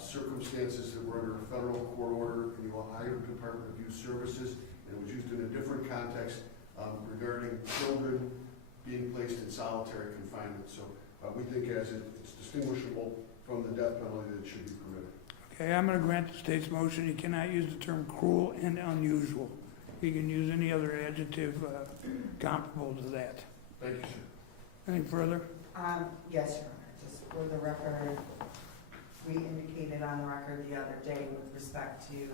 circumstances that were under a federal court order in the Ohio Department of Youth Services, and it was used in a different context regarding children being placed in solitary confinement. So we think as it's distinguishable from the death penalty that it should be permitted. Okay, I'm going to grant the state's motion. You cannot use the term cruel and unusual. You can use any other adjective comparable to that. Thank you, sir. Anything further? Yes, Your Honor. Just for the record, we indicated on the record the other day with respect to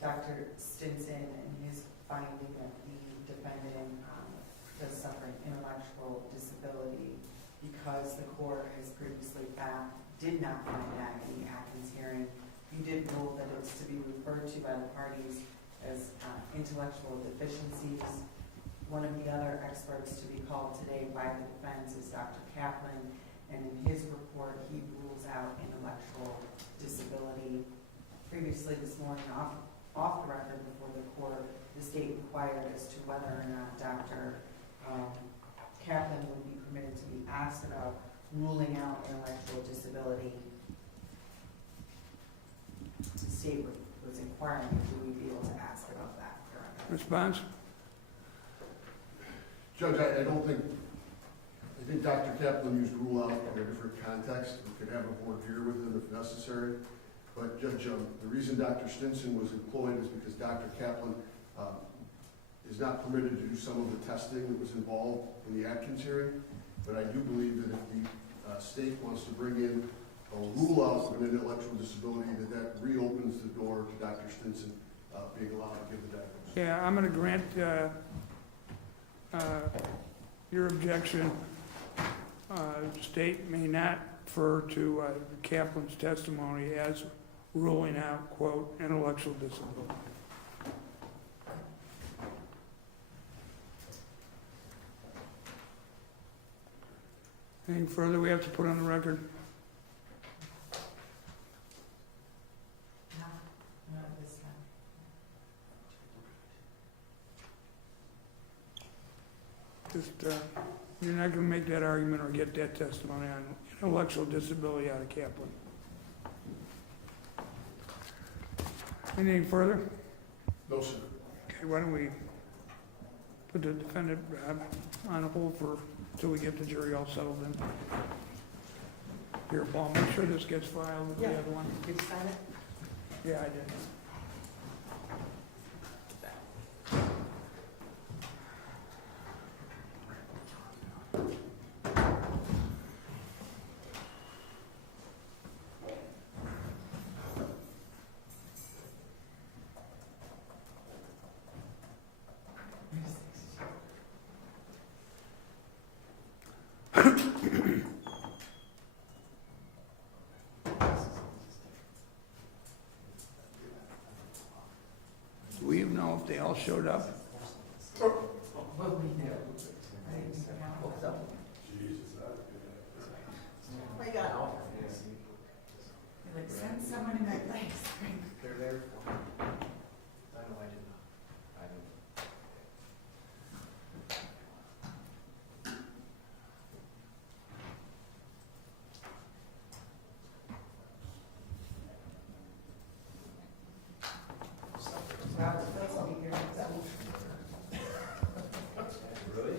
Dr. Stinson and his finding that the defendant does suffer an intellectual disability because the court has previously did not find that in the Atkins hearing. You did rule that it's to be referred to by the parties as intellectual deficiencies. One of the other experts to be called today by the defense is Dr. Kaplan, and in his report he rules out intellectual disability. Previously this morning, off the record before the court, the state inquired as to whether or not Dr. Kaplan would be permitted to be asked about ruling out intellectual disability. The state was inquiring if we would be able to ask about that. Response? Judge, I think Dr. Kaplan used rule out in a different context. We could have a board here with him if necessary. But Judge, the reason Dr. Stinson was employed is because Dr. Kaplan is not permitted to do some of the testing that was involved in the Atkins hearing. But I do believe that if the state wants to bring in a rule out of an intellectual disability, that reopens the door to Dr. Stinson being allowed to give the diagnosis. Yeah, I'm going to grant your objection. The state may not refer to Kaplan's testimony as ruling out, quote, intellectual disability. Anything further we have to put on the record? No, not at this time. Just, you're not going to make that argument or get that testimony on intellectual disability out of Kaplan. Anything further? No, sir. Okay, why don't we put the defendant on hold until we get the jury all settled in. Here, Paul, make sure this gets filed with the other one. Did you sign it? Yeah, I did. Do we even know if they all showed up? Well, we do. Oh my God. Like, send someone in my place. They're there for me. I know I did not. I didn't. Wow, it's supposed to be here. Really?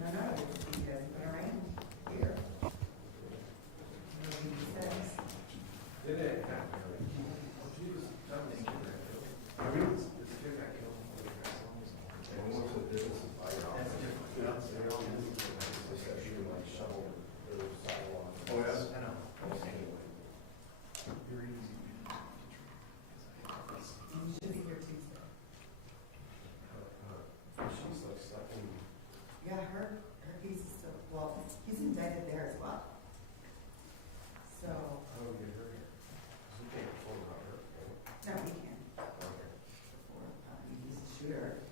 No, it's because they're right here. Did it? Oh, Jesus. I mean, it's a kid got killed. And what's the difference? That's different. Yeah. They're all used to it. It's actually like shovel or sidewalk. Oh, yes? I know. Anyway. Very easy. You should be here Tuesday. She's like stuck in. Yeah, her case is still, well, he's indicted there as well. So, How do we get her here? We can't phone about her. no, we can. Okay. He's a shooter.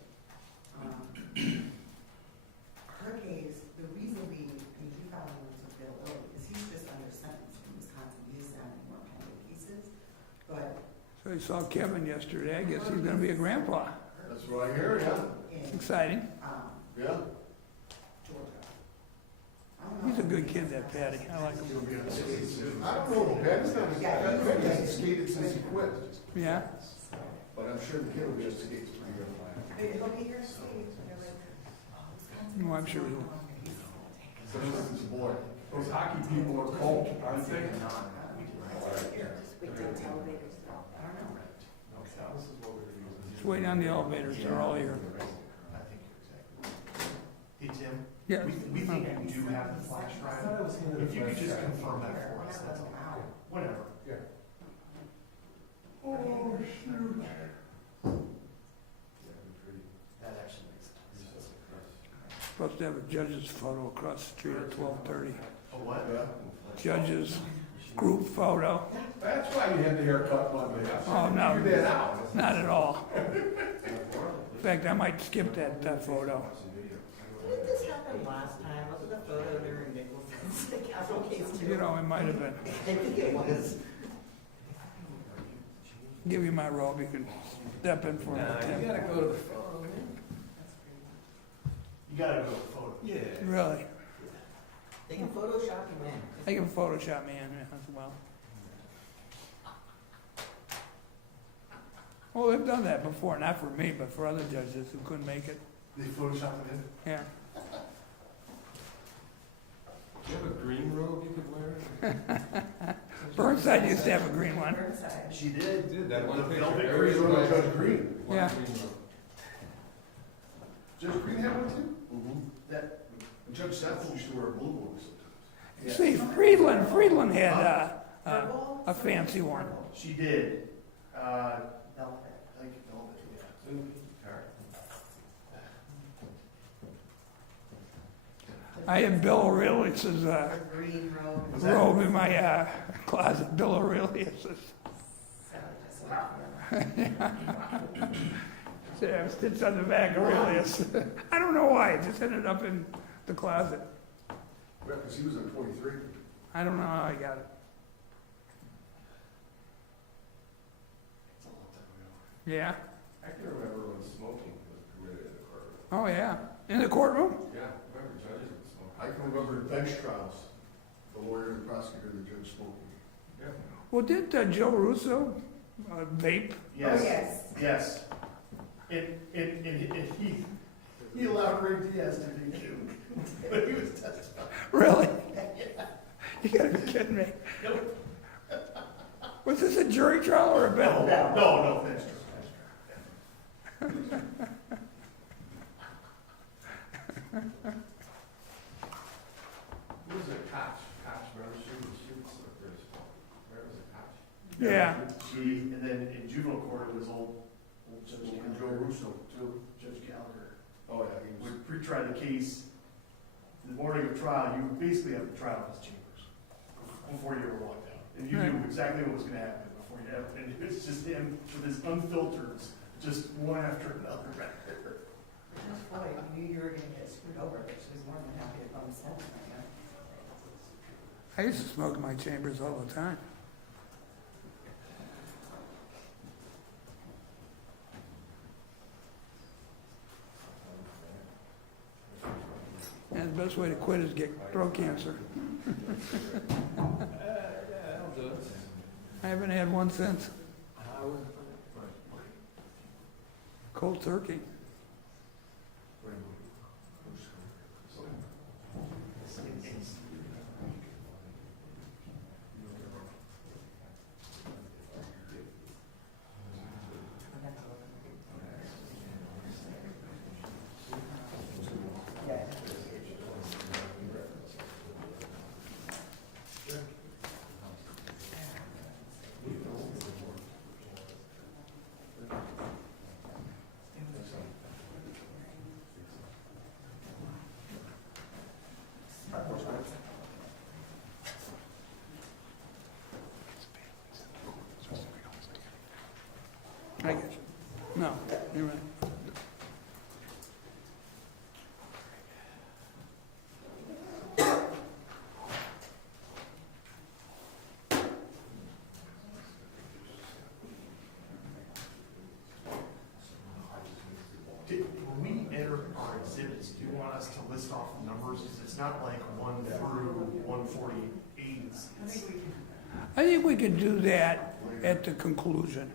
Her case, the reason he filed notice of availability is he's just under sentence in Wisconsin. He's not any more pending cases. But So I saw Kevin yesterday. I guess he's going to be a grandpa. That's what I hear, yeah. in, Exciting. Yeah. Georgia. I don't He's a know. good kid, that Patty. I like him. He'll be on skates. I don't know, Pat's not, Patty hasn't skated since he quit, Yeah? but I'm sure the kid will be on skates pretty good. It'll be your state. No, I'm sure he'll. Especially if it's a boy. Those hockey people are cold, aren't they? Just wait till the elevators go. I don't know. This is what we're using. Just wait on the elevators, they're all here. I think you're exactly right. Hey, Tim, Yeah. we think you do have the flash drive. If you could just confirm that for us, that's all. Whatever. Oh, shoot. That actually makes sense. Supposed to have a judge's photo across the street at 12:30. Oh, what? Yeah. Judge's group photo. That's why you had the haircut Monday. Oh, no. Figure that out. Not at all. In fact, I might skip that photo. Didn't this happen last time? Wasn't the photo during Nicholson's capital case too? You know, it might have been. I think it was. Give you my robe, you can step in for me, Tim. gotta go to the photo, man. You gotta go to photo. Yeah. Really? They can Photoshop you in. They can Photoshop me in as well. Well, they've done that before, not for me, but for other judges who couldn't make it. They photoshopped it in? Yeah. Do you have a green robe you could wear? Burnside used to have a green one. Burnside. She did. Did that one The picture. velvet Very green nice. Judge Green. One Yeah. green robe. Judge Green had one too? Mm-hmm. That, And Judge Seth used to wear a blue one sometimes. See, Friedland had Purple? a fancy one. she did. Velvet. Like velvet, yeah. All right. I had Bill Aurelius's A green robe. Was that- robe in my closet. Bill Aurelius's. Sally just went for it. Yeah, stitched on the back, Aurelius. I don't know why, it just ended up in the closet. Yeah, because he was on 23. I don't know how I got it. It's a long time ago. Yeah? I can remember when smoking was permitted in the courtroom. Oh, yeah. In the courtroom? Yeah, remember judges would smoke. I can remember bench trials, the lawyer, the prosecutor, and the judge smoking. Yeah. Well, did Joe Russo vape? Yes. Oh, yes. Yes. And he allowed Ray Diaz to be too. But he was testifying. Really? You gotta be kidding me. Nope. Was this a jury trial or a No, bench? no, that's true. That's true. Who was it? Koch, brother, shoots, where was it, Koch? Yeah. She, and then in juvenile court, it was old Judge And Joe Gallagher. Russo, too. Judge Gallagher Oh, yeah, he was. would pre-try the case. The morning of trial, you would basically have the trial in his chambers before you ever walked out. And you knew exactly what was gonna happen before you ever, and it was just him with his unfiltered, just one after another right there. Judge Floyd knew you were gonna get screwed over, but she was more than happy to come smoke right now. I used to smoke in my chambers all the time. And the best way to quit is get throat cancer. That'll do it. I haven't had one since. Cold turkey. Yeah. it's, I think we can. I think we could do that at the conclusion.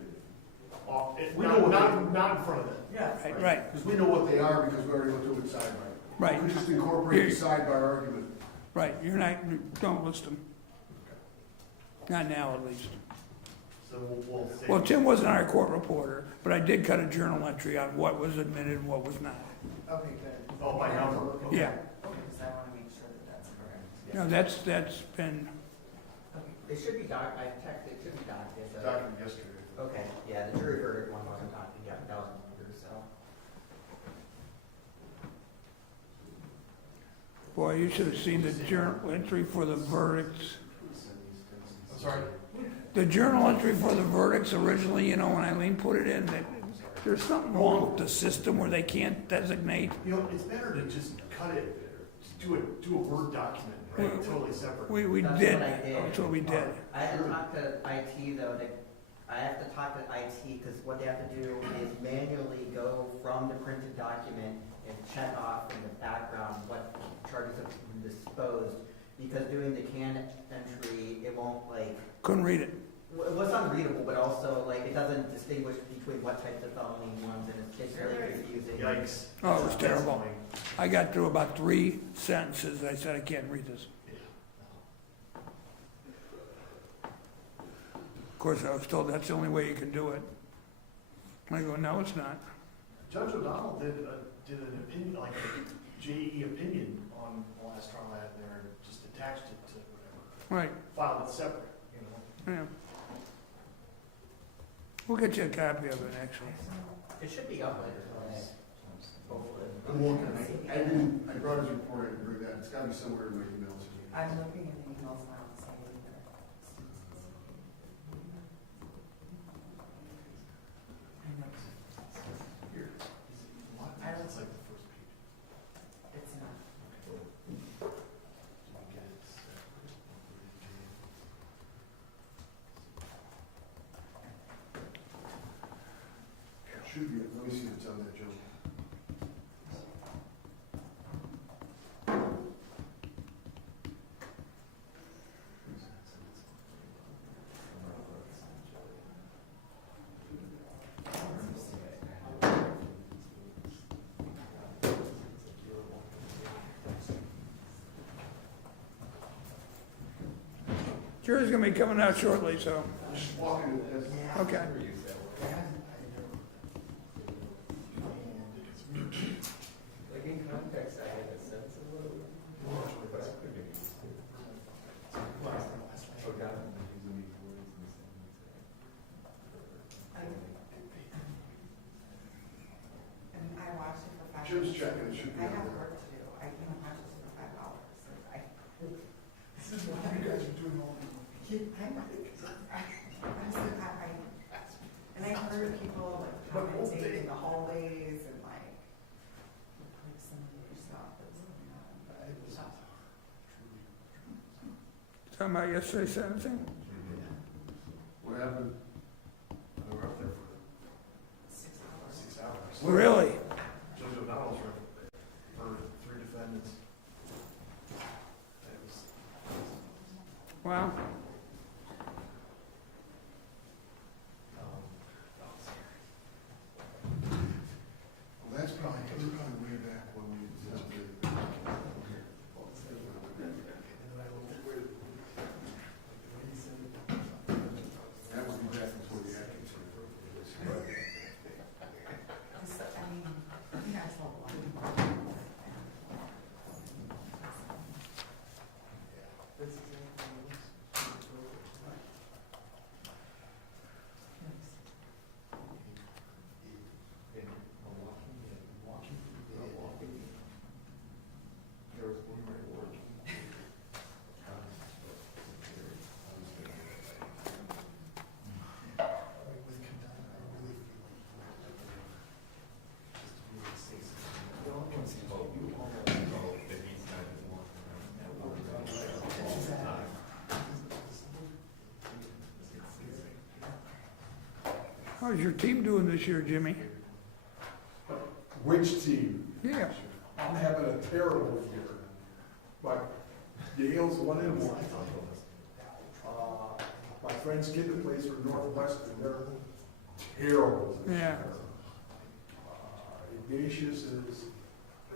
We know what not in front of it. Yeah. Right, Because we know what they are, because we already looked at it sidebar. right, We just incorporate the sidebar argument. right. You're not, don't list them. Not now, at least. So we'll say. Well, Tim wasn't our court reporter, but I did cut a journal entry on what was admitted and what was not. Okay, good. Oh, by number. Okay. Yeah. Because I want to make sure that that's correct. No, that's been, It should be I checked, it should be documented. so- Documented yesterday. Okay, yeah, the jury verdict one wasn't documented, yeah, that was here, so. boy, you should have seen the journal entry for the verdicts. I'm sorry? The journal entry for the verdicts originally, you know, when Eileen put it in, that there's something wrong with the system where they can't designate. You know, it's better to just cut it, just do a Word document, right, Well, totally separate. We That's did, what I did. that's what we did. I had to talk to IT though, I have to talk to IT, because what they have to do is manually go from the printed document and check off in the background what charges have been disposed, because doing the can entry, it won't like, Couldn't read it. well, it's unreadable, but also like, it doesn't distinguish between what types of felony ones, and it's really confusing. Yikes. Oh, it was That's terrible. annoying. I got through about 3 sentences. I said, I can't read this. Of course, I was told that's the only way you can do it. I go, no, it's not. Judge O'Donnell did an opinion, like a JE opinion on the last trial I had there, and just attached it to whatever, Right, filed it separate, you know? yeah. We'll get you a copy of it, actually. It should be up later, hopefully. I'm looking, I brought his report, I didn't bring that, it's gotta be somewhere in my emails. I'm looking in the emails now, so I didn't either. Here. It's like the first page. It's not. Should be, let me see if it's on that, Joe. Jury's gonna be coming out shortly, so, Just walking, okay. Like in context, I had a sense of what it was. But I couldn't get used to it. Oh, God. And I watched it for 5 Jim's hours. checking, it should be I on have there. work to do. I can't watch this for 5 hours. This is what you guys are doing all the And I heard people like commenting in the hallways and like some of your stuff that's going on. Talking about yesterday's sentencing? What happened? We were up there for 6 hours. 6 hours. Really? Judge O'Donnell's for 3 defendants. It was. Wow. Well, that's probably way back when we did the. That would be back before the Atkins. I mean, you guys hold on. How's your team doing this year, Jimmy? Which team? Yeah. I'm having a terrible year. But Yale's 1-1. friend's kid that plays for Northwestern, they're terrible. Yeah. Ignatius is,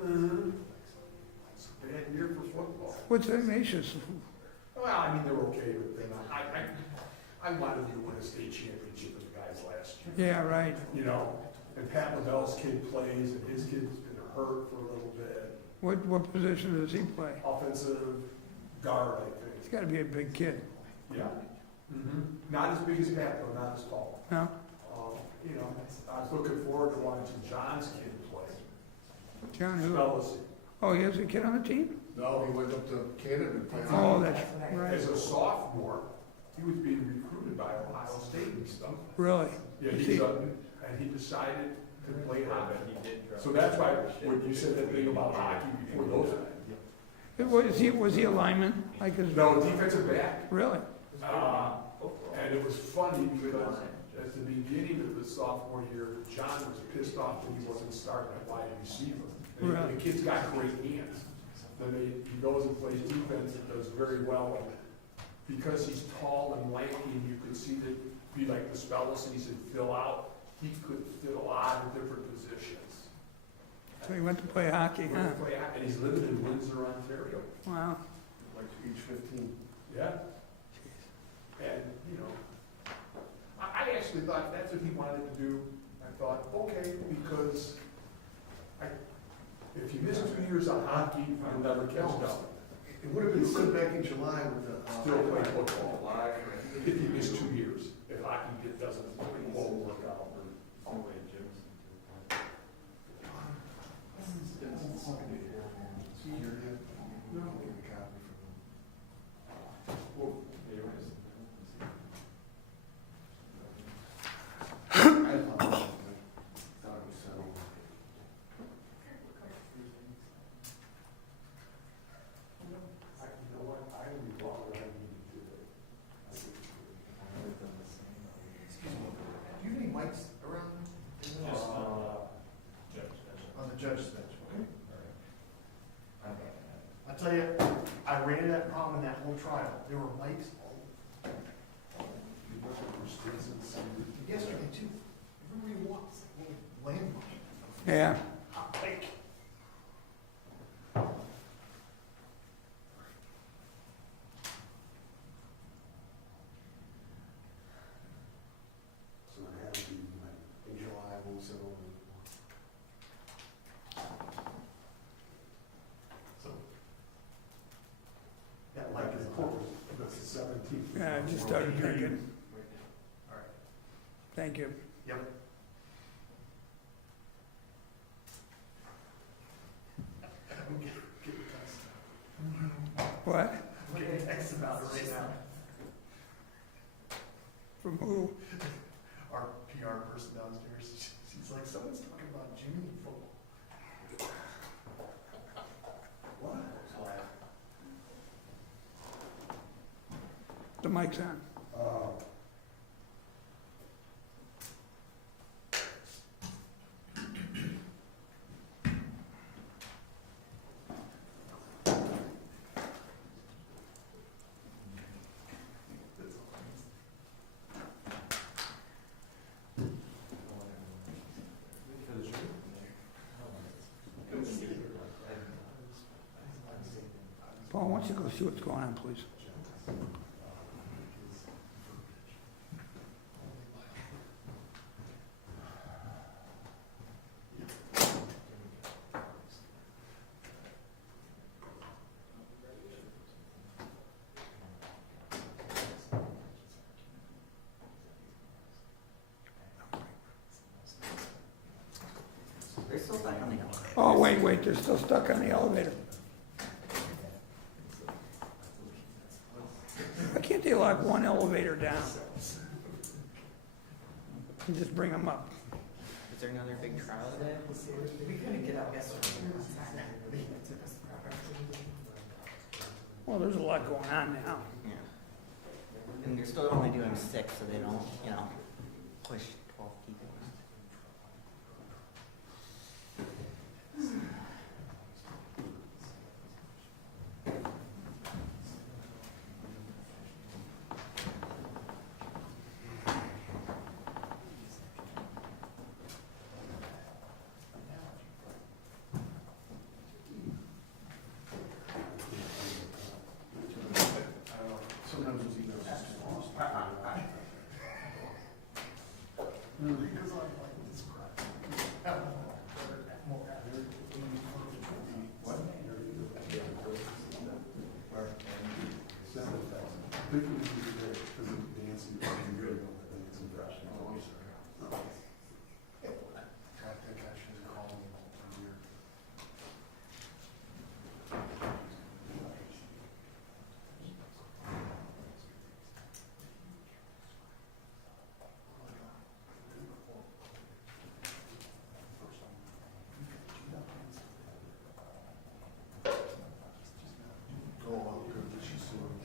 it's a bad year for football. What's Ignatius? Well, I mean, they're okay, but then I wanted them to win a state championship with the guys last year. Yeah, right. You know, and Pat LaBelle's kid plays, and his kid's been hurt for a little bit. What position does he play? Offensive guard, I He's think. got to be a big kid. Yeah. Not as big as Pat, though, not as tall. No? You know, I was looking forward to watching John's kid play. John who? Spellacy. Oh, he has a kid on the team? No, he went up to Canada and played. Oh, that's what I right. As a sophomore, he was being recruited by Ohio State and stuff. Really? Yeah, See- he's and he decided to play hockey. So that's why, when you said that thing about hockey before those, Was he a lineman? Like his, no, defensive back. really? And it was funny because at the beginning of the sophomore year, John was pissed off that he wasn't starting at wide receiver. And Right. the kid's got great hands. Then he goes and plays defense and does very well. And because he's tall and lanky, and you could see that, be like the Spellacies and fill out, he could fit a lot of different positions. So he went to play hockey, huh? And he's living in Windsor, Ontario. Wow. Like age 15. Yeah. And, you know, I actually thought that's what he wanted to do. I thought, okay, because if you miss 2 years on hockey, you'll never catch up. It would have been good back in July with the. Still play football. If you miss 2 years, if hockey doesn't all work out. See here, yeah. No, I'll give a copy from him. Well, I thought it was settled. You know what, I only brought what I needed today. Excuse me, do you have any mics around? On the judge's bench, okay? I tell you, I ran into that problem in that whole trial. There were mics all Yesterday too. Everybody wants a little landmine. Yeah. like, So I have to be like, in July, we'll settle. so. That mic is important. That's the 17th. Yeah, I just started drinking. All right. Thank you. Yep. I'm getting text. What? I'm getting text about it right now. From who? Our PR person downstairs, she's like, someone's talking about Jimmy and football. What? The mic's on. Paul, why don't you go see what's going on, please? They're still stuck on the elevator. Oh, wait, they're still stuck on the elevator. Why can't they lock one elevator down? And just bring them up? Is there another big trial today? We couldn't get out yesterday. Well, there's a lot going on now. Yeah. And they're still only doing 6, so they don't, you know, push 12 people. sometimes those emails just get lost. Because I'm like, this crap. What? Oh, I'm sorry. God, that guy should have called me earlier. Oh, well, good, that she's suing.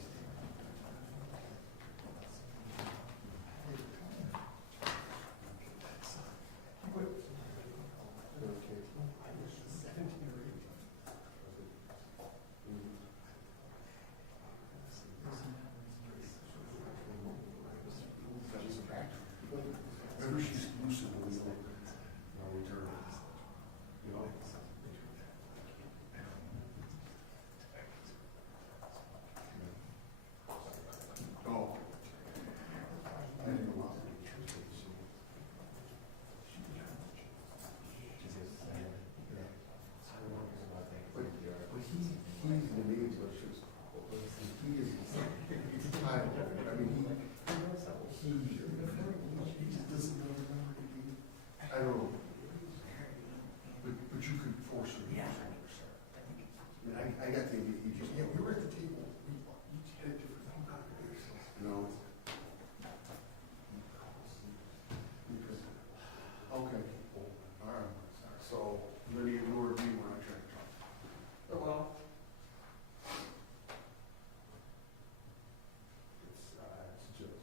Remember, she's lucid when we don't return. You know? Oh. I didn't know. But he's the name, but she's, he is, he's tired. I mean, he just doesn't know. I don't know. But you could force him. Yeah. I mean, I got the idea, he just, yeah, we were at the table, we each had a different thing. You know? Okay. All right. So, Lydia, you or me, we're not trying to talk. Oh, well. It's just.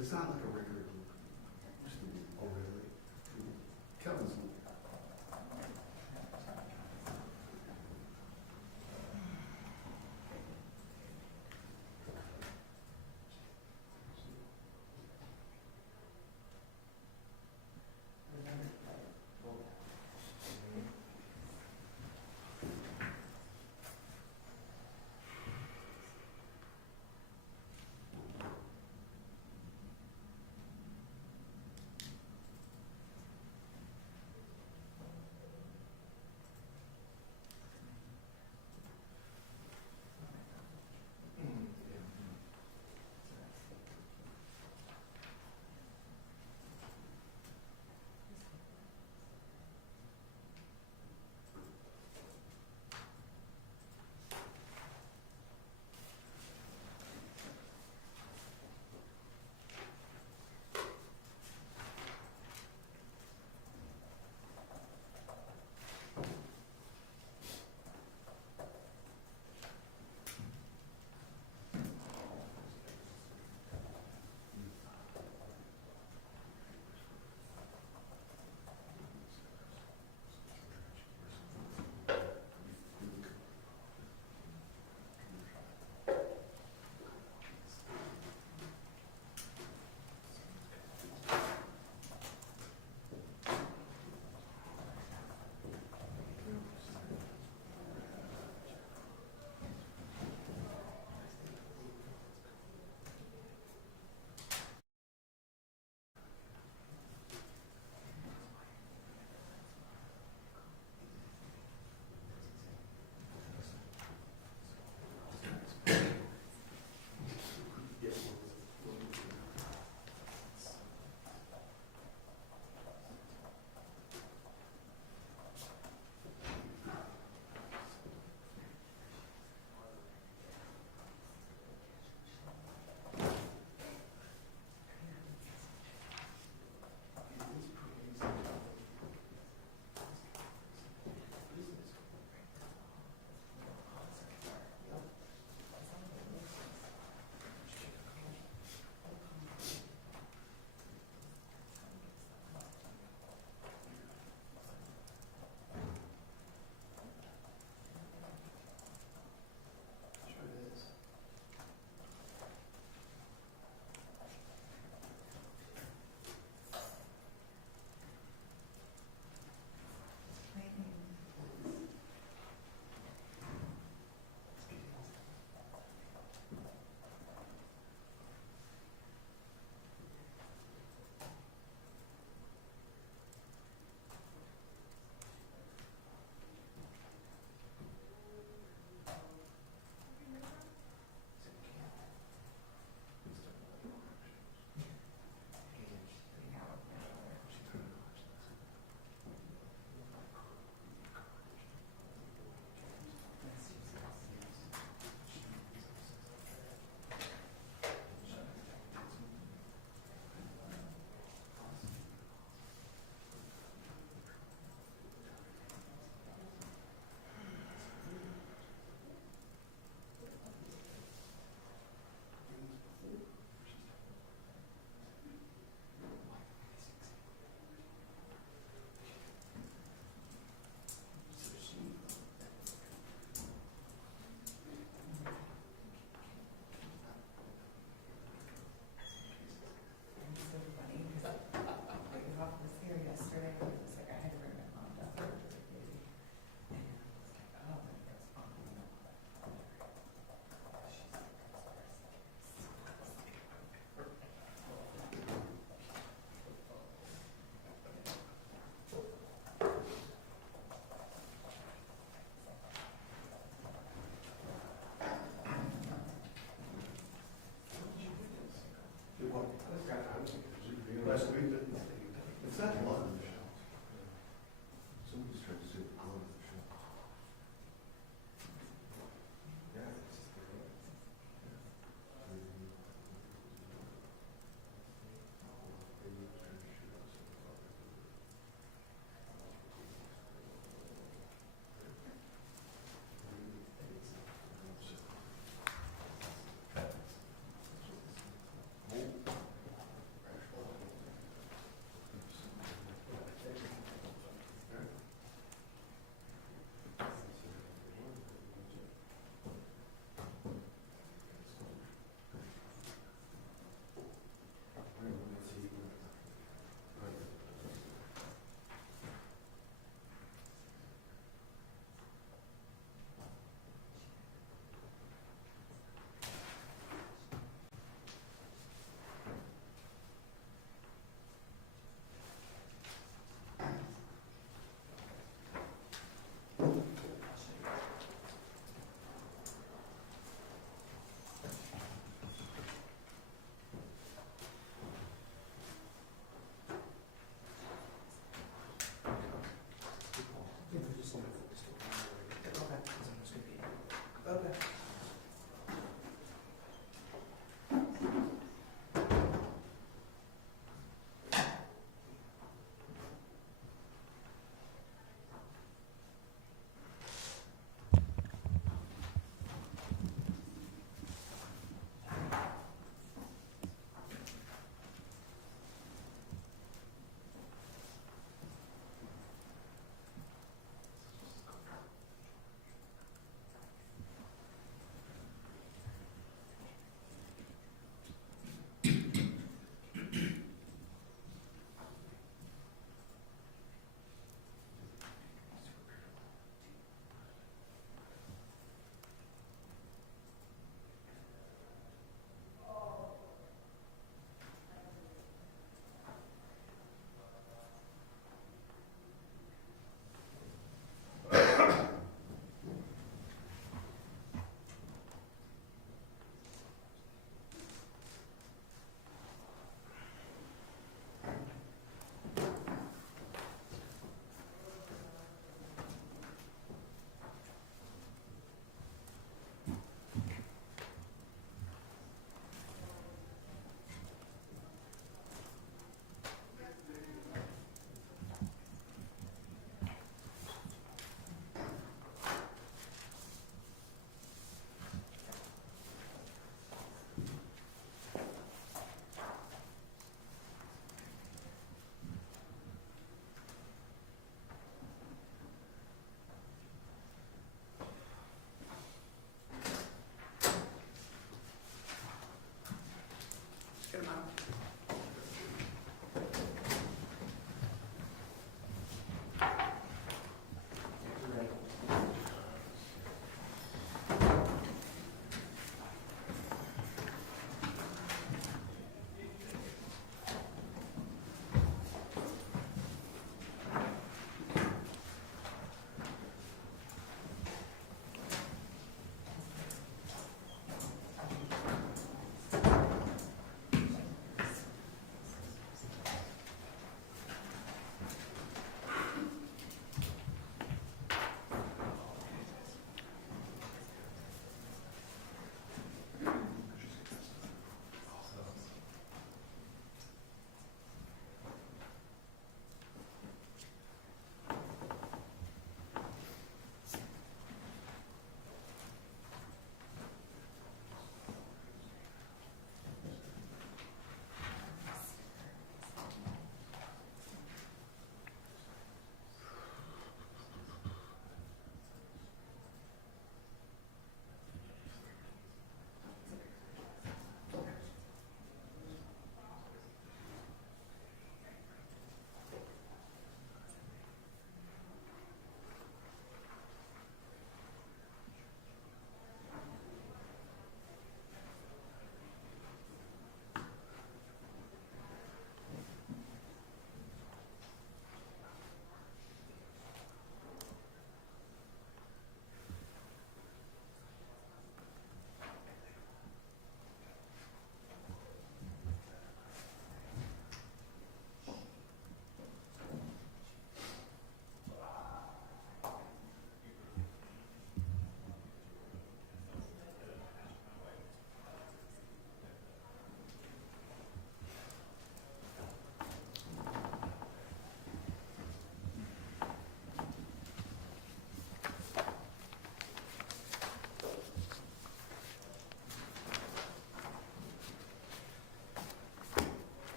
It's not like a regular group. Used to be. Oh, really? Kevin's.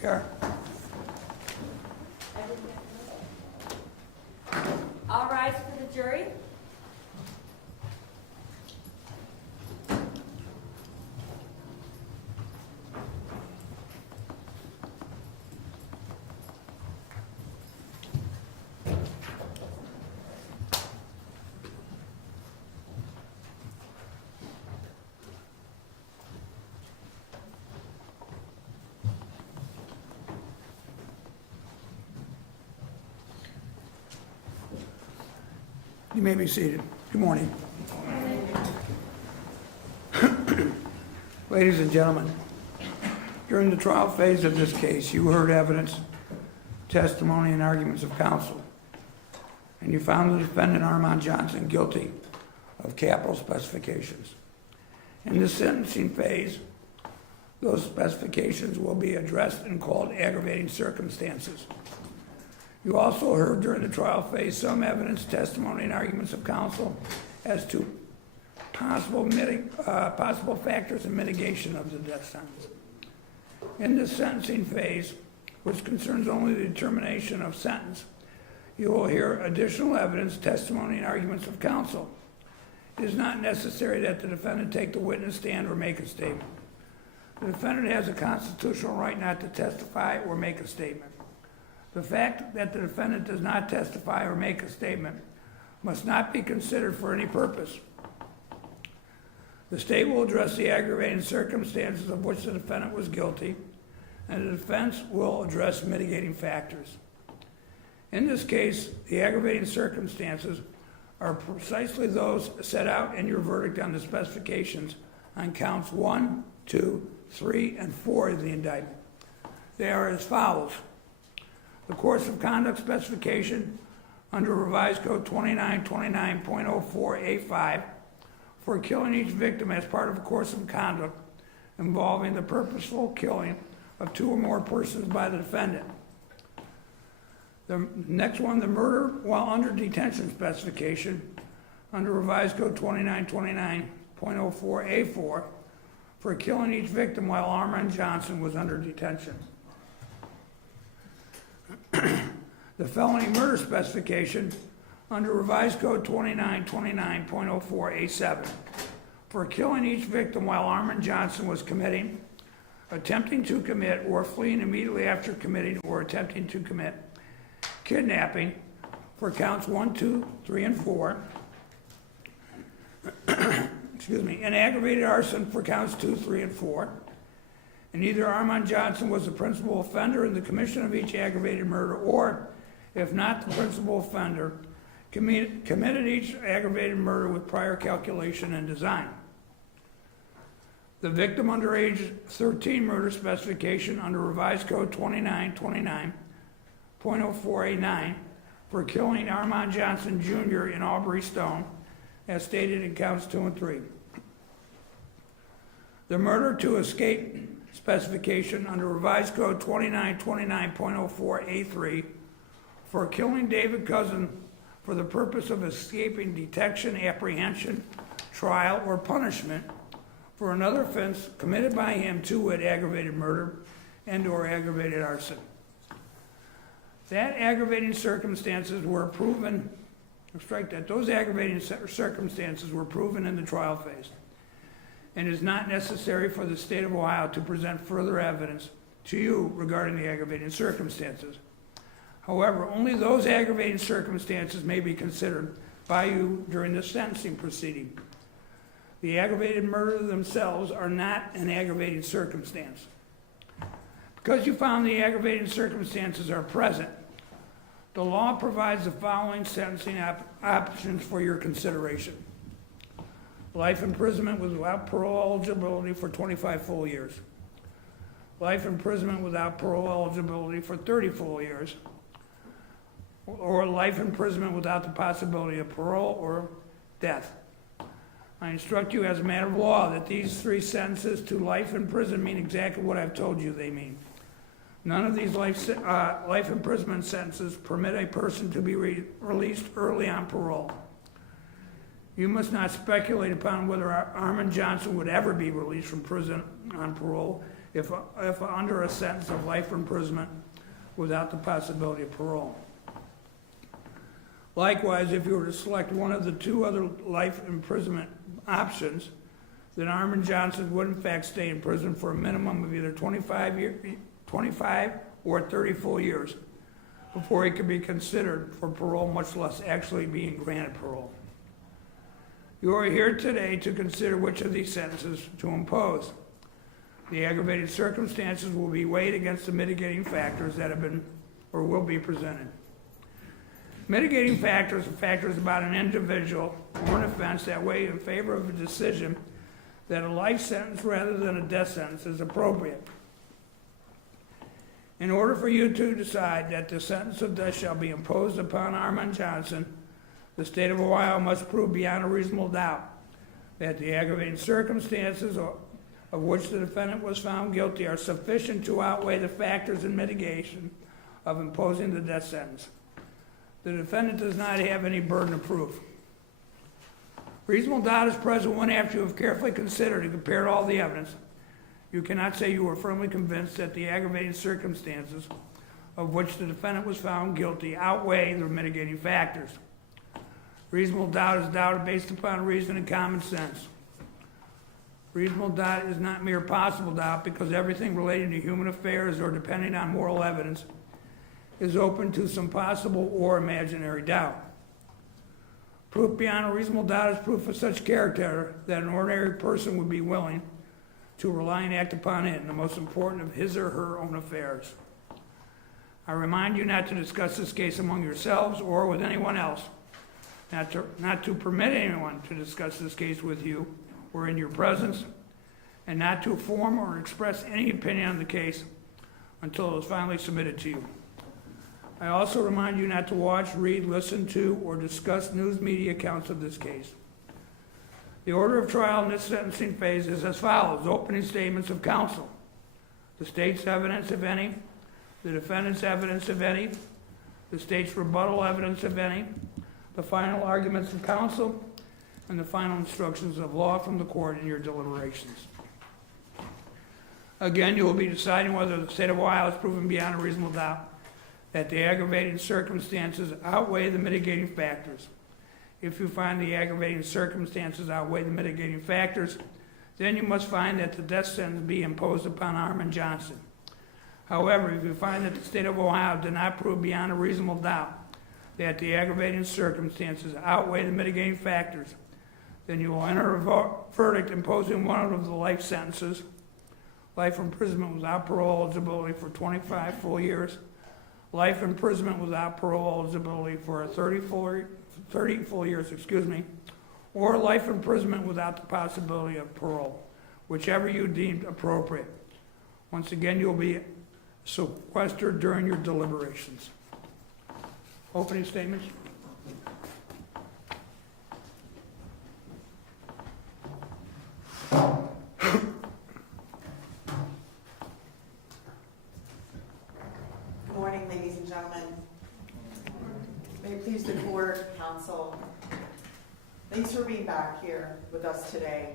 Here. All rise for the jury. You may be seated. Good morning. Ladies and gentlemen, during the trial phase of this case, you heard evidence, testimony, and arguments of counsel, and you found the defendant, Armond Johnson, guilty of capital specifications. In this sentencing phase, those specifications will be addressed and called aggravating circumstances. You also heard during the trial phase some evidence, testimony, and arguments of counsel as to possible factors in mitigation of the death sentence. In this sentencing phase, which concerns only the determination of sentence, you will hear additional evidence, testimony, and arguments of counsel. It is not necessary that the defendant take the witness stand or make a statement. The defendant has a constitutional right not to testify or make a statement. The fact that the defendant does not testify or make a statement must not be considered for any purpose. The state will address the aggravating circumstances of which the defendant was guilty, and the defense will address mitigating factors. In this case, the aggravating circumstances are precisely those set out in your verdict on the specifications on counts 1, 2, 3, and 4 of the indictment. They are as follows. The course of conduct specification under Revised Code 2929.04A5 for killing each victim as part of a course of conduct involving the purposeful killing of 2 or more persons by the defendant. The next one, the murder while under detention specification under Revised Code 2929.04A4 for killing each victim while Armond Johnson was under detention. The felony murder specification under Revised Code 2929.04A7 for killing each victim while Armond Johnson was committing, attempting to commit, or fleeing immediately after committing or attempting to commit kidnapping for counts 1, 2, 3, and 4. And aggravated arson for counts 2, 3, and 4. And either Armond Johnson was the principal offender in the commission of each aggravated murder, or, if not the principal offender, committed each aggravated murder with prior calculation and design. The victim under age 13 murder specification under Revised Code 2929.04A9 for killing Armond Johnson Jr. and Aubree Stone, as stated in counts 2 and 3. The murder to escape specification under Revised Code 2929.04A3 for killing David Cousin for the purpose of escaping detection, apprehension, trial, or punishment for another offense committed by him, to wit, aggravated murder and or aggravated arson. That aggravating circumstances were proven, those aggravating circumstances were proven in the trial phase, and it is not necessary for the state of Ohio to present further evidence to you regarding the aggravating circumstances. However, only those aggravating circumstances may be considered by you during the sentencing proceeding. The aggravated murder themselves are not an aggravating circumstance. Because you found the aggravating circumstances are present, the law provides the following sentencing options for your consideration. Life imprisonment without parole eligibility for 25 full years. Life imprisonment without parole eligibility for 30 full years. Or life imprisonment without the possibility of parole or death. I instruct you as a matter of law that these 3 sentences to life in prison mean exactly what I've told you they mean. None of these life imprisonment sentences permit a person to be released early on parole. You must not speculate upon whether Armond Johnson would ever be released from prison on parole, if under a sentence of life imprisonment without the possibility of parole. Likewise, if you were to select one of the two other life imprisonment options, then Armond Johnson would in fact stay in prison for a minimum of either 25 or 30 full years before he could be considered for parole, much less actually being granted parole. You are here today to consider which of these sentences to impose. The aggravated circumstances will be weighed against the mitigating factors that have been or will be presented. Mitigating factors are factors about an individual or an offense that weigh in favor of a decision that a life sentence rather than a death sentence is appropriate. In order for you to decide that the sentence of death shall be imposed upon Armond Johnson, the state of Ohio must prove beyond a reasonable doubt that the aggravating circumstances of which the defendant was found guilty are sufficient to outweigh the factors in mitigation of imposing the death sentence. The defendant does not have any burden of proof. Reasonable doubt is present when, after you have carefully considered and compared all the evidence, you cannot say you are firmly convinced that the aggravating circumstances of which the defendant was found guilty outweigh the mitigating factors. Reasonable doubt is doubt based upon reason and common sense. Reasonable doubt is not mere possible doubt, because everything relating to human affairs or depending on moral evidence is open to some possible or imaginary doubt. Proof beyond a reasonable doubt is proof of such character that an ordinary person would be willing to rely and act upon it in the most important of his or her own affairs. I remind you not to discuss this case among yourselves or with anyone else, not to permit anyone to discuss this case with you or in your presence, and not to form or express any opinion on the case until it is finally submitted to you. I also remind you not to watch, read, listen to, or discuss news media accounts of this case. The order of trial in this sentencing phase is as follows: opening statements of counsel, the state's evidence, if any, the defendant's evidence, if any, the state's rebuttal evidence, if any, the final arguments of counsel, and the final instructions of law from the court in your deliberations. Again, you will be deciding whether the state of Ohio has proven beyond a reasonable doubt that the aggravating circumstances outweigh the mitigating factors. If you find the aggravating circumstances outweigh the mitigating factors, then you must find that the death sentence be imposed upon Armond Johnson. However, if you find that the state of Ohio did not prove beyond a reasonable doubt that the aggravating circumstances outweigh the mitigating factors, then you will enter a verdict imposing one of the life sentences: life imprisonment without parole eligibility for 25 full years, life imprisonment without parole eligibility for 30 full years, or life imprisonment without the possibility of parole, whichever you deemed appropriate. Once again, you'll be sequestered during your deliberations. Opening statements. Good morning, ladies and gentlemen. May it please the court, counsel. Thanks for being back here with us today.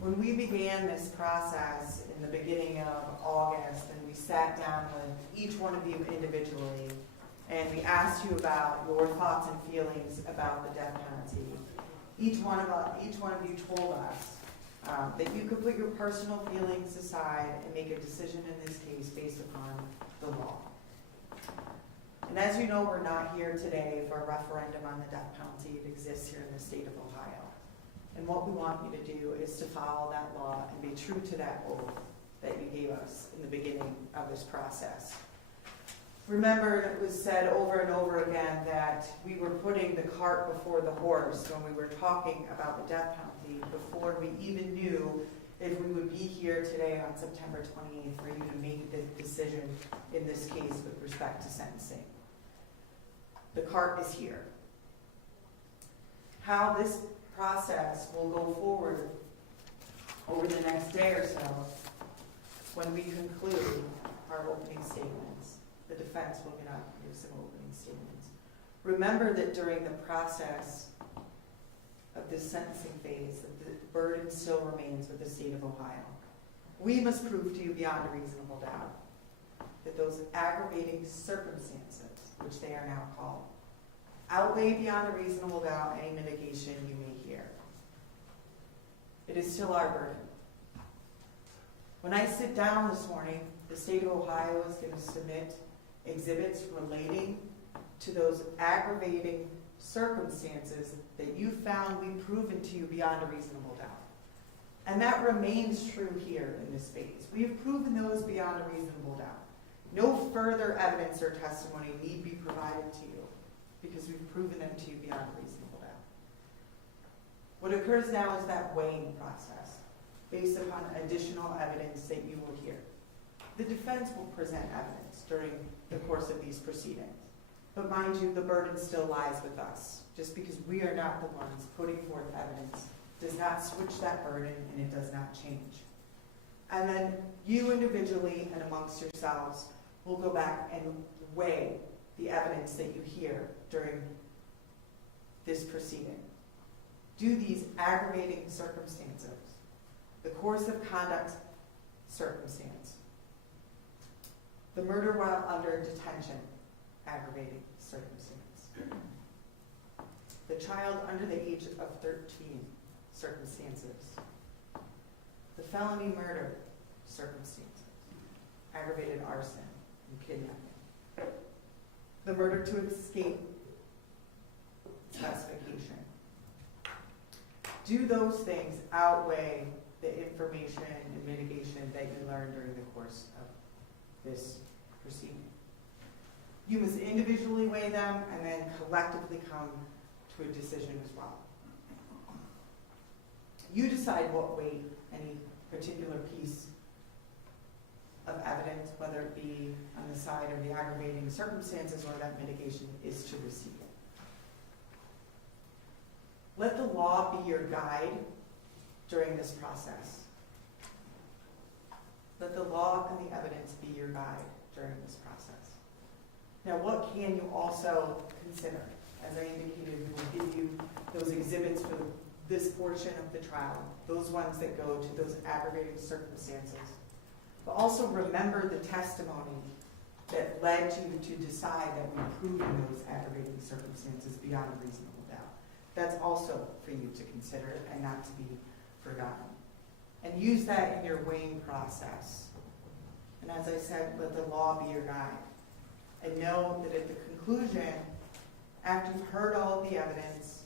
When we began this process in the beginning of August, and we sat down with each one of you individually, and we asked you about your thoughts and feelings about the death penalty, each one of you told us that you could put your personal feelings aside and make a decision in this case based upon the law. And as you know, we're not here today for a referendum on the death penalty. It exists here in the state of Ohio. And what we want you to do is to follow that law and be true to that oath that you gave us in the beginning of this process. Remember, it was said over and over again that we were putting the cart before the horse when we were talking about the death penalty before we even knew if we would be here today on September 28th for you to make the decision in this case with respect to sentencing. The cart is here. How this process will go forward over the next day or so, when we conclude our opening statements, the defense will get up and give some opening statements. Remember that during the process of this sentencing phase, that the burden still remains with the state of Ohio. We must prove to you beyond a reasonable doubt that those aggravating circumstances, which they are now called, outweigh beyond a reasonable doubt any mitigation you may hear. It is still our burden. When I sit down this morning, the state of Ohio is going to submit exhibits relating to those aggravating circumstances that you found we've proven to you beyond a reasonable doubt. And that remains true here in this phase. We have proven those beyond a reasonable doubt. No further evidence or testimony need be provided to you because we've proven them to you beyond a reasonable doubt. What occurs now is that weighing process based upon additional evidence that you will hear. The defense will present evidence during the course of these proceedings. But mind you, the burden still lies with us. Just because we are not the ones putting forth evidence does not switch that burden, and it does not change. And then you individually and amongst yourselves will go back and weigh the evidence that you hear during this proceeding. Do these aggravating circumstances, the course of conduct circumstance, the murder while under detention, aggravating circumstance, the child under the age of 13, circumstances, the felony murder circumstances, aggravated arson and kidnapping, the murder to escape classification. Do those things outweigh the information and mitigation that you learned during the course of this proceeding? You must individually weigh them and then collectively come to a decision as well. You decide what weight any particular piece of evidence, whether it be on the side of the aggravating circumstances or that mitigation, is to receive. Let the law be your guide during this process. Let the law and the evidence be your guide during this process. Now, what can you also consider? As I indicated, we will give you those exhibits for this portion of the trial, those ones that go to those aggravating circumstances. But also remember the testimony that led you to decide that we've proven those aggravating circumstances beyond a reasonable doubt. That's also for you to consider and not to be forgotten. And use that in your weighing process. And as I said, let the law be your guide. And know that at the conclusion, after you've heard all of the evidence,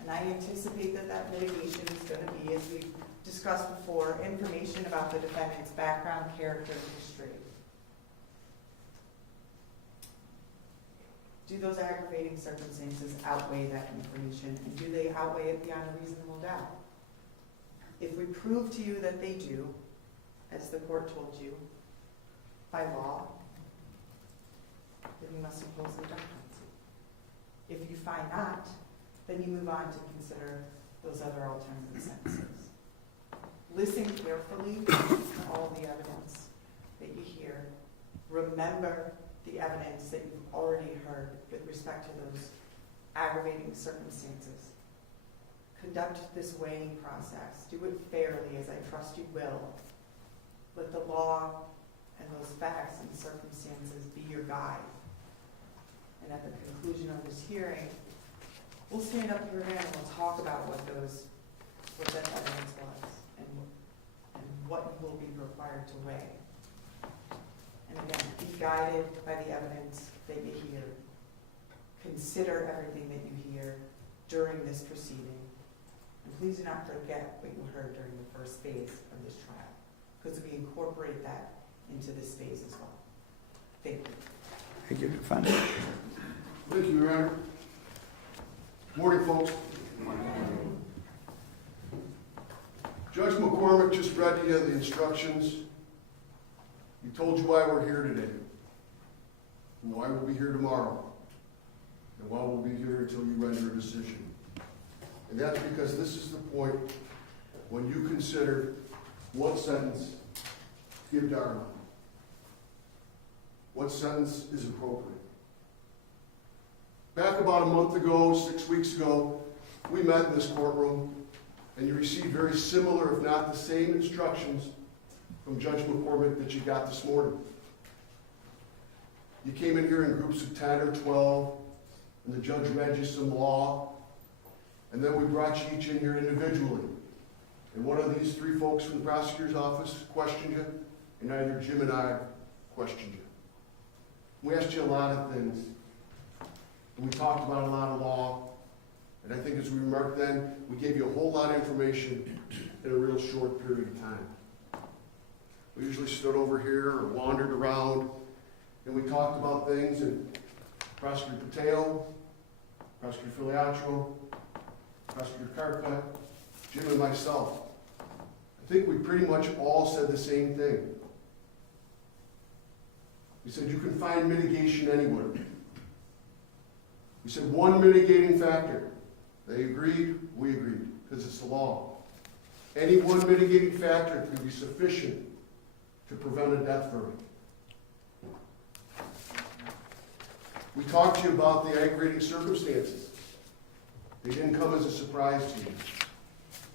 and I anticipate that that mitigation is going to be, as we discussed before, information about the defendant's background, character, and history. Do those aggravating circumstances outweigh that information, and do they outweigh it beyond a reasonable doubt? If we prove to you that they do, as the court told you, by law, then you must impose the death penalty. If you find not, then you move on to consider those other alternative sentences. Listen carefully to all the evidence that you hear. Remember the evidence that you've already heard with respect to those aggravating circumstances. Conduct this weighing process. Do it fairly, as I trust you will. Let the law and those facts and circumstances be your guide. And at the conclusion of this hearing, we'll stand up here and we'll talk about what that evidence was and what you will be required to weigh. And again, be guided by the evidence that you hear. Consider everything that you hear during this proceeding. And please do not forget what you heard during the first phase of this trial, because we incorporate that into this phase as well. Thank you. Thank you, defendant. Thank you, Your Honor. Morning, folks. Judge McCormick just read to you the instructions. He told you why we're here today, and why we'll be here tomorrow, and why we'll be here until you render a decision. And that's because this is the point when you consider what sentence to give to Arman. What sentence is appropriate? Back about a month ago, 6 weeks ago, we met in this courtroom, and you received very similar, if not the same, instructions from Judge McCormick that you got this morning. You came in here in groups of 10 or 12, and the judge read you some law, and then we brought you each in here individually. And one of these three folks from the prosecutor's office questioned you, and either Jim and I questioned you. We asked you a lot of things, and we talked about a lot of law, and I think as we remarked then, we gave you a whole lot of information in a real short period of time. We usually stood over here or wandered around, and we talked about things, and Prosecutor Pateo, Prosecutor Filiatro, Prosecutor Carcutt, Jim and myself, I think we pretty much all said the same thing. We said you can find mitigation anywhere. We said one mitigating factor. They agreed, we agreed, because it's the law. Any one mitigating factor could be sufficient to prevent a death verdict. We talked to you about the aggravating circumstances. They didn't come as a surprise to you.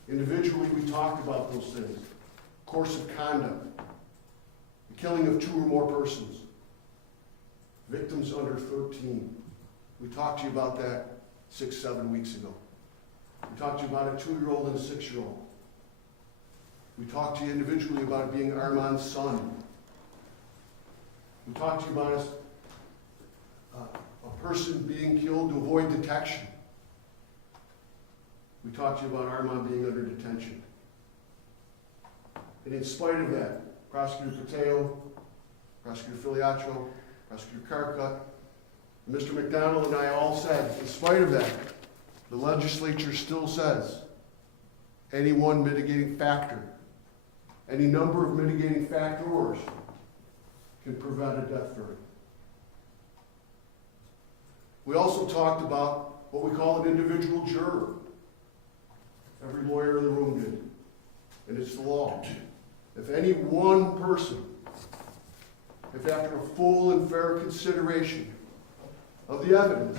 Individually, we talked about those things. Course of conduct, the killing of 2 or more persons, victims under 13. We talked to you about that 6-7 weeks ago. We talked to you about a 2-year-old and a 6-year-old. We talked to you individually about it being Armand's son. We talked to you about a person being killed to avoid detection. We talked to you about Armand being under detention. And in spite of that, Prosecutor Pateo, Prosecutor Filiatro, Prosecutor Carcutt, Mr. McDonald and I all said, in spite of that, the legislature still says any one mitigating factor, any number of mitigating factors can prevent a death verdict. We also talked about what we call an individual juror. Every lawyer in the room did. And it's the law. If any one person, if after a full and fair consideration of the evidence,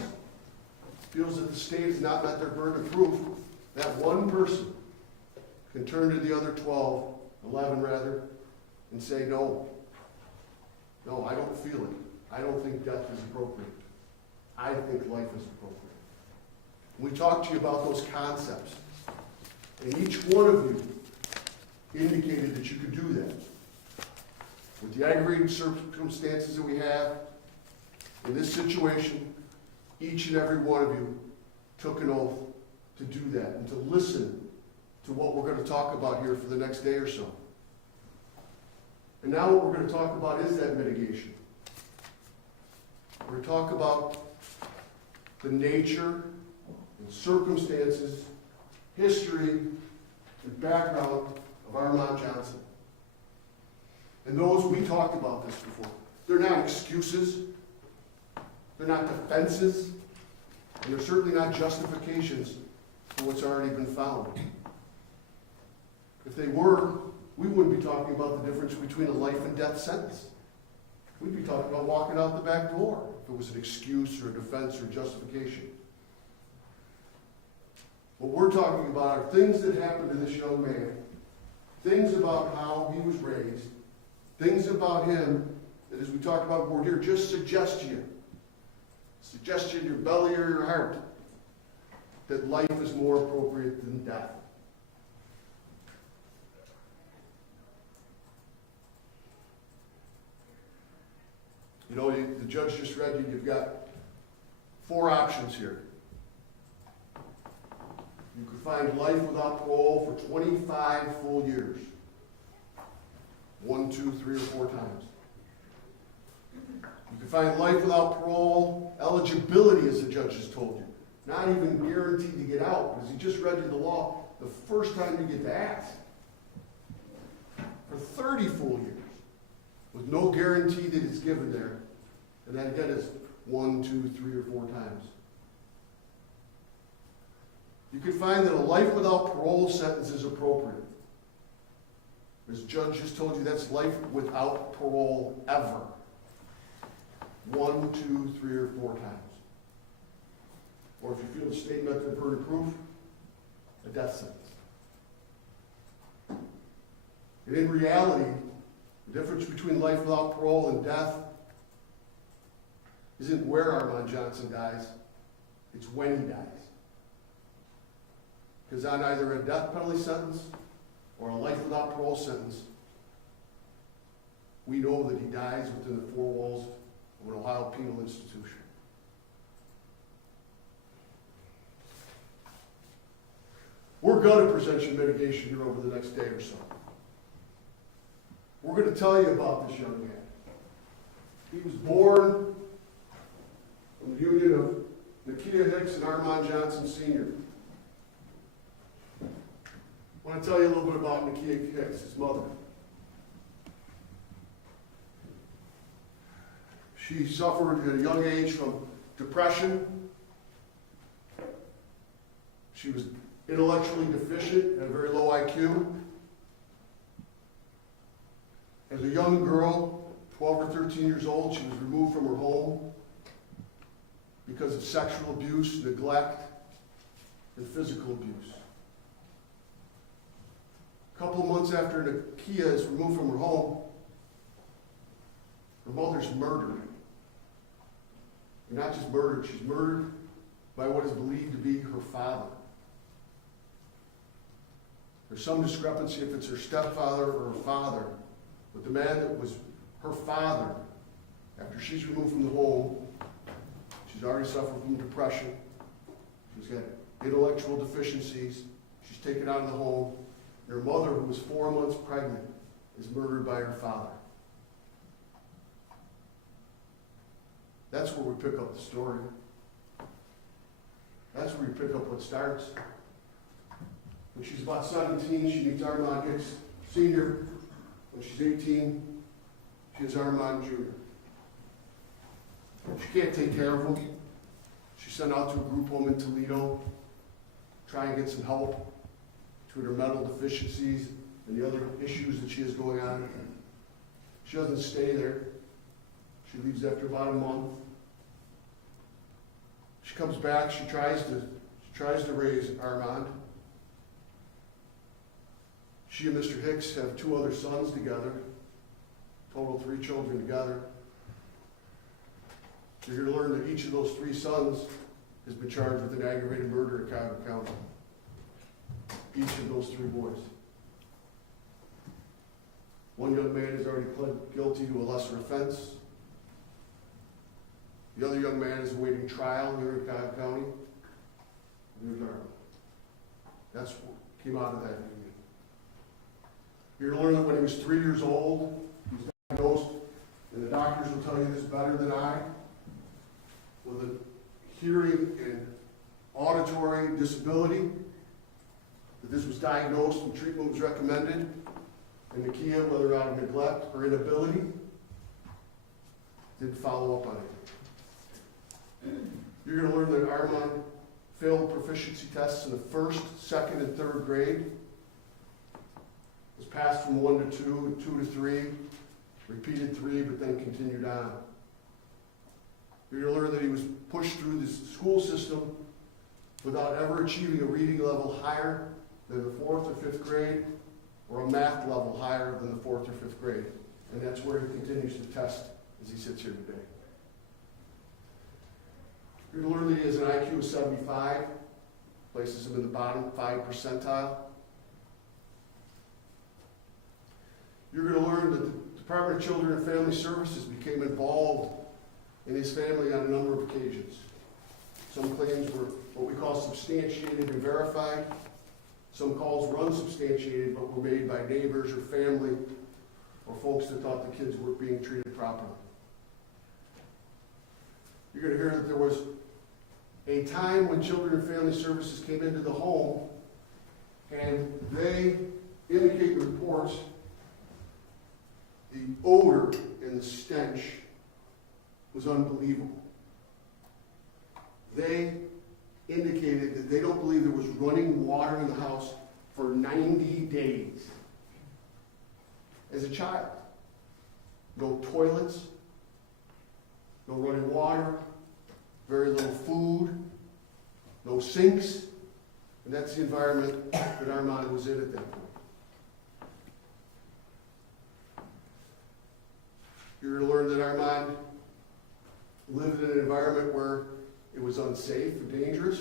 feels that the state has not met their burden of proof, that one person can turn to the other 11 rather, and say, no, I don't feel it. I don't think death is appropriate. I think life is appropriate. We talked to you about those concepts, and each one of you indicated that you could do that. With the aggravating circumstances that we have, in this situation, each and every one of you took an oath to do that and to listen to what we're going to talk about here for the next day or so. And now what we're going to talk about is that mitigation. We're going to talk about the nature and circumstances, history, and background of Armond Johnson. And those, we talked about this before. They're not excuses. They're not defenses. And they're certainly not justifications for what's already been found. If they were, we wouldn't be talking about the difference between a life and death sentence. We'd be talking about walking out the back door if it was an excuse or a defense or justification. What we're talking about are things that happened to this young man, things about how he was raised, things about him that, as we talked about before here, just suggest to you in your belly or your heart, that life is more appropriate than death. You know, the judge just read you've got 4 options here. You could find life without parole for 25 full years. 1, 2, 3, or 4 times. You could find life without parole, eligibility, as the judge has told you. Not even guaranteed to get out, because he just read you the law the first time you get to ask. For 30 full years, with no guarantee that it's given there. And that again is 1, 2, 3, or 4 times. You could find that a life without parole sentence is appropriate. As the judge just told you, that's life without parole ever. 1, 2, 3, or 4 times. Or if you feel the state met their burden of proof, a death sentence. And in reality, The difference between life without parole and death isn't where Armond Johnson dies, it's when he dies. Because on either a death penalty sentence or a life without parole sentence, we know that he dies within the four walls of an Ohio penal institution. We're going to present you mitigation here over the next day or so. We're going to tell you about this young man. He was born from the union of Takeyra Hicks and Armond Johnson Sr. I want to tell you a little bit about Takeyra Hicks, his mother. She suffered at a young age from depression. She was intellectually deficient, had a very low IQ. As a young girl, 12 or 13 years old, she was removed from her home because of sexual abuse, neglect, and physical abuse. A couple of months after Takeyra is removed from her home, her mother's murdered. And not just murdered, she's murdered by what is believed to be her father. There's some discrepancy if it's her stepfather or her father, but the man that was her father, after she's removed from the home, she's already suffered from depression, she's got intellectual deficiencies, she's taken out of the home, and her mother, who was 4 months pregnant, is murdered by her father. That's where we pick up the story. That's where we pick up what starts. When she's about 17, she meets Armond Hicks Sr. When she's 18, she has Armond Jr. She can't take care of him. She's sent out to a group home in Toledo, try and get some help between her mental deficiencies and the other issues that she has going on. She doesn't stay there. She leaves after about a month. She comes back. She tries to raise Armond. She and Mr. Hicks have 2 other sons together, total 3 children together. You're going to learn that each of those 3 sons has been charged with an aggravated murder in Cuyahoga County. Each of those 3 boys. One young man has already pled guilty to a lesser offense. The other young man is awaiting trial here in Cuyahoga County. That's what came out of that union. You're going to learn that when he was 3 years old, he was diagnosed, and the doctors will tell you this better than I, with a hearing and auditory disability, that this was diagnosed and treatment was recommended, and Takeyra, whether out of neglect or inability, didn't follow up on it. You're going to learn that Armond failed proficiency tests in the 1st, 2nd, and 3rd grade. Was passed from 1 to 2, 2 to 3, repeated 3, but then continued on. You're going to learn that he was pushed through the school system without ever achieving a reading level higher than the 4th or 5th grade, or a math level higher than the 4th or 5th grade. And that's where he continues to test as he sits here today. You're going to learn that he has an IQ of 75, places him in the bottom 5 percentile. You're going to learn that the Department of Children and Family Services became involved in his family on a number of occasions. Some claims were what we call substantiated and verified. Some calls were unsubstantiated, but were made by neighbors or family or folks that thought the kids weren't being treated properly. You're going to hear that there was a time when Children and Family Services came into the home and they indicate in reports the odor and the stench was unbelievable. They indicated that they don't believe there was running water in the house for 90 days. As a child, no toilets, no running water, very little food, no sinks, and that's the environment that Armond was in at that point. learned that Armand lived in an environment where it was unsafe and dangerous,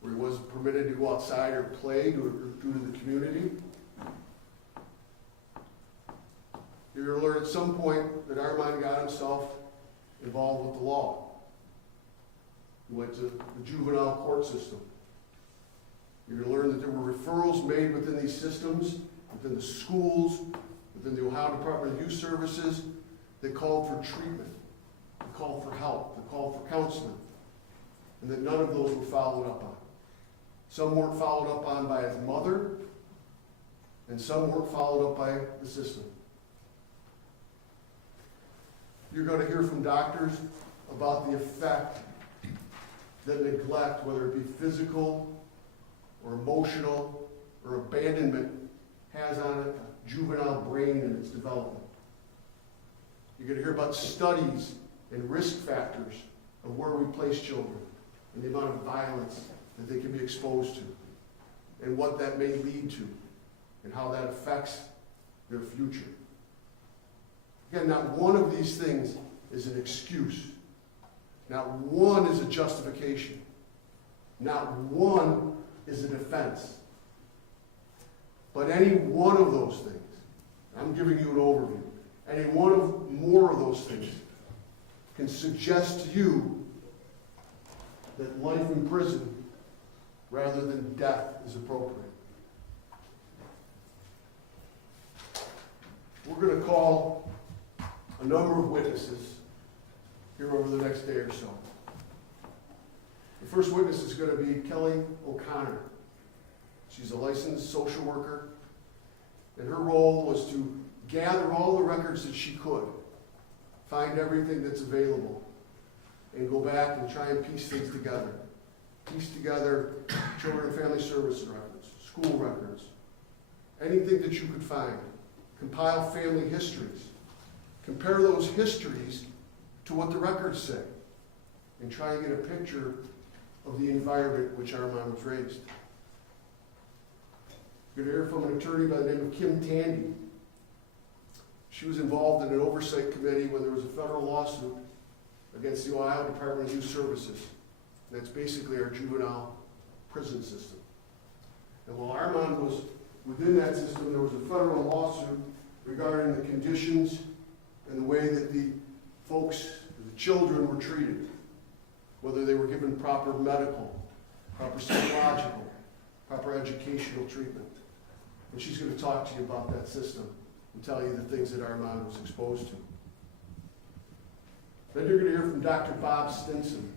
where he wasn't permitted to go outside or play due to the community. You're going to learn at some point that Armand got himself involved with the law. He went to the juvenile court system. You're going to learn that there were referrals made within these systems, within the schools, within the Ohio Department of Youth Services, that called for treatment, that called for help, that called for counseling, and that none of those were followed up on. Some weren't followed up on by his mother, and some weren't followed up by the system. You're going to hear from doctors about the effect that neglect, whether it be physical or emotional or abandonment, has on a juvenile brain and its development. You're going to hear about studies and risk factors of where we place children and the amount of violence that they can be exposed to and what that may lead to and how that affects their future. Again, not one of these things is an excuse. Not one is a justification. Not one is a defense. But any one of those things, I'm giving you an overview, any one of more of those things can suggest to you that life in prison rather than death is appropriate. We're going to call a number of witnesses here over the next day or so. The first witness is going to be Kelly O'Connor. She's a licensed social worker, and her role was to gather all the records that she could, find everything that's available, and go back and try and piece things together. Piece together children and family services records, school records, anything that you could find. Compile family histories. Compare those histories to what the records say, and try and get a picture of the environment in which Armand was raised. You're going to hear from an attorney by the name of Kim Tandy. She was involved in an oversight committee when there was a federal lawsuit against the Ohio Department of Youth Services. That's basically our juvenile prison system. And while Armand was within that system, there was a federal lawsuit regarding the conditions and the way that the folks, the children, were treated, whether they were given proper medical, proper psychological, proper educational treatment. And she's going to talk to you about that system and tell you the things that Armand was exposed to. Then you're going to hear from Dr. Bob Stinson.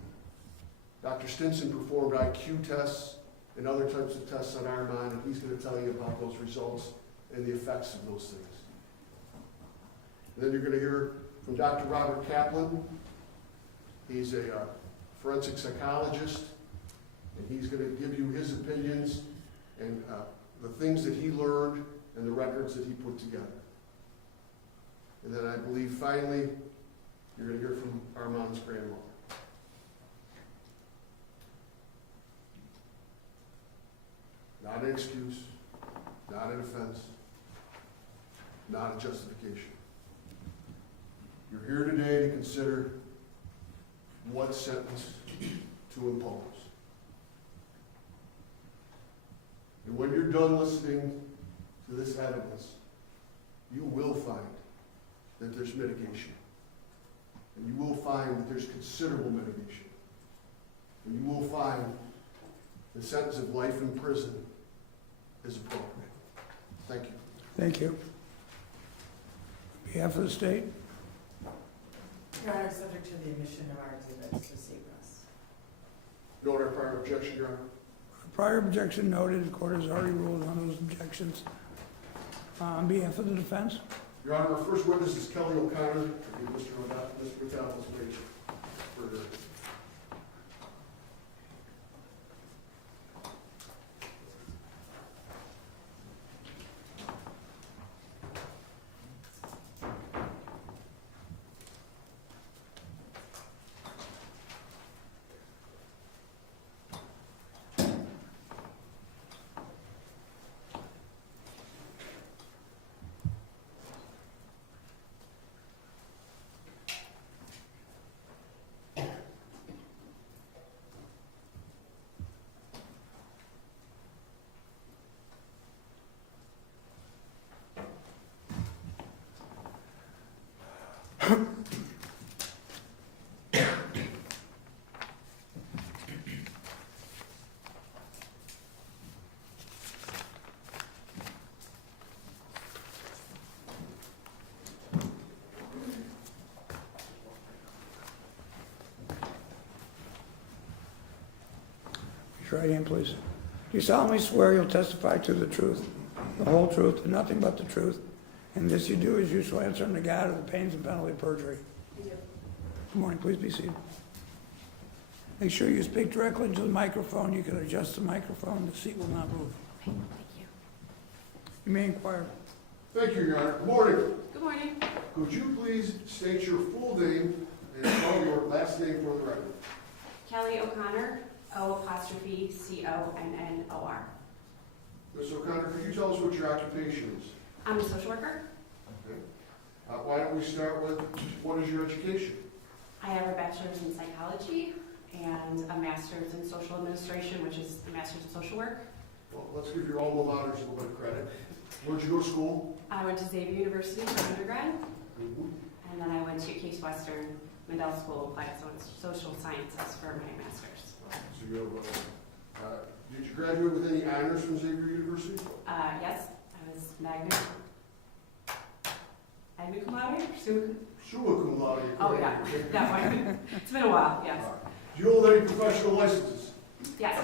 Dr. Stinson performed IQ tests and other types of tests on Armand, and he's going to tell you about those results and the effects of those things. And then you're going to hear from Dr. Robert Kaplan. He's a forensic psychologist, and he's going to give you his opinions and the things that he learned and the records that he put together. And then I believe finally you're going to hear from Armand's grandmother. Not an excuse, not an offense, not a justification. You're here today to consider what sentence to impose. And when you're done listening to this evidence, you will find that there's mitigation. And you will find that there's considerable mitigation. And you will find the sentence of life in prison is appropriate. Thank you. Thank you. On behalf of the state? Your Honor, subject to the admission of our exhibits to CBS. No order of prior objection, Your Honor. Prior objection noted. The court has already ruled on those objections. On behalf of the defense? Your Honor, our first witness is Kelly O'Connor. Mr. Vitale's waiting for her. Raise your right hand, please. Do you solemnly swear you'll testify to the truth, the whole truth, and nothing but the truth? And this you do as you shall answer unto God of the pains and penalty of perjury. I do. Good morning, please be seated. Make sure you speak directly into the microphone. You can adjust the microphone, the seat will not move. Thank you. You may inquire. Thank you, Your Honor. Good morning. Good morning. Could you please state your full name and spell your last name for the record? Kelly O'Connor, O''Connor. Ms. O'Connor, could you tell us what your occupation is? I'm a social worker. Okay. Why don't we start with, what is your education? I have a bachelor's in psychology and a master's in social administration, which is a master's in social work. Well, let's give your alma maters a little bit of credit. Where'd you go to school? I went to Xavier University for undergrad, Mhm. and then I went to Case Western Mandel School of Applied Social Sciences for my master's. So you have, did you graduate with any honors from Xavier University? Yes, I was magna cum laude? Summa cum laude. Oh, yeah, that one. It's been a while, yes. Do you hold any professional licenses? Yes.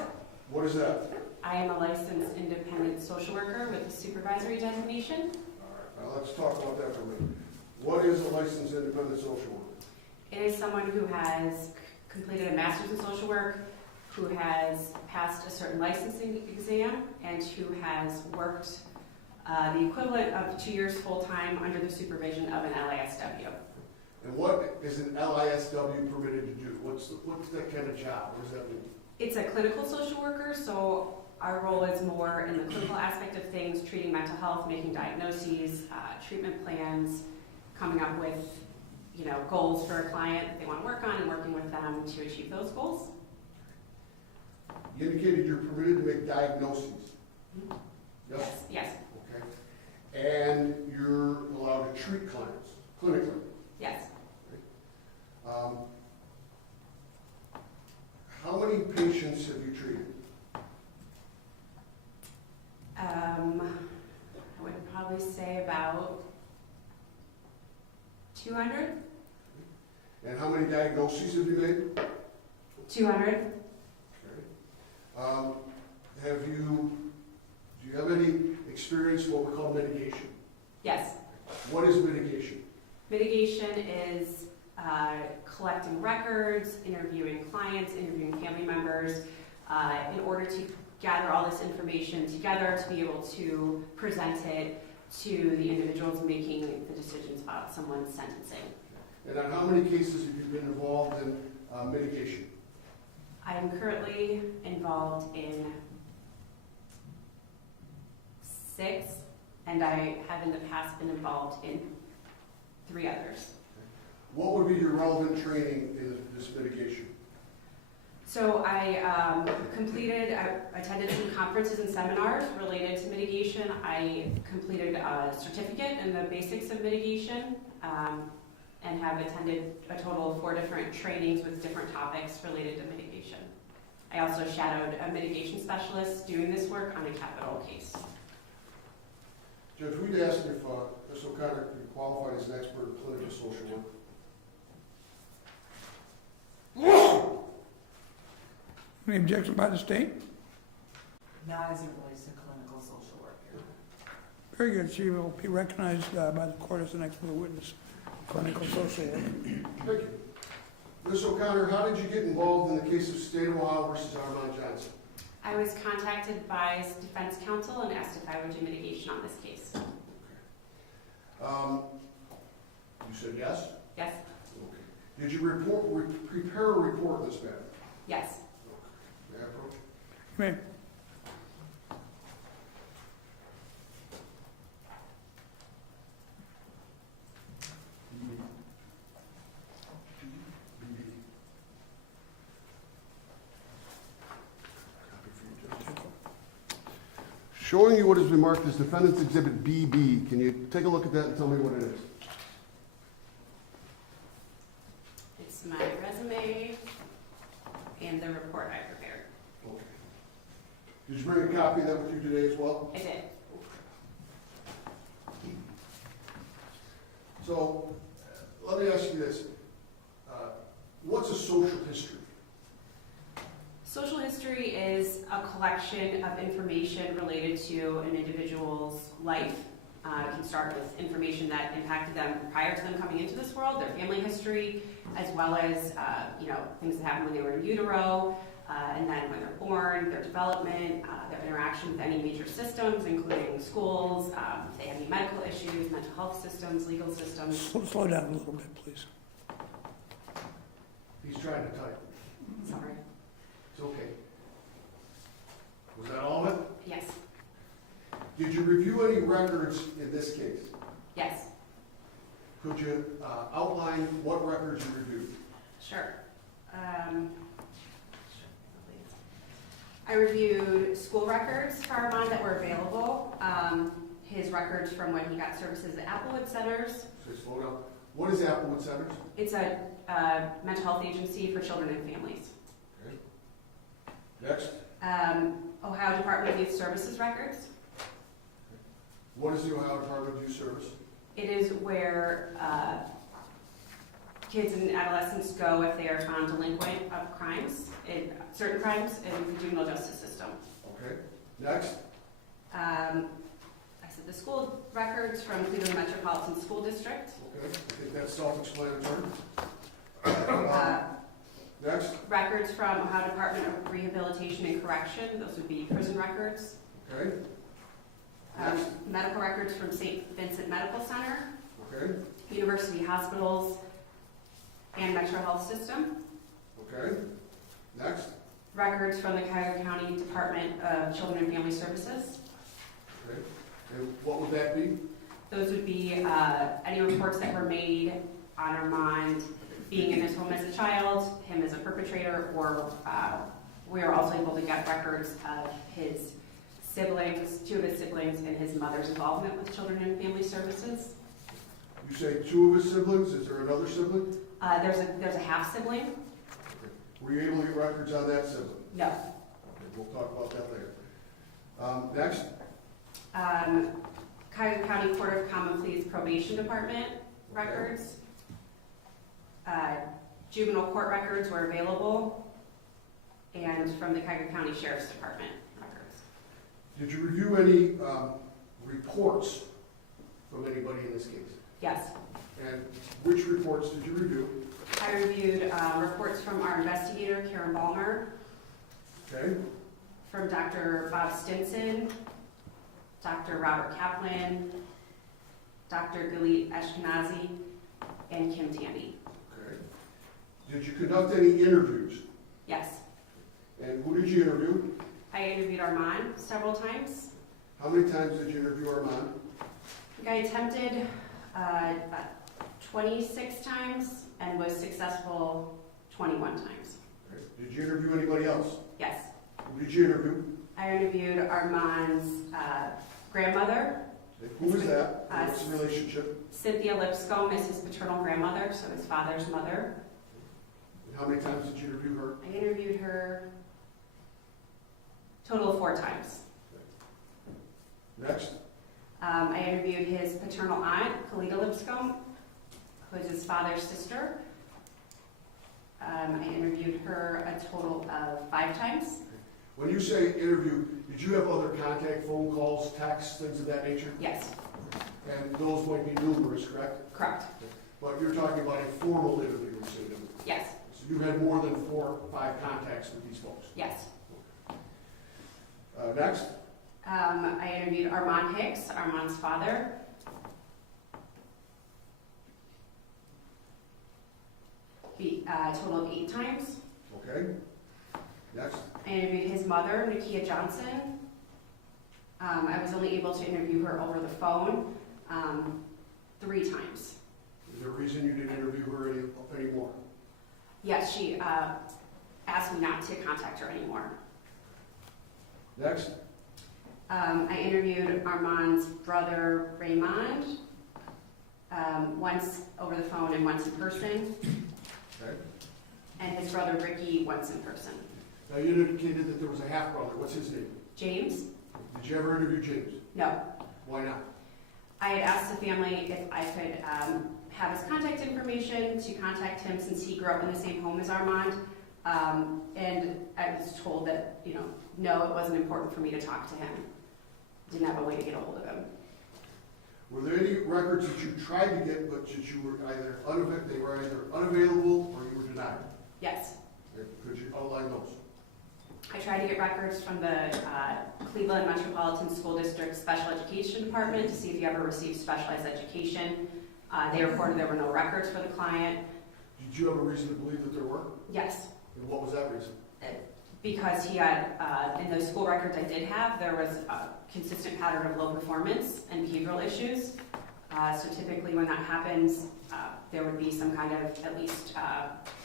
What is that? I am a licensed independent social worker with a supervisory designation. All right, now let's talk about that for a minute. What is a licensed independent social worker? It is someone who has completed a master's in social work, who has passed a certain licensing exam, and who has worked the equivalent of 2 years full-time under the supervision of an LISW. And what is an LISW permitted to do? What's that kind of job? What does that mean? It's a clinical social worker, so our role is more in the clinical aspect of things, treating mental health, making diagnoses, treatment plans, coming up with, goals for a client that they want to work on and working with them to achieve those goals. You indicated you're permitted to make diagnoses. Yes? Yes. Okay. And you're allowed to treat clients clinically. Yes. How many patients have you treated? I would probably say about 200. And how many diagnoses have you made? 200. Okay. Do you have any experience with what we call mitigation? Yes. What is mitigation? Mitigation is collecting records, interviewing clients, interviewing family members, in order to gather all this information together to be able to present it to the individuals making the decisions about someone's sentencing. And on how many cases have you been involved in mitigation? I am currently involved in 6, and I have in the past been involved in 3 others. What would be your relevant training in this mitigation? So I attended some conferences and seminars related to mitigation. I completed a certificate in the basics of mitigation, and have attended a total of 4 different trainings with different topics related to mitigation. I also shadowed a mitigation specialist doing this work on a capital case. Judge, we'd asked if Ms. O'Connor could be qualified as an expert in clinical social work. Any objection by the state? Not as it relates to clinical social work. Very good. She will be recognized by the court as an expert witness, clinical social work. Thank you. Ms. O'Connor, how did you get involved in the case of State of Ohio versus Armond Johnson? I was contacted by defense counsel and asked if I would do mitigation on this case. You said yes? Yes? Okay. Did you prepare a report in this matter? Yes. May I approach? You may. Showing you what has been marked as Defendant's Exhibit BB. Can you take a look at that and tell me what it is? It's my resume and the report I prepared. Okay. Did you bring a copy of that with you today as well? I did. So, let me ask you this. What's a social history? Social history is collection of information related to an individual's life. It can start with information that impacted them prior to them coming into this world, their family history, as well as things that happened when they were in utero, and then when they're born, their development, their interaction with any major systems, including schools, if they have any medical issues, mental health systems, legal systems. Slow down a little bit, please. He's trying to type. Sorry. It's okay. Was that all of it? Yes. Did you review any records in this case? Yes. Could you outline what records you reviewed? Sure. I reviewed school records for Armand that were available. His records from when he got services at Applewood Centers. So slow down. What is Applewood Centers? It's a mental health agency for children and families. Okay. Next. Ohio Department of Youth Services records. What is the Ohio Department of Youth Service? It is where kids and adolescents go if they are found delinquent of crimes, certain crimes in the juvenile justice system. Okay. Next. I said the school records from Cleveland Metropolitan School District. Okay. I think that's self-explanatory. Next. Records from Ohio Department of Rehabilitation and Correction. Those would be prison records. Okay. Next. Medical records from St. Vincent Medical Center. Okay. University hospitals and Metro Health System. Okay. Next. Records from the Cuyahoga County Department of Children and Family Services. Okay. And what would that be? Those would be any reports that were made on Armand being in his home as a child, him as a perpetrator, or we are also able to get records of his siblings, 2 of his siblings, and his mother's involvement with Children and Family Services. You say 2 of his siblings. Is there another sibling? There's a half sibling. Okay. Were you able to get records on that sibling? No. Okay. We'll talk about that later. Next. Cuyahoga County Court of Common Pleas Probation Department records. Juvenile court records were available, and from the Cuyahoga County Sheriff's Department records. Did you review any reports from anybody in this case? Yes. And which reports did you review? I reviewed reports from our investigator, Karen Ballmer, Okay. from Dr. Bob Stinson, Dr. Robert Kaplan, Dr. Galit Ashkenazi, and Kim Tandy. Okay. Did you conduct any interviews? Yes. And who did you interview? I interviewed Armand several times. How many times did you interview Armand? I think I attempted about 26 times and was successful 21 times. Okay. Did you interview anybody else? Yes. Who did you interview? I interviewed Armand's grandmother. And who was that? What's the relationship? Cynthia Lipscomb is his paternal grandmother, so his father's mother. And how many times did you interview her? I interviewed her total of 4 times. Next. I interviewed his paternal aunt, Kalita Lipscomb, who is his father's sister. I interviewed her a total of 5 times. When you say interview, did you have other contact, phone calls, texts, things of that nature? Yes, And those might be numerous, correct? correct. But you're talking about a formal interview, you say. Yes, So you had more than 4 or 5 contacts with these folks. yes. Next. I interviewed Armand Hicks, Armand's father. A total of 8 times. Okay. Next. I interviewed his mother, Takeyra Johnson. I was only able to interview her over the phone 3 times. Is there a reason you didn't interview her anymore? Yes, she asked me not to contact her anymore. Next. I interviewed Armand's brother, Raymond, once over the phone and once in person, Okay. and his brother, Ricky, once in person. Now you indicated that there was a half-brother. What's his name? James? Did you ever interview James? No. Why not? I had asked the family if I could have his contact information to contact him since he grew up in the same home as Armand. And I was told that, no, it wasn't important for me to talk to him. Didn't have a way to get a hold of him. Were there any records that you tried to get, but that you were either unavailable or you were denied? Yes. Could you outline those? I tried to get records from the Cleveland Metropolitan School District Special Education Department to see if he ever received specialized education. They reported there were no records for the client. Did you have a reason to believe that there were? Yes. And what was that reason? Because he had, in those school records I did have, there was a consistent pattern of low performance and behavioral issues. So typically when that happens, there would be some kind of at least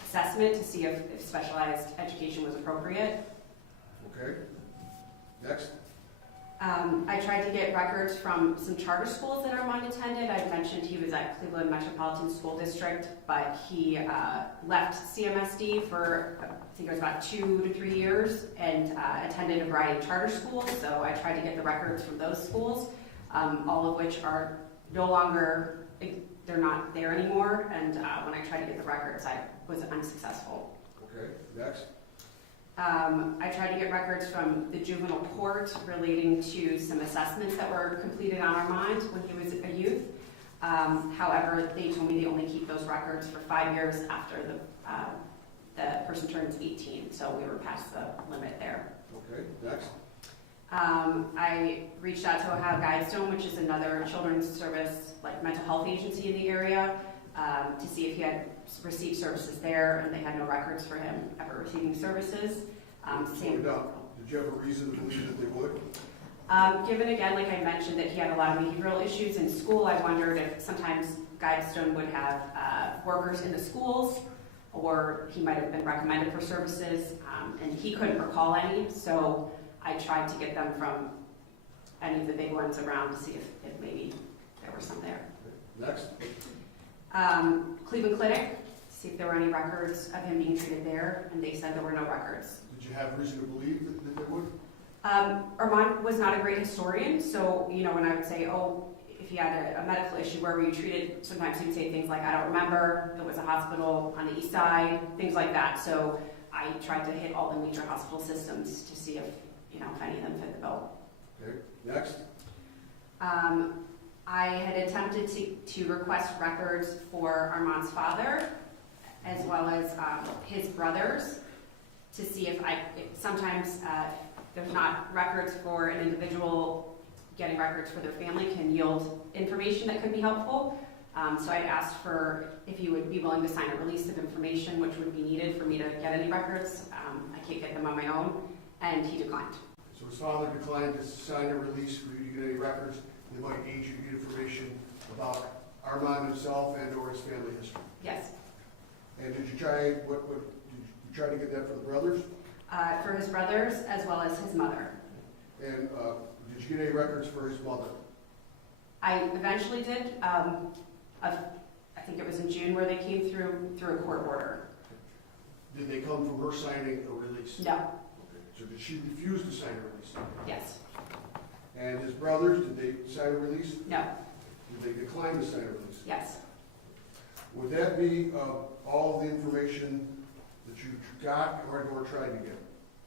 assessment to see if specialized education was appropriate. Okay. Next. I tried to get records from some charter schools that Armand attended. I mentioned he was at Cleveland Metropolitan School District, but he left CMSD for, I think it was about 2 to 3 years, and attended a variety of charter schools. So I tried to get the records from those schools, all of which are no longer, they're not there anymore. And when I tried to get the records, I was unsuccessful. Okay. Next. I tried to get records from the juvenile court relating to some assessments that were completed on Armand when he was a youth. However, they told me they only keep those records for 5 years after the person turns 18, so we were past the limit there. Okay. Next. I reached out to Ohio Guidestone, which is another children's service, like mental health agency in the area, to see if he had received services there, and they had no records for him ever receiving services. Did you have a reason to believe that they would? Given again, like I mentioned, that he had a lot of behavioral issues in school, I wondered if sometimes Guidestone would have workers in the schools, or he might have been recommended for services, and he couldn't recall any, so I tried to get them from any of the big ones around to see if maybe there were some there. Next. Cleveland Clinic, see if there were any records of him being treated there, and they said there were no records. Did you have reason to believe that they would? Armand was not a great historian, so, when I would say, if he had a medical issue, where were you treated? Sometimes he would say things like, I don't remember, there was a hospital on the east side, things like that. So I tried to hit all the major hospital systems to see if any of them fit the bill. Okay. Next. I had attempted to request records for Armand's father, as well as his brothers, to see if sometimes there's not records for an individual, getting records for their family can yield information that could be helpful. So I asked for if he would be willing to sign a release of information, which would be needed for me to get any records. I can't get them on my own, and he declined. So his father declined to sign a release for you to get any records. They might aid you to get information about Armand himself and or his family history. Yes. And did you try, did you try to get that for the brothers? For his brothers, as well as his mother. And did you get any records for his mother? I eventually did. I think it was in June where they came through a court order. Did they come from her signing a release? No. Okay. So did she refuse to sign a release? Yes. And his brothers, did they sign a release? No. Did they decline to sign a release? Yes. Would that be all of the information that you got or tried to get?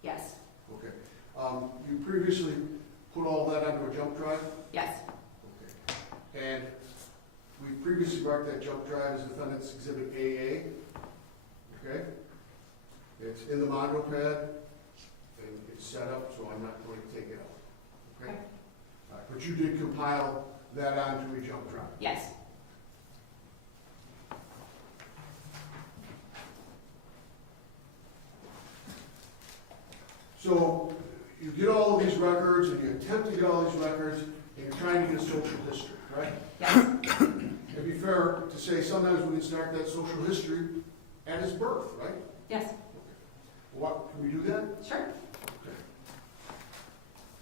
Yes. Okay. You previously put all that onto a jump drive? Yes. Okay. And we previously marked that jump drive as Defendant's Exhibit AA. Okay? It's in the Mongo pad, and it's set up, so I'm not going to take it out. Okay? Okay. But you did compile that onto a jump drive. Yes. So you get all of these records, and you attempt to get all these records, and you're trying to get a social history, right? Yes. It'd be fair to say sometimes we can start that social history at his birth, right? Yes. What, can we do that? Sure. Okay.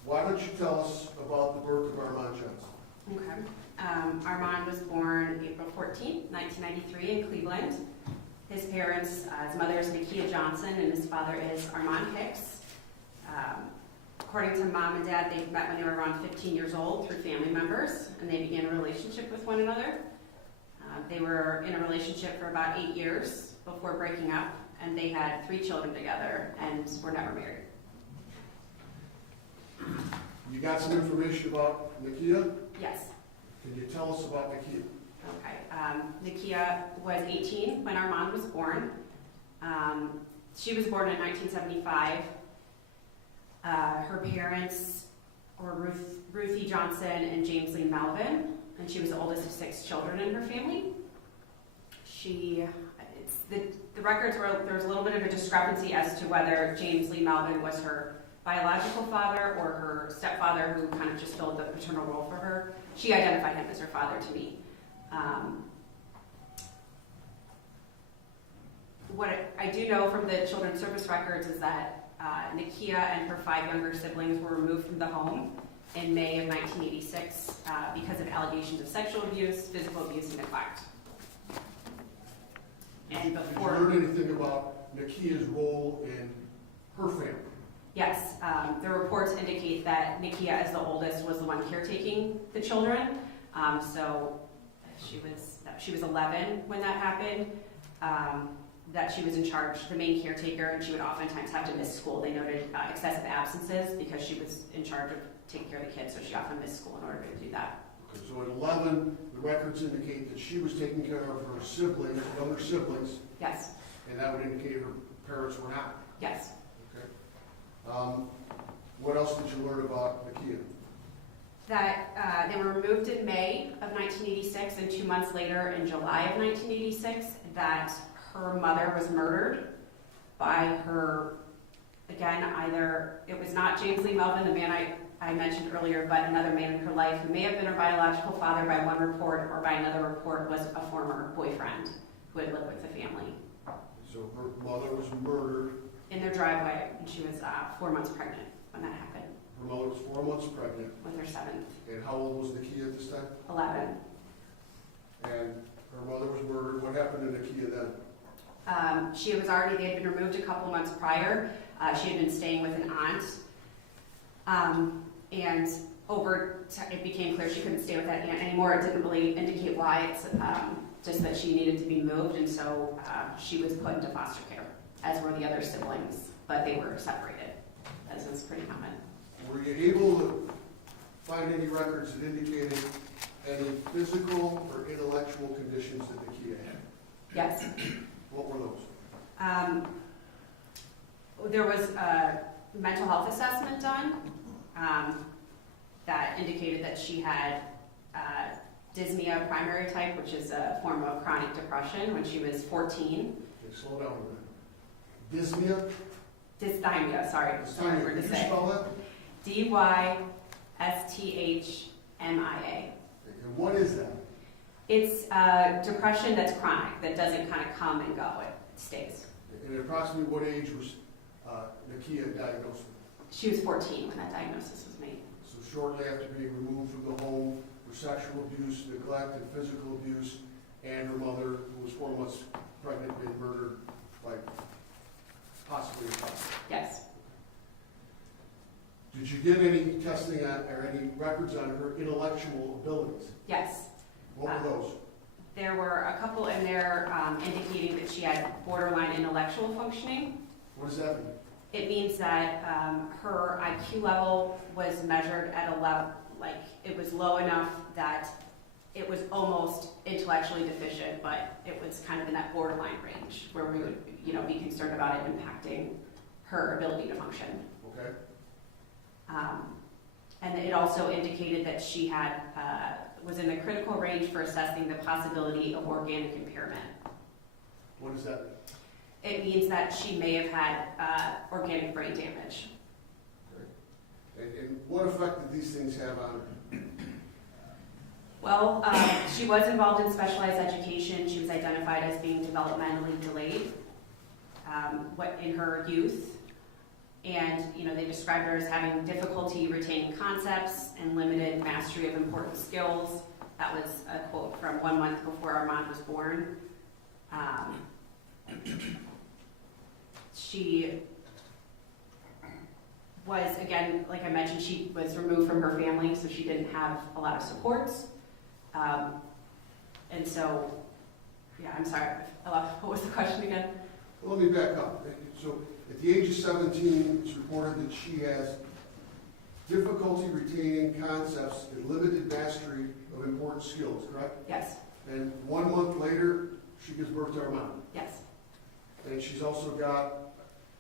Why don't you tell us about the birth of Armond Johnson? Okay. Armand was born April 14th, 1993 in Cleveland. His parents, his mother is Takeyra Johnson, and his father is Armand Hicks. According to Mom and Dad, they met when they were around 15 years old through family members, and they began a relationship with one another. They were in a relationship for about 8 years before breaking up, and they had 3 children together and were never married. You got some information about Takeyra? Yes. Can you tell us about Takeyra? Okay. Takeyra was 18 when Armand was born. She was born in 1975. Her parents were Ruthie Johnson and James Lee Melvin, and she was the oldest of 6 children in her family. The records were, there was a little bit of a discrepancy as to whether James Lee Melvin was her biological father or her stepfather who kind of just filled the paternal role for her. She identified him as her father to me. What I do know from the children's service records is that Takeyra and her 5 younger siblings were removed from the home in May of 1986 because of allegations of sexual abuse, physical abuse, and neglect. And before, Did you learn anything about Takeyra's role in her family? yes, the reports indicate that Takeyra, as the oldest, was the one caretaking the children. So she was 11 when that happened. That she was in charge, the main caretaker, and she would oftentimes have to miss school. They noted excessive absences because she was in charge of taking care of the kids, so she often missed school in order to do that. Okay, so at 11, the records indicate that she was taking care of her siblings, younger siblings, Yes, and that would indicate her parents were not. yes. Okay. What else did you learn about Takeyra? That they were removed in May of 1986, and 2 months later, in July of 1986, that her mother was murdered by her, again, either, it was not James Lee Melvin, the man I mentioned earlier, but another man in her life who may have been her biological father by one report, or by another report was a former boyfriend who had lived with the family. So her mother was murdered. In their driveway, and she was 4 months pregnant when that happened, Her mother was 4 months pregnant. with her 7th, And how old was Takeyra at this time? 11. And her mother was murdered. What happened to Takeyra then? They had been removed a couple months prior. She had been staying with an aunt. And it became clear she couldn't stay with that aunt anymore. It didn't really indicate why. It's just that she needed to be moved, and so she was put into foster care, as were the other siblings, but they were separated, as is pretty common. Were you able to find any records that indicated any physical or intellectual conditions that Takeyra had? Yes. What were those? There was a mental health assessment done that indicated that she had dyspnea primary type, which is a form of chronic depression, when she was 14. Okay, slow down a minute. Dyspnea? Dysthymia, sorry. Dyspnea. Hard to Could you say. spell that? Dysthymia. And what is that? It's depression that's chronic, that doesn't kind of come and go, it stays. And at approximately what age was Takeyra diagnosed with? She was 14 when that diagnosis was made. So shortly after being removed from the home for sexual abuse, neglect, and physical abuse, and her mother, who was 4 months pregnant, been murdered by possibly a father. Yes. Did you get any testing on, or any records on her intellectual abilities? Yes. What were those? There were a couple in there indicating that she had borderline intellectual functioning. What does that mean? It means that her IQ level was measured at a level, like it was low enough that it was almost intellectually deficient, but it was kind of in that borderline range where we would, be concerned about it impacting her ability to function. Okay. And it also indicated that she had was in the critical range for assessing the possibility of organic impairment. What does that mean? It means that she may have had organic brain damage. Okay. And what effect did these things have on her? Well, she was involved in specialized education. She was identified as being developmentally delayed in her youth. And, they described her as having difficulty retaining concepts and limited mastery of important skills. That was a quote from 1 month before Armand was born. She was, again, like I mentioned, she was removed from her family, so she didn't have a lot of supports. And so, yeah, I'm sorry. What was the question again? Well, let me back up. So at the age of 17, it's reported that she has difficulty retaining concepts and limited mastery of important skills, correct? Yes, And 1 month later, she gives birth to Armand. yes, And she's also got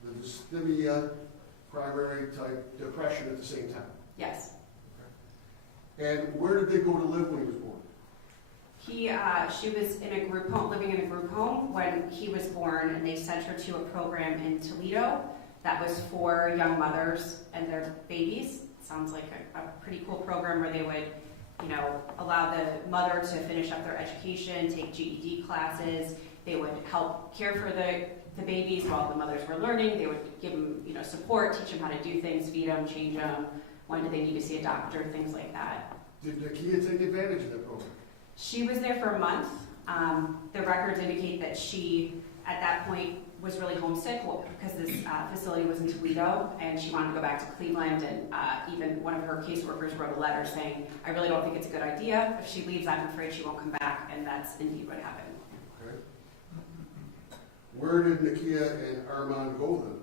the dysthymia, primary type depression at the same time. yes. And where did they go to live when he was born? She was in a group home, living in a group home when he was born, and they sent her to a program in Toledo that was for young mothers and their babies. Sounds like a pretty cool program where they would, allow the mother to finish up their education, take GED classes. They would help care for the babies while the mothers were learning. They would give them, support, teach them how to do things, feed them, change them. When do they need to see a doctor, things like that. Did Takeyra take advantage of that program? She was there for a month. The records indicate that she, at that point, was really homesick because this facility was in Toledo, and she wanted to go back to Cleveland, and even one of her caseworkers wrote a letter saying, I really don't think it's a good idea. If she leaves, I'm afraid she won't come back, and that's indeed what happened. Okay. Where did Takeyra and Armand go then?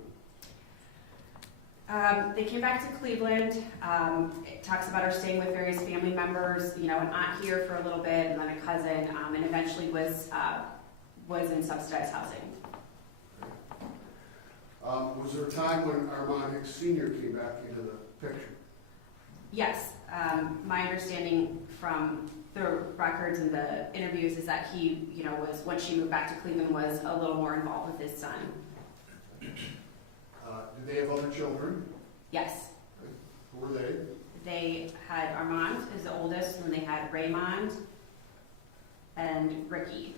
They came back to Cleveland. It talks about her staying with various family members, an aunt here for a little bit, and then a cousin, and eventually was in subsidized housing. Was there a time when Armand Hicks Sr. came back into the picture? Yes, my understanding from the records and the interviews is that he, was, once she moved back to Cleveland, was a little more involved with his son. Did they have other children? Yes. Who were they? They had Armand as the oldest, and they had Raymond and Ricky.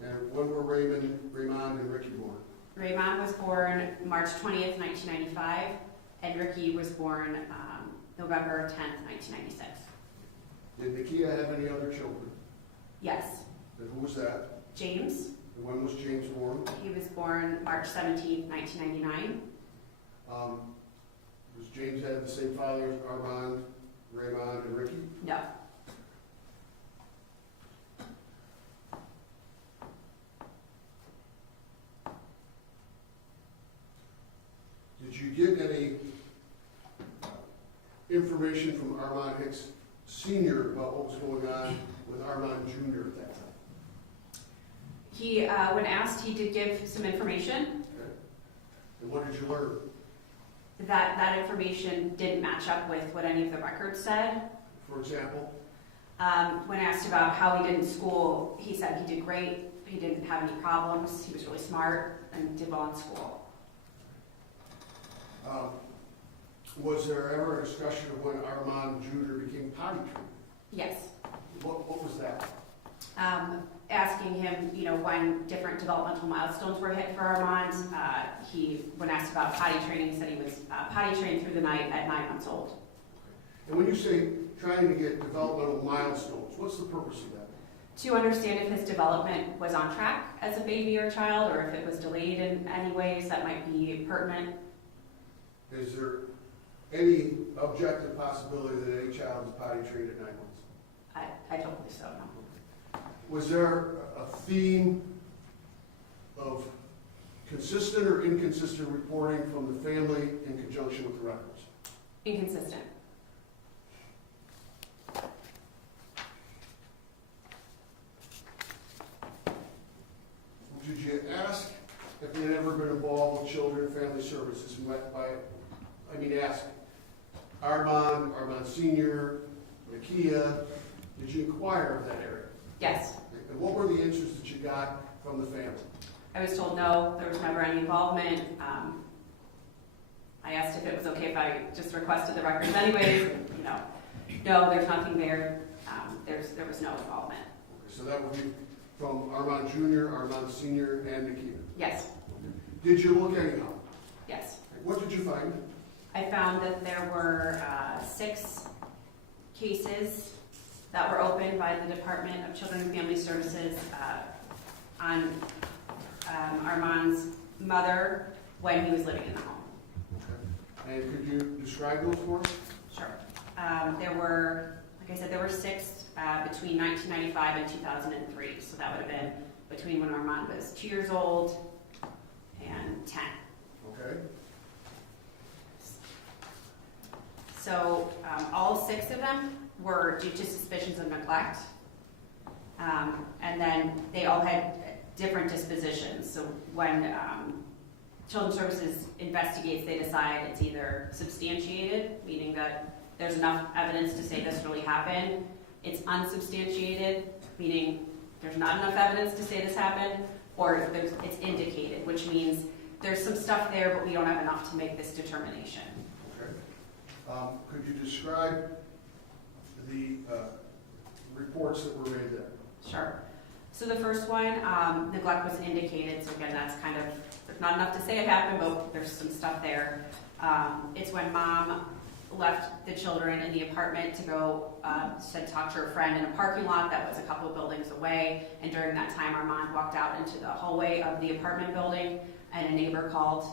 And when were Raymond and Ricky born? Raymond was born March 20th, 1995, and Ricky was born November 10th, 1996. Did Takeyra have any other children? Yes. And who was that? James. And when was James born? He was born March 17th, 1999. Was James had the same father as Armand, Raymond, and Ricky? No. Did you get any information from Armand Hicks Sr. about what was going on with Armand Jr. at that time? He, when asked, he did give some information. Okay. And what did you learn? That information didn't match up with what any of the records said. For example? When asked about how he did in school, he said he did great, he didn't have any problems, he was really smart, and did well in school. Was there ever a discussion of when Armand Jr. became potty trained? Yes. What was that? Asking him, when different developmental milestones were hit for Armand, when asked about potty training, he said he was potty trained through the night at 9 months old. And when you say trying to get developmental milestones, what's the purpose of that? To understand if his development was on track as a baby or a child, or if it was delayed in any ways that might be pertinent. Is there any objective possibility that any child is potty trained at 9 months? I don't believe so, no. Was there a theme of consistent or inconsistent reporting from the family in conjunction with the records? Inconsistent. Did you ask if they had ever been involved with children and family services? Ask Armand Sr., Takeyra, did you inquire of that area? Yes. And what were the answers that you got from the family? I was told no, there was never any involvement. I asked if it was okay if I just requested the records anyways. No, there's nothing there. There was no involvement. Okay, so that would be from Armand Jr., Armand Sr., and Takeyra? Yes. Did you look anyhow? Yes. What did you find? I found that there were 6 cases that were opened by the Department of Children and Family Services on Armand's mother when he was living in the home. Okay. And could you describe those for us? Sure. There were, like I said, there were 6 between 1995 and 2003. So that would have been between when Armand was 2 years old 2010. Okay? So all 6 of them were due to suspicions of neglect. And then they all had different dispositions. So when Children's Services investigates, they decide it's either substantiated, meaning that there's enough evidence to say this really happened. It's unsubstantiated, meaning there's not enough evidence to say this happened, or it's indicated, which means there's some stuff there, but we don't have enough to make this determination. Okay. Could you describe the reports that were made there? Sure. So the first one, neglect was indicated. So again, that's kind of, there's not enough to say it happened, but there's some stuff there. It's when mom left the children in the apartment to go to talk to her friend in a parking lot that was a couple of buildings away. And during that time, Armand walked out into the hallway of the apartment building, and a neighbor called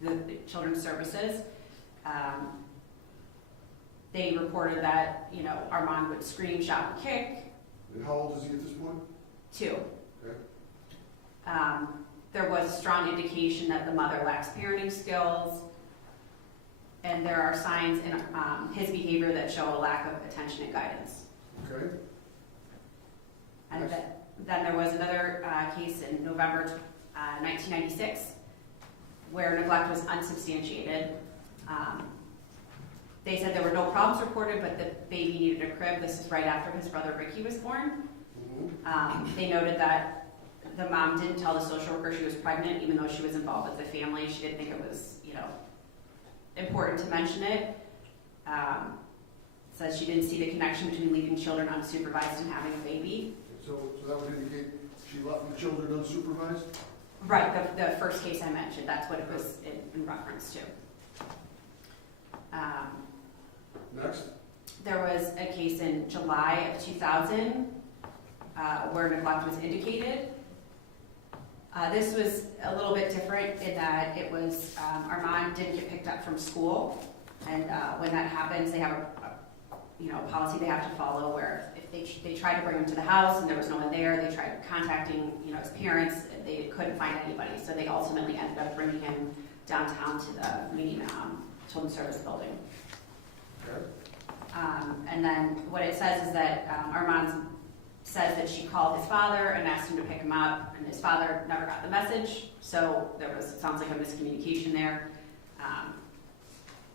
the Children's Services. They reported that, you know, Armand would scream, shout, and kick. And how old is he at this point? 2. Okay. There was strong indication that the mother lacks parenting skills, and there are signs in his behavior that show a lack of attention and guidance. Okay. And then there was another case in November 1996 where neglect was unsubstantiated. They said there were no problems reported, but the baby needed a crib. This is right after his brother Ricky was born. They noted that the mom didn't tell the social worker she was pregnant, even though she was involved with the family. She didn't think it was, you know, important to mention it. Says she didn't see the connection between leaving children unsupervised and having a baby. So that would indicate she left the children unsupervised? Right, the first case I mentioned, that's what it was in reference to. Next. There was a case in July of 2000 where neglect was indicated. This was a little bit different in that it was Armand didn't get picked up from school, and when that happens, they have a policy they have to follow where if they tried to bring him to the house and there was no one there, they tried contacting his parents, and they couldn't find anybody, so they ultimately ended up bringing him downtown to the main Children's Service building. Okay. And then what it says is that Armand says that she called his father and asked him to pick him up, and his father never got the message, so there was, it sounds like a miscommunication there.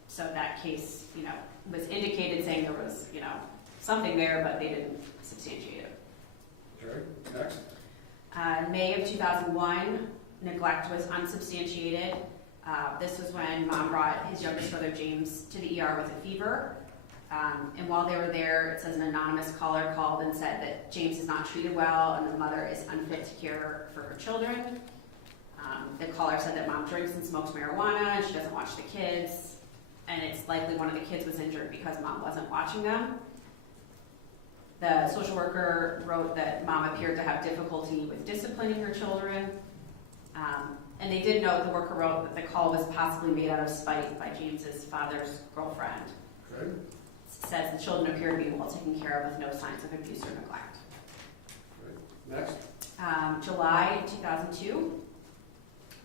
So that case, was indicated saying there was, something there, but they didn't substantiate it. Okay, next. May of 2001, neglect was unsubstantiated. This was when mom brought his youngest brother James to the ER with a fever. And while they were there, it says an anonymous caller called and said that James is not treated well and the mother is unfit to care for her children. The caller said that mom drinks and smokes marijuana and she doesn't watch the kids. And it's likely one of the kids was injured because mom wasn't watching them. The social worker wrote that mom appeared to have difficulty with disciplining her children. And they did note, the worker wrote that the call was possibly made out of spite by James's father's girlfriend. Okay. It says the children appear to be well taken care of with no signs of abuse or neglect. Okay. Next. July 2002.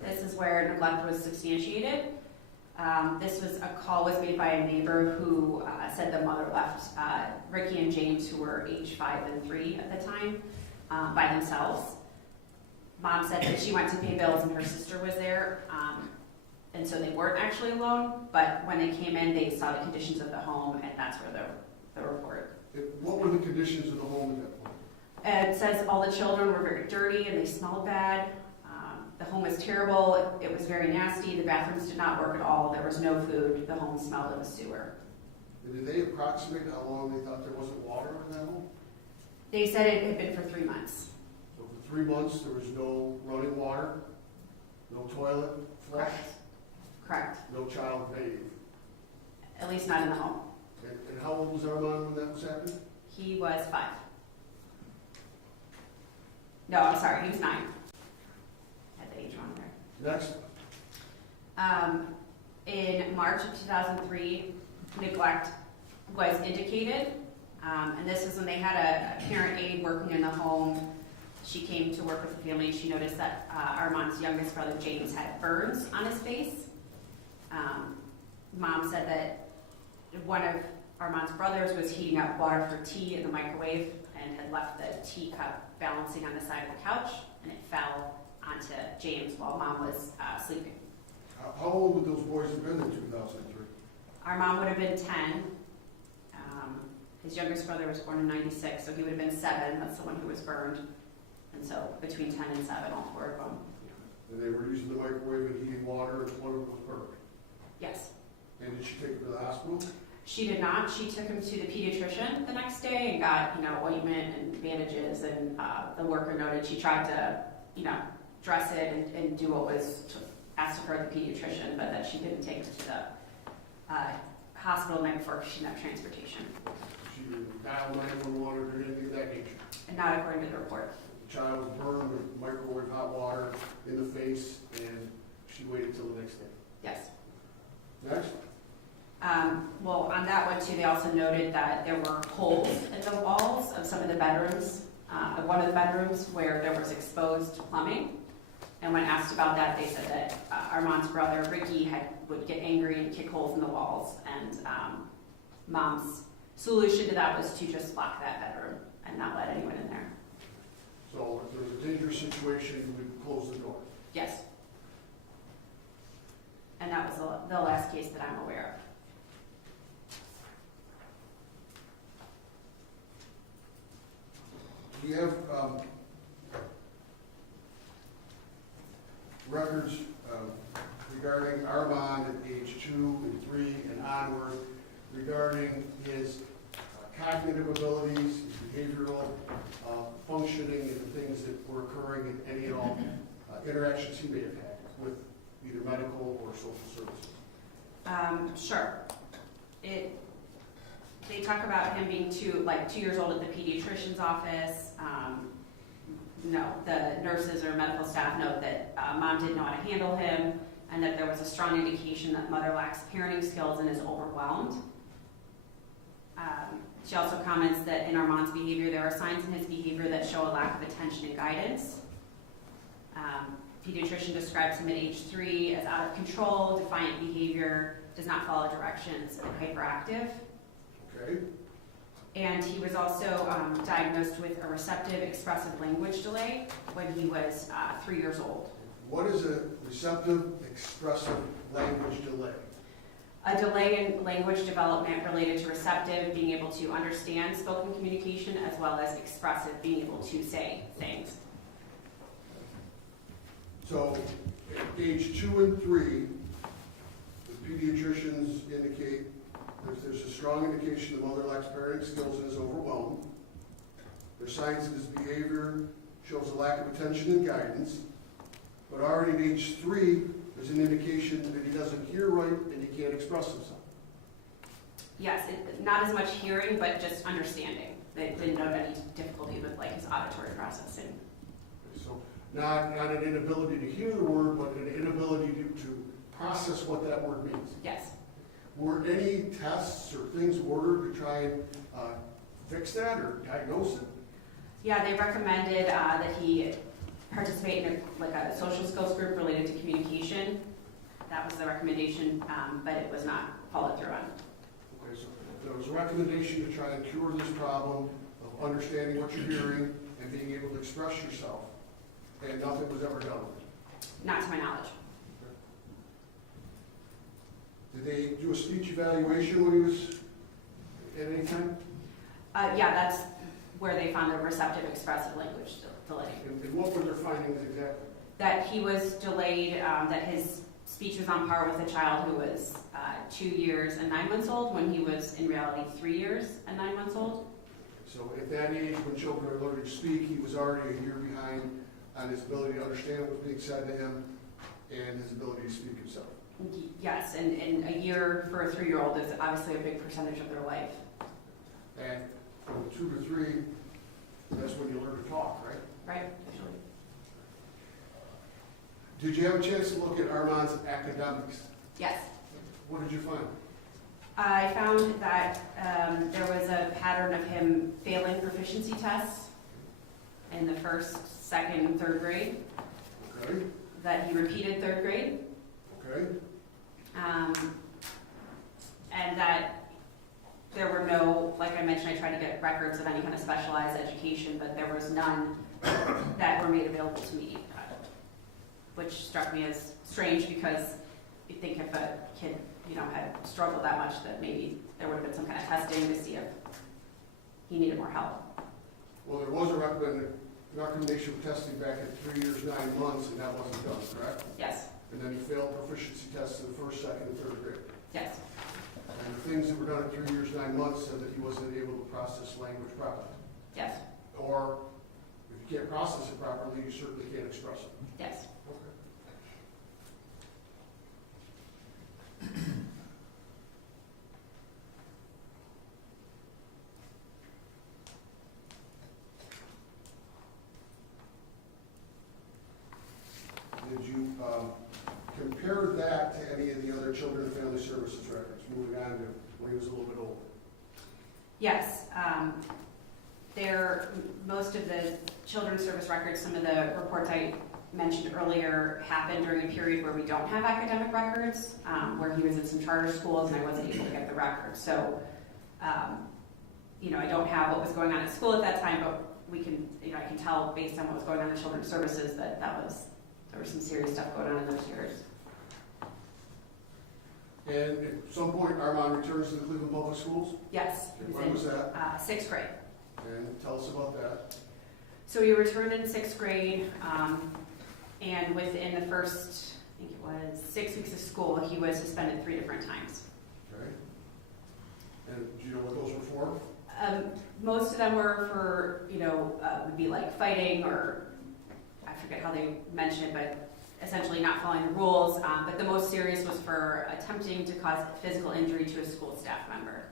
This is where neglect was substantiated. This was a call was made by a neighbor who said the mother left Ricky and James, who were age 5 and 3 at the time, by themselves. Mom said that she went to pay bills and her sister was there, and so they weren't actually alone, but when they came in, they saw the conditions of the home, and that's where the report. What were the conditions of the home at that point? It says all the children were very dirty and they smelled bad. The home was terrible. It was very nasty. The bathrooms did not work at all. There was no food. The home smelled of a sewer. And did they approximate how long they thought there wasn't water in that home? They said it had been for 3 months. So for 3 months, there was no running water, no toilet flush, Correct. no child bathed. At least not in the home. And how old was Armand when that was happening? He was 5. No, I'm sorry. He was 9. Had the age wrong there. Next. In March of 2003, neglect was indicated, and this is when they had a parent aide working in the home. She came to work with the family and she noticed that Armand's youngest brother, James, had burns on his face. Mom said that one of Armand's brothers was heating up water for tea in the microwave and had left the teacup balancing on the side of the couch, and it fell onto James while Mom was sleeping. How old would those boys have been in 2003? Armand would have been 10. His youngest brother was born in 96, so he would have been 7. That's the one who was burned. And so between 10 and 7, all 4 of them. And they were using the microwave and heating water, and one of them was burned. Yes. And did she take him to the hospital? She did not. She took him to the pediatrician the next day and got, ointment and bandages. And the worker noted she tried to, dress it and do what was asked of her at the pediatrician, but that she didn't take her to the hospital the night before because she didn't have transportation. She didn't dial 911 or anything of that nature? And not according to the report. The child was burned with microwave hot water in the face, and she waited till the next day. Yes. Next. Well, on that one too, they also noted that there were holes in the walls of some of the bedrooms, one of the bedrooms where there was exposed plumbing. And when asked about that, they said that Armand's brother, Ricky, would get angry and kick holes in the walls. And Mom's solution to that was to just lock that bedroom and not let anyone in there. So if there was a dangerous situation, we would close the door. Yes. And that was the last case that I'm aware of. Do you have records regarding Armand at age 2 and 3 and onward, regarding his cognitive abilities, his behavioral functioning, and the things that were occurring in any and all interactions he may have had with either medical or social services? Sure. They talk about him being 2 years old at the pediatrician's office. No, the nurses or medical staff note that Mom didn't know how to handle him, and that there was a strong indication that mother lacks parenting skills and is overwhelmed. She also comments that in Armand's behavior, there are signs in his behavior that show a lack of attention and guidance. Pediatrician describes him at age 3 as out of control, defiant behavior, does not follow directions, and hyperactive. Okay. And he was also diagnosed with a receptive expressive language delay when he was 3 years old. What is a receptive expressive language delay? A delay in language development related to receptive, being able to understand spoken communication, as well as expressive, being able to say things. So, at age 2 and 3, the pediatricians indicate there's a strong indication the mother lacks parenting skills and is overwhelmed. There's signs that his behavior shows a lack of attention and guidance. But already at age 3, there's an indication that he doesn't hear right and he can't express himself. Yes, not as much hearing, but just understanding. They didn't note any difficulty with his auditory processing. So not an inability to hear the word, but an inability to process what that word means. Yes. Were any tests or things ordered to try and fix that or diagnose it? Yeah, they recommended that he participate in a social skills group related to communication. That was the recommendation, but it was not followed through on. Okay, so there was a recommendation to try and cure this problem of understanding what you're hearing and being able to express yourself, and nothing was ever done with it. Not to my knowledge. Did they do a speech evaluation when he was at any time? Yeah, that's where they found the receptive expressive language delay. And what were their findings exactly? That he was delayed, that his speech was on par with a child who was 2 years and 9 months old, when he was in reality 3 years and 9 months old. So at that age, when children are learning to speak, he was already a year behind on his ability to understand what was being said to him and his ability to speak himself. Yes, and a year for a 3-year-old is obviously a big percentage of their life. And from 2 to 3, that's when you learn to talk, right? Right, usually. Did you have a chance to look at Armand's academics? Yes. What did you find? I found that there was a pattern of him failing proficiency tests. in the first, second, and third grade, Okay, that he repeated third grade, okay, and that there were no, like I mentioned, I tried to get records of any kind of specialized education, but there was none that were made available to me, which struck me as strange because you'd think if a kid, had struggled that much, that maybe there would have been some kind of testing to see if he needed more help. well, there was a recommendation for testing back at 3 years, 9 months, and that wasn't done, correct? Yes, And then he failed proficiency tests in the first, second, and third grade. yes, And the things that were done at 3 years, 9 months said that he wasn't able to process language properly. yes, Or, if you can't process it properly, you certainly can't express it. yes. Okay. Did you compare that to any of the other Children and Family Services records, moving on to when he was a little bit older? Yes, most of the children's service records, some of the reports I mentioned earlier happened during a period where we don't have academic records, where he was in some charter schools and I wasn't able to get the records. So, I don't have what was going on at school at that time, but we can, I can tell based on what was going on in children's services that there was some serious stuff going on in those years. And at some point, Armand returns to the Cleveland Public Schools? Yes. he When was in, that? Sixth grade. And tell us about that. So he returned in sixth grade, and within the first, I think it was 6 weeks of school, he was suspended 3 different times. Okay. And do you know what those were for? Most of them were for, would be like fighting, or I forget how they mentioned it, but essentially not following the rules. But the most serious was for attempting to cause physical injury to a school staff member.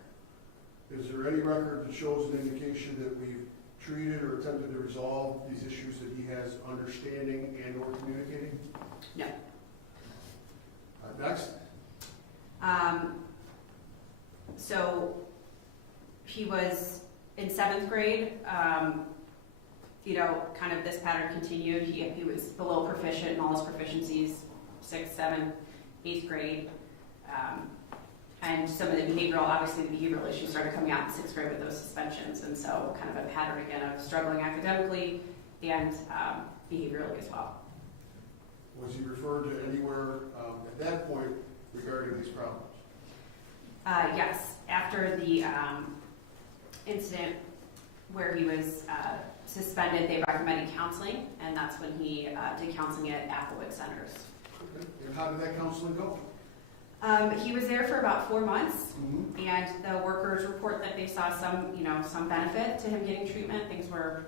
Is there any record that shows an indication that we've treated or attempted to resolve these issues that he has understanding and or communicating? No. Next. So he was in 7th grade, kind of this pattern continued. He was below proficient in all his proficiencies, 6th, 7th, 8th grade. And some of the behavioral issues started coming out in 6th grade with those suspensions. And so kind of a pattern again of struggling academically and behaviorally as well. Was he referred to anywhere at that point regarding these problems? Yes, after the incident where he was suspended, they recommended counseling, and that's when he did counseling at Applewood Centers. Okay. And how did that counseling go? He was there for about 4 months, Mm-hmm. and the workers report that they saw some benefit to him getting treatment. Things were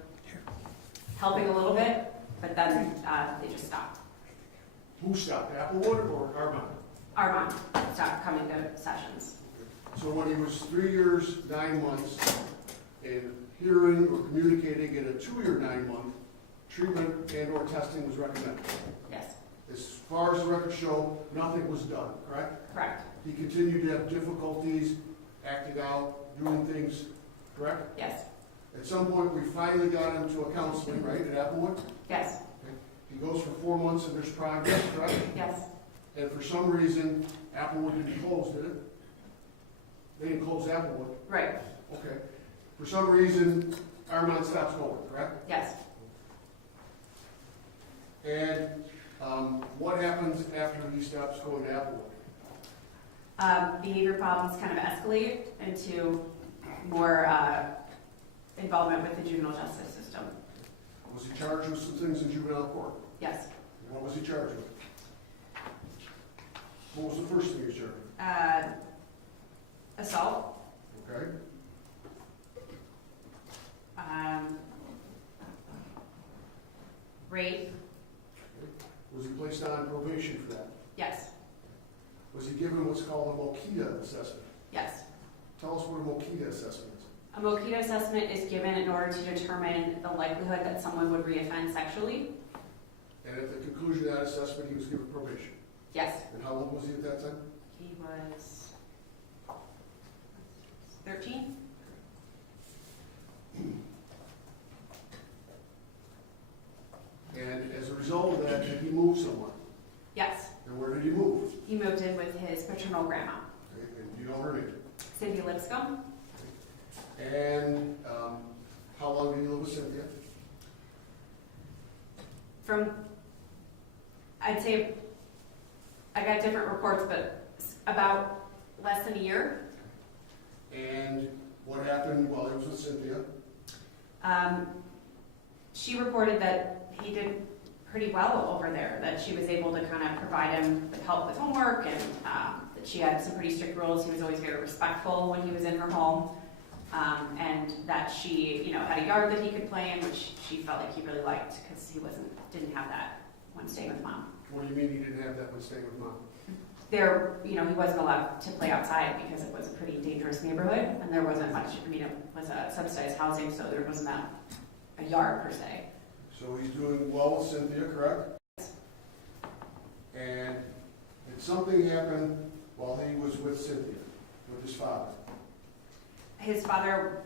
helping a little bit, but then they just stopped. Who stopped, Applewood or Armand? Armand stopped coming to sessions. So when he was 3 years, 9 months, and hearing or communicating in a 2-year, 9-month, treatment and or testing was recommended. Yes, As far as the records show, nothing was done, correct? correct. He continued to have difficulties acting out, doing things, correct? Yes, At some point, we finally got him to a counseling, right, at Applewood? yes, He goes for 4 months and there's progress, correct? yes. And for some reason, Applewood didn't close, did it? They didn't close Applewood. Right, Okay. For some reason, Armand stops going, correct? yes. And what happens after he stops going to Applewood? Behavior problems kind of escalate into more involvement with the juvenile justice system. Was he charged with some things in juvenile court? Yes. What was he charged with? What was the first thing he was charged with? Assault, Okay. rape, Was he placed on probation for that? yes, Was he given what's called a Mokita assessment? yes. Tell us what a Mokita assessment is. A Mokita assessment is given in order to determine the likelihood that someone would reoffend sexually. And at the conclusion of that assessment, he was given probation. Yes, And how old was he at that time? he was 13. his paternal grandma, Okay, and you know her name? Cynthia Lipscomb. And how long did you live with Cynthia? I'd say, I got different reports, but about less than a year. And what happened while he was with Cynthia? She reported that he did pretty well over there, that she was able to kind of provide him with help with homework, and that she had some pretty strict rules. He was always very respectful when he was in her home, and that she, had a yard that he could play in, which she felt like he really liked because he didn't have that when staying with mom. What do you mean he didn't have that when staying with mom? He wasn't allowed to play outside because it was a pretty dangerous neighborhood, and there wasn't much, it was a subsidized housing, so there wasn't a yard per se. So he's doing well with Cynthia, correct? And did something happen while he was with Cynthia, with his father? His father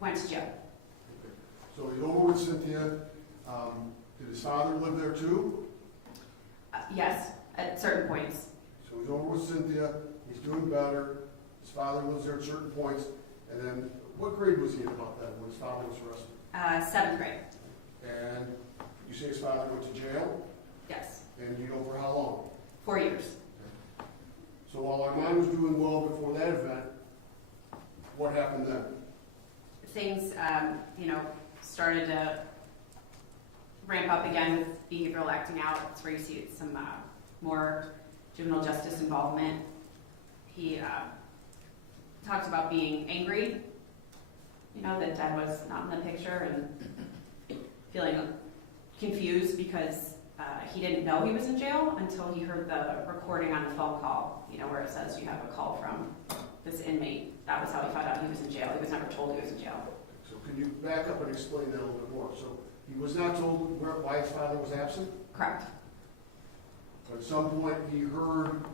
went to jail. Okay. So he's over with Cynthia. Did his father live there too? Yes, at certain points. So he's over with Cynthia, he's doing better, his father lives there at certain points, and then what grade was he in about that when his father was arrested? 7th grade. And you say his father went to jail, Yes. and you know for how long? 4 years. So while Armand was doing well before that event, what happened then? Things, started to ramp up again with behavioral acting out. That's where you see some more juvenile justice involvement. He talked about being angry, that Dad was not in the picture, and feeling confused because he didn't know he was in jail until he heard the recording on the phone call, where it says you have a call from this inmate. That was how he found out he was in jail. He was never told he was in jail. So can you back up and explain that a little bit more? So he was not told why his father was absent? Correct. At some point he heard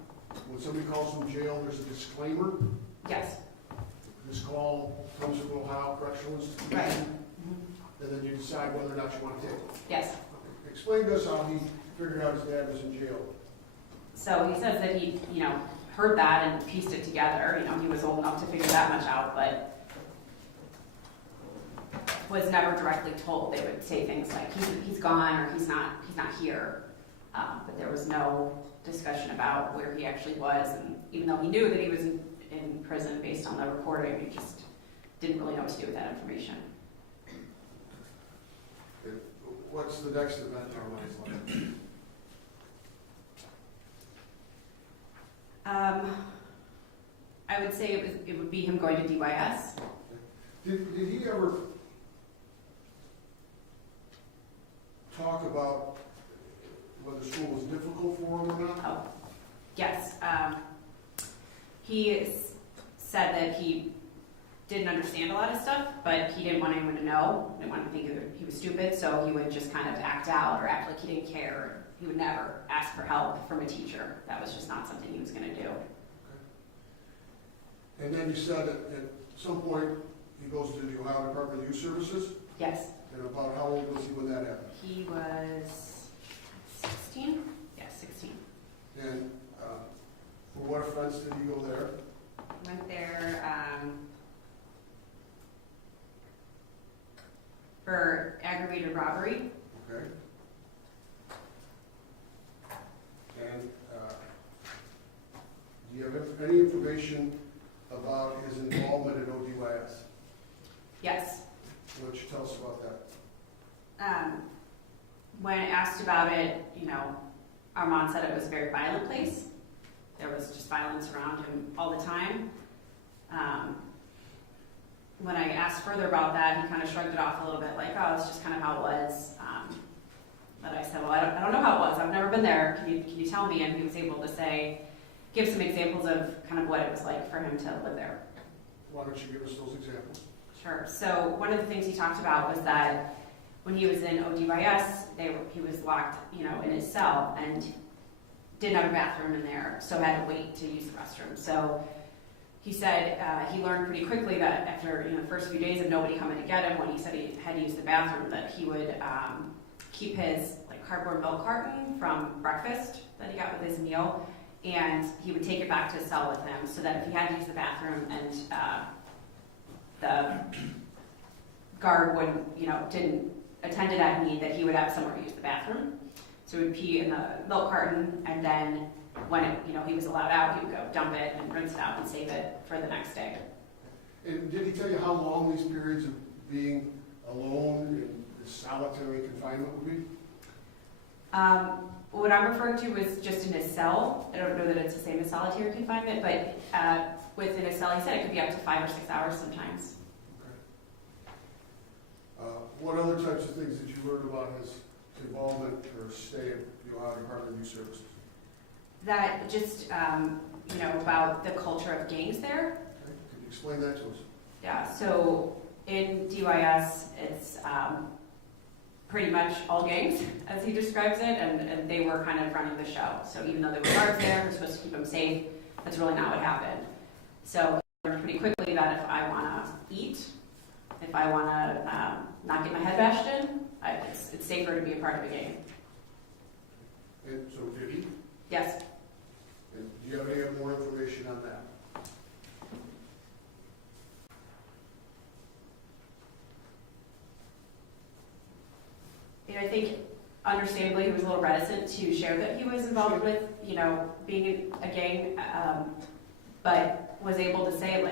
when somebody calls from jail, there's a disclaimer. Yes. This call comes from Ohio Correctional Institution. Right. And then you decide whether or not you want to take it. Yes. Okay. Explain to us how he figured out his dad was in jail. So he says that he, heard that and pieced it together. He was old enough to figure that much out, but was never directly told. They would say things like he's gone or he's not here, but there was no discussion about where he actually was. And even though he knew that he was in prison based on the recording, he just didn't really know what to do with that information. What's the next event in Armand's life? I would say it would be him going to DYS. Did he ever talk about whether school was difficult for him or not? Oh, yes. He said that he didn't understand a lot of stuff, but he didn't want anyone to know. Didn't want to think he was stupid, so he would just kind of act out or act like he didn't care. He would never ask for help from a teacher. That was just not something he was going to do. And then you said at some point he goes to the Ohio Department of Youth Services? Yes. And about how old was he when that happened? He was 16? Yes, 16. And for what offense did he go there? Went there for aggravated robbery. Okay. And do you have any information about his involvement in ODYS? Yes. Why don't you tell us about that? When asked about it, Armand said it was a very violent place. There was just violence around him all the time. When I asked further about that, he kind of shrugged it off a little bit, like, oh, it's just kind of how it was. But I said, well, I don't know how it was. I've never been there. Can you tell me? And he was able to give some examples of kind of what it was like for him to live there. Why don't you give us those examples? Sure. So one of the things he talked about was that when he was in ODYS, he was locked, in his cell and didn't have a bathroom in there, so had to wait to use the restroom. So he said he learned pretty quickly that after the first few days of nobody coming to get him, when he said he had to use the bathroom, that he would keep his cardboard milk carton from breakfast that he got with his meal and he would take it back to his cell with him, so that if he had to use the bathroom and the guard wouldn't, didn't attend to that need, that he would have somewhere to use the bathroom. So he would pee in the milk carton, and then when he was allowed out, he would go dump it and rinse it out and save it for the next day. And did he tell you how long these periods of being alone in solitary confinement would be? What I'm referring to was just in his cell. I don't know that it's the same as solitary confinement, but within his cell, he said it could be up to 5 or 6 hours sometimes. Okay. What other types of things did you learn about his involvement or stay at the Ohio Department of Youth Services? That just, about the culture of gangs there. Okay. Could you explain that to us? Yeah, so in DYS, it's pretty much all gangs, as he describes it, and they were kind of running the show. So even though there were guards there, we're supposed to keep them safe, that's really not what happened. So I learned pretty quickly that if I want to eat, if I want to not get my head bashed in, it's safer to be a part of a gang. And so did he? Yes. And do you have any more information on that? And I think, understandably, he was a little reticent to share that he was involved with, being in a gang, but was able to say,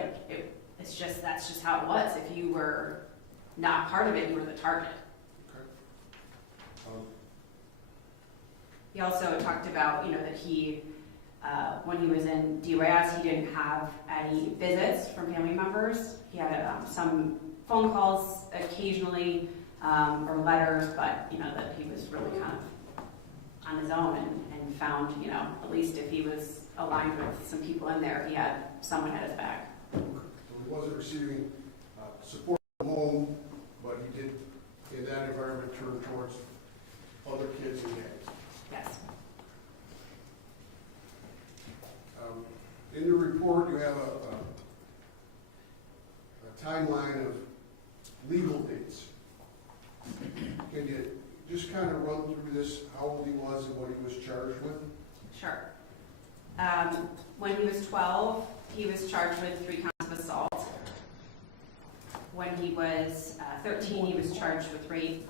that's just how it was. If you were not part of it, you were the target. Okay. He also talked about, that he, when he was in DYS, he didn't have any visits from family members. He had some phone calls occasionally, or letters, but, that he was really kind of on his own and found, at least if he was aligned with some people in there, he had someone at his back. So he wasn't receiving support from home, but he did, in that environment, turn towards other kids and gangs. Yes. In your report, you have a timeline of legal dates. Can you just kind of run through this, how old he was and what he was charged with? Sure. When he was 12, he was charged with 3 counts of assault. When he was 13, he was charged with rape.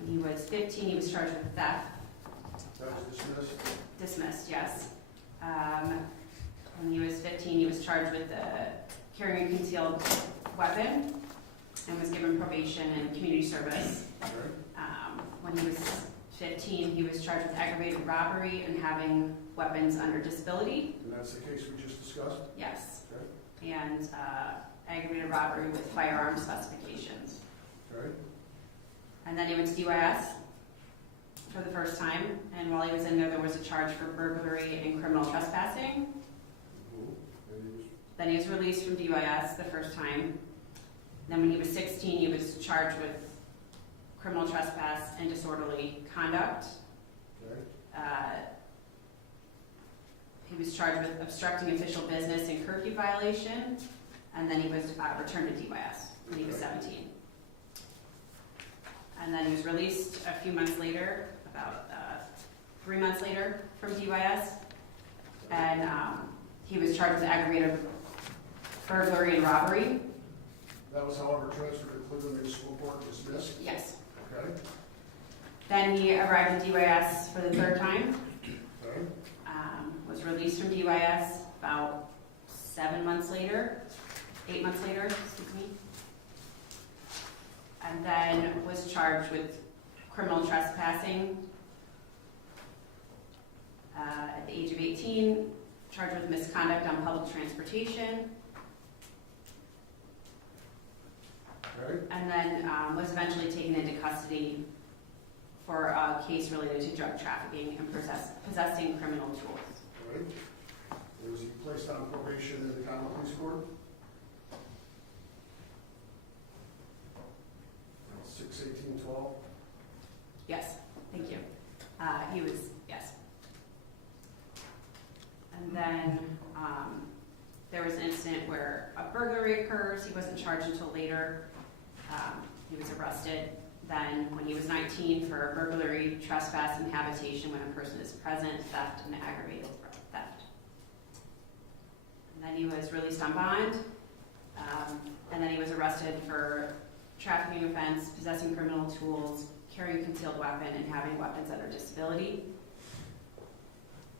When he was 15, he was charged with theft. That was dismissed? Dismissed, yes. When he was 15, he was charged with carrying a concealed weapon and was given probation and community service. Right. When he was 15, he was charged with aggravated robbery and having weapons under disability. And that's the case we just discussed? Yes. Okay. And aggravated robbery with firearm specifications. Okay. And then he went to DYS for the first time, and while he was in there, there was a charge for burglary and criminal trespassing. Then he was released from DYS the first time. Then when he was 16, he was charged with criminal trespass and disorderly conduct. Okay. He was charged with obstructing official business and curfew violation, and then he was returned to DYS when he was 17. And then he was released a few months later, about 3 months later from DYS, and he was charged with aggravated burglary and robbery. That was, however, transferred to Cleveland Municipal Court and dismissed? Yes. Okay. Then he arrived in DYS for the 3rd time. Okay. Was released from DYS about 8 months later, excuse me. And then was charged with criminal trespassing at the age of 18, charged with misconduct on public transportation, Okay. and then was eventually taken into custody for a case related to drug trafficking and possessing criminal tools. All right. Was he placed on probation in the common police court? 6/18/12? Yes, thank you. He was, yes. And then there was an incident where a burglary occurs. He wasn't charged until later. He was arrested then when he was 19 for burglary, trespass, and habitation when a person is present, theft, and aggravated theft. was released on bond. And then he was arrested for trafficking offense, possessing criminal tools, carrying a concealed weapon, and having weapons under disability.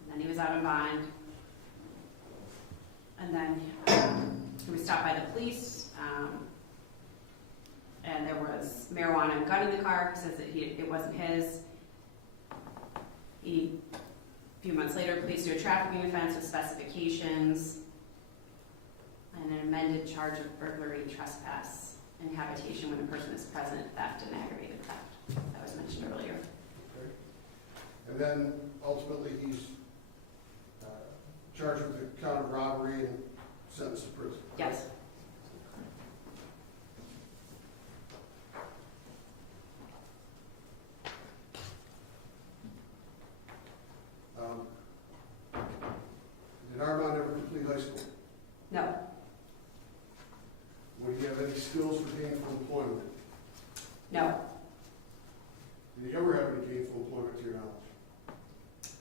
And then he was out on bond. And then he was stopped by the police. And there was marijuana and gun in the car. He says that it wasn't his. A few months later, police do a trafficking offense with specifications and an amended charge of burglary, trespass, and habitation when a person is present, theft, and aggravated theft. That was mentioned earlier. Okay. And then ultimately he's charged with the count of robbery and sentenced to prison. Yes. Did Armand ever complete high school? No. Would he have any skills for gainful employment? No. Did he ever have any gainful employment to your knowledge?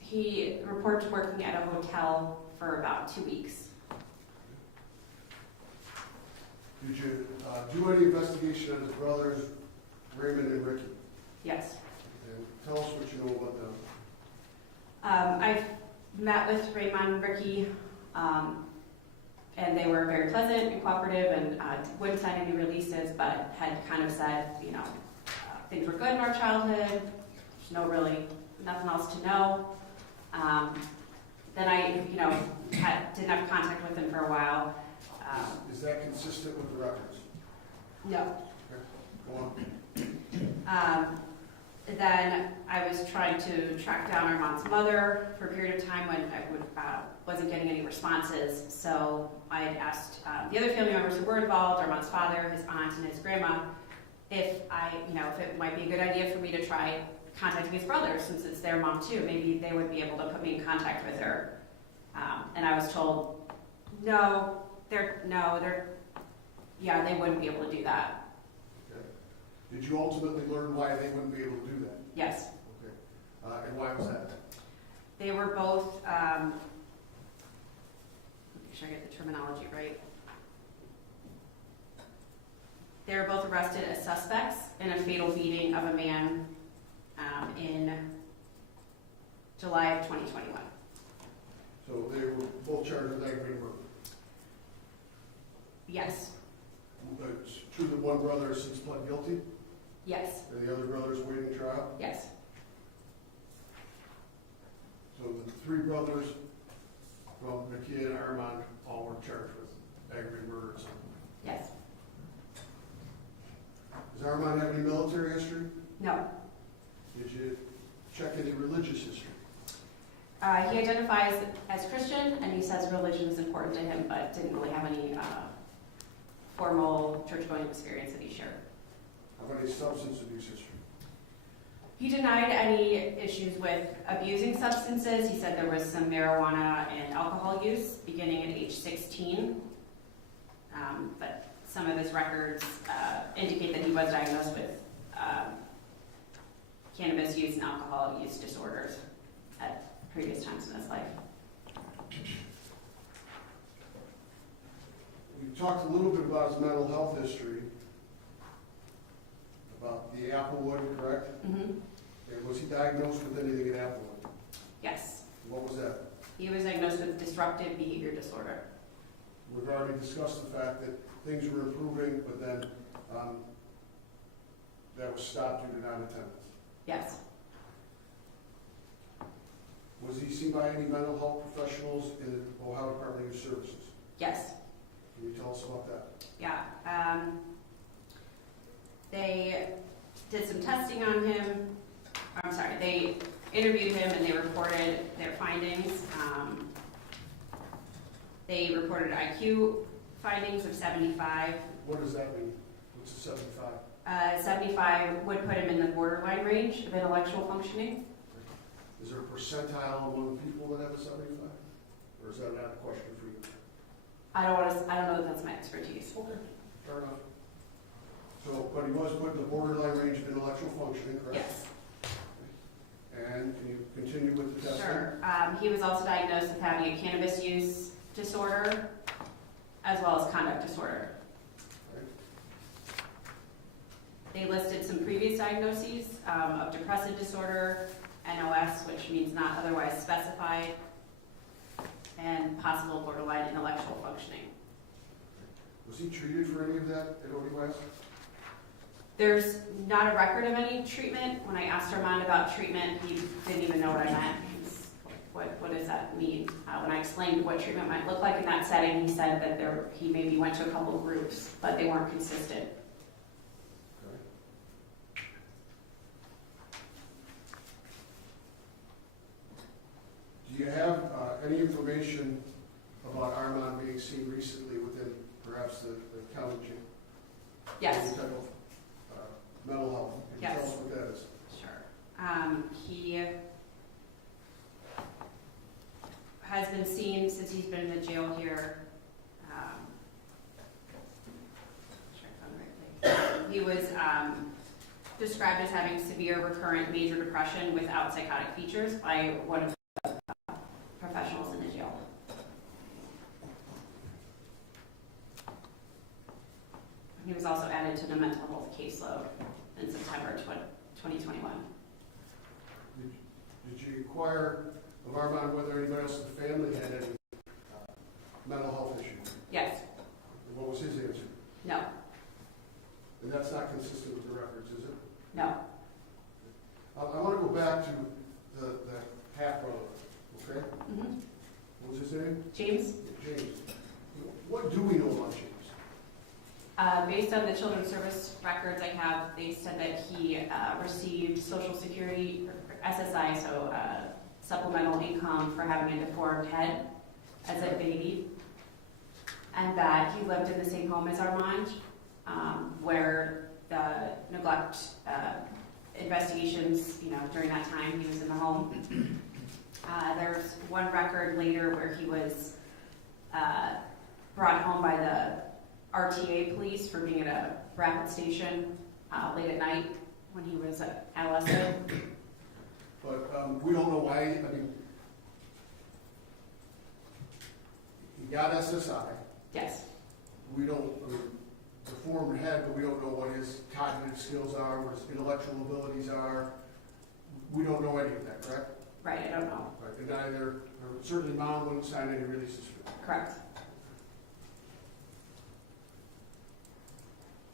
He reported working at a hotel for about 2 weeks. Did you do any investigation on his brothers, Raymond and Ricky? Yes. And tell us what you know about them. I've met with Raymond and Ricky, and they were very pleasant and cooperative and wouldn't sign any releases, but had kind of said, things were good in our childhood. There's nothing else to know. Then I, didn't have contact with him for a while. Is that consistent with the records? No. Okay. Go on. Then I was trying to track down Armand's mother for a period of time when I wasn't getting any responses. So I had asked the other family members who were involved, Armand's father, his aunt, and his grandma, if it might be a good idea for me to try contacting his brother, since it's their mom too. Maybe they would be able to put me in contact with her. And I was told, they wouldn't be able to do that. Did you ultimately learn why they wouldn't be able to do that? Yes. Okay. And why was that? They were both, make sure I get the terminology right. They were both arrested as suspects in a fatal beating of a man in July of 2021. So they were both charged with aggravated murder? Yes. It's true that one brother has since pled guilty? Yes. And the other brother is waiting trial? Yes. So the three brothers from Takeyra and Armand all were charged with aggravated murder and something? Yes. Does Armand have any military history? No. Did you check any religious history? He identifies as Christian, and he says religion is important to him, but didn't really have any formal church-going experience that he shared. How about any substance abuse history? He denied any issues with abusing substances. He said there was some marijuana and alcohol use beginning at age 16, but some of his records indicate that he was diagnosed with cannabis use and alcohol use disorders at previous times in his life. You talked a little bit about his mental health history, about the Applewood, correct? Mm-hmm. And was he diagnosed with anything in Applewood? Yes. What was that? He was diagnosed with disruptive behavior disorder. We've already discussed the fact that things were improving, but then that was stopped due to non-attendance. Yes. Was he seen by any mental health professionals in the Ohio Department of Youth Services? Yes. Can you tell us about that? Yeah. They did some testing on him. They interviewed him and they reported their findings. They reported IQ findings of 75. What does that mean? What's a 75? 75 would put him in the borderline range of intellectual functioning. Is there a percentile among people that have a 75? Or is that not a question for you? I don't know that that's my expertise. Okay, fair enough. So, but he was put in the borderline range of intellectual functioning, correct? Yes. And can you continue with the testing? Sure. He was also diagnosed with having a cannabis use disorder. as well as conduct disorder. Right. They listed some previous diagnoses of depressive disorder, NOS, which means not otherwise specified, and possible borderline intellectual functioning. Was he treated for any of that at OUS? There's not a record of any treatment. When I asked Armand about treatment, he didn't even know what I meant. What does that mean? When I explained what treatment might look like in that setting, he said that he maybe went to a couple of groups, but they weren't consistent. Do you have any information about Armand being seen recently within perhaps the county jail? Yes. Any type of mental health? Can you Yes. tell us what that is? Sure. He has been seen since he's been in the jail here. Trying to find the right place. He was described as having severe recurrent major depression without psychotic features by one of the professionals in the jail. He was also added to the mental health caseload in September 2021. Did you inquire of Armand whether anybody else in the family had any mental health issues? Yes. And what was his answer? No. And that's not consistent with the records, is it? No. I want to go back to the half-brother, okay? Mm-hmm. What was his name? James? James. What do we know about James? Based on the children's service records I have, they said that he received Social Security, or SSI, so supplemental income for having a deformed head as a baby, and that he lived in the same home as Armand, where the neglect investigations, during that time he was in the home. There's one record later where he was brought home by the RTA police for being at a rapid station late at night when he was adolescent. But we don't know why, I mean, he got SSI. Yes, We don't, deformed head, but we don't know what his cognitive skills are, what his intellectual abilities are. We don't know any of that, correct? right, I don't know. Right, and either, or certainly mom wouldn't sign any releases for that. Correct.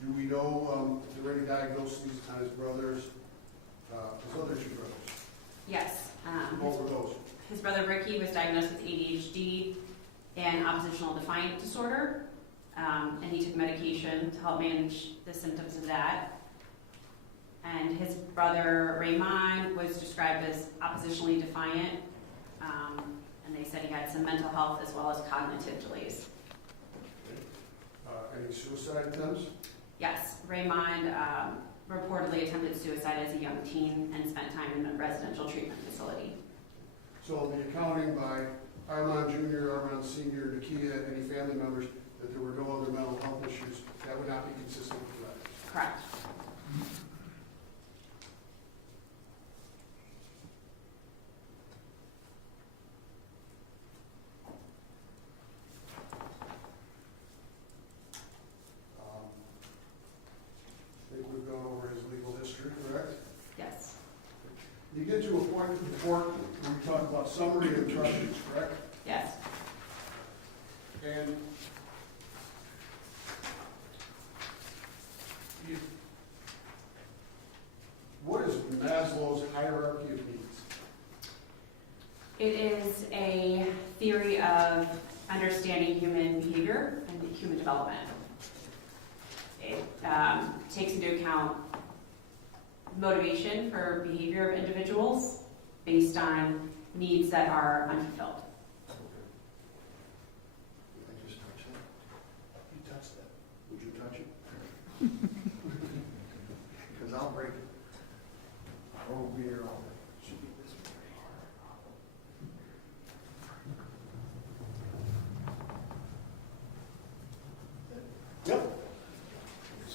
Do we know if there were any diagnoses on his brothers, his other two brothers? Yes. What were those? His brother Ricky was diagnosed with ADHD and oppositional defiant disorder, and he took medication to help manage the symptoms of that. And his brother Raymond was described as oppositionally defiant, and they said he had some mental health as well as cognitive delays. Any suicide attempts? Yes, Raymond reportedly attempted suicide as a young teen and spent time in a residential treatment facility. So the accounting by Armond Jr., Armond Sr., Takeyra, any family members, that there were no other mental health issues, that would not be consistent with the records. Correct. I think we've gone over his legal history, correct? Yes. You get to a point in the report where we talk about summary and impressions, correct? Yes. And what is Maslow's hierarchy of needs? It is a theory of understanding human behavior and human development. It takes into account motivation for behavior of individuals based on needs that are unfulfilled. Okay. Did I just touch that? You touched that. Would you touch it? Because I'll break it. I won't be here all day. Should be this way. Yep.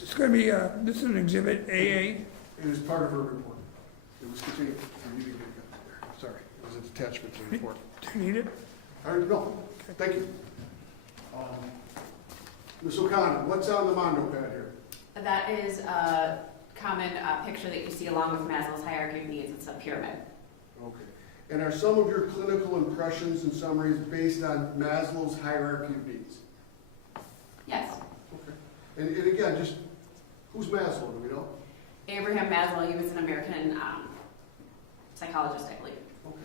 It's going to be, this is an exhibit AA. It was part of her report. It was contained, you didn't get it there. Sorry, it was an attachment to the report. Do you need it? All right, no, thank you. Ms. O'Connor, what's on the Mondo pad here? That is a common picture that you see along with Maslow's hierarchy of needs. It's a pyramid. Okay. And are some of your clinical impressions and summaries based on Maslow's hierarchy of needs? Yes. Okay. And again, just, who's Maslow, do we know? Abraham Maslow, he was an American psychologist, I believe. Okay.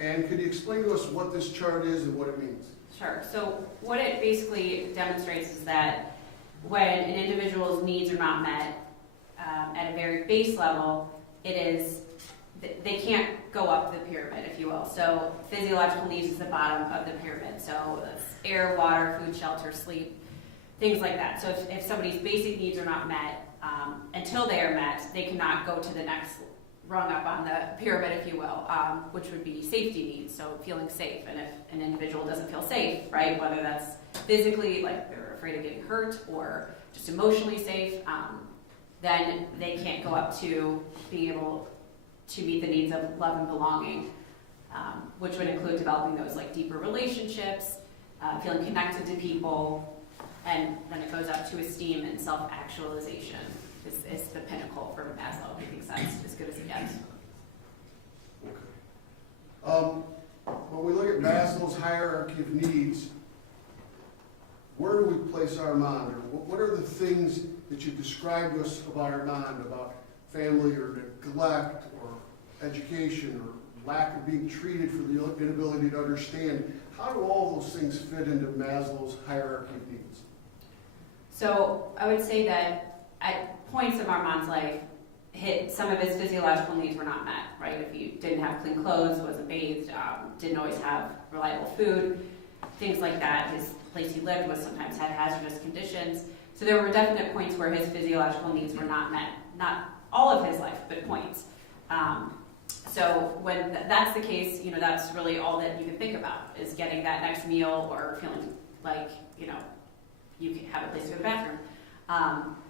And could you explain to us what this chart is and what it means? Sure. So what it basically demonstrates is that when an individual's needs are not met at a very base level, they can't go up the pyramid, if you will. So physiological needs is the bottom of the pyramid. So that's air, water, food, shelter, sleep, things like that. So if somebody's basic needs are not met, until they are met, they cannot go to the next rung up on the pyramid, if you will, which would be safety needs, so feeling safe. And if an individual doesn't feel safe, right, whether that's physically, like they're afraid of getting hurt, or just emotionally safe, then they can't go up to being able to meet the needs of love and belonging, which would include developing those like deeper relationships, feeling connected to people, and then it goes up to esteem and self-actualization is the pinnacle for Maslow. He thinks that's as good as it gets. Okay. When we look at Maslow's hierarchy of needs, where do we place Armand? Or what are the things that you describe to us about Armand, about family or neglect or education or lack of being treated for the inability to understand? How do all those things fit into Maslow's hierarchy of needs? So I would say that at points of Armand's life, some of his physiological needs were not met, right? If he didn't have clean clothes, wasn't bathed, didn't always have reliable food, things like that. His place he lived was sometimes had hazardous conditions. So there were definite points where his physiological needs were not met. Not all of his life, but points. So when that's the case, that's really all that you can think about is getting that next meal or feeling like, you can have a place to go to the bathroom.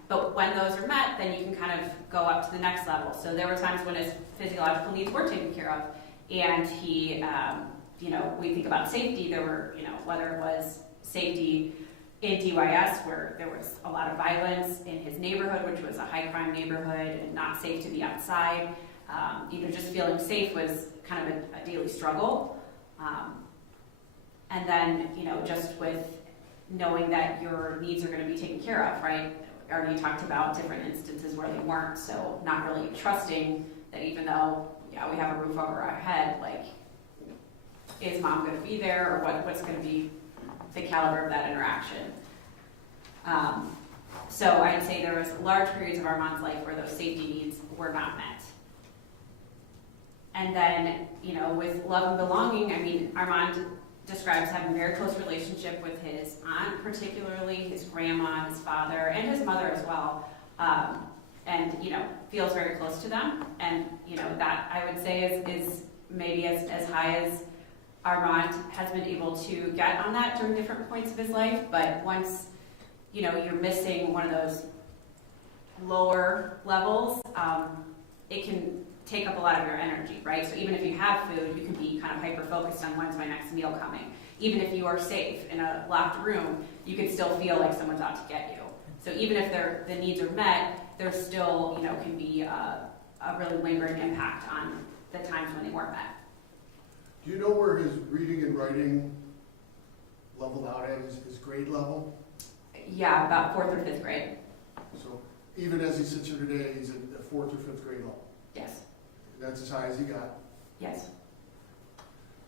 But when those are met, then you can kind of go up to the next level. So there were times when his physiological needs were taken care of, and he, we think about safety. There were, whether it was safety in DYS, where there was a lot of violence in his neighborhood, which was a high crime neighborhood and not safe to be outside. Just feeling safe was kind of a daily struggle. And then, just with knowing that your needs are going to be taken care of, right? Already talked about different instances where they weren't, so not really trusting that even though, we have a roof over our head, like, is mom going to be there, or what's going to be the caliber of that interaction? So I'd say there was large periods of Armand's life where those safety needs were not met. And then, with love and belonging, Armand describes having a very close relationship with his aunt, particularly his grandma, his father, and his mother as well. And feels very close to them. And, that I would say is maybe as high as Armand has been able to get on that during different points of his life. But once, you're missing one of those lower levels, it can take up a lot of your energy, right? So even if you have food, you can be kind of hyper-focused on when's my next meal coming. Even if you are safe in a locked room, you can still feel like someone's out to get you. So even if the needs are met, there still, can be a really lingering impact on the times when they weren't met. Do you know where his reading and writing leveled out at, his grade level? Yeah, about 4th or 5th grade. So even as he sits here today, he's at the 4th or 5th grade level? Yes. That's as high as he got? Yes.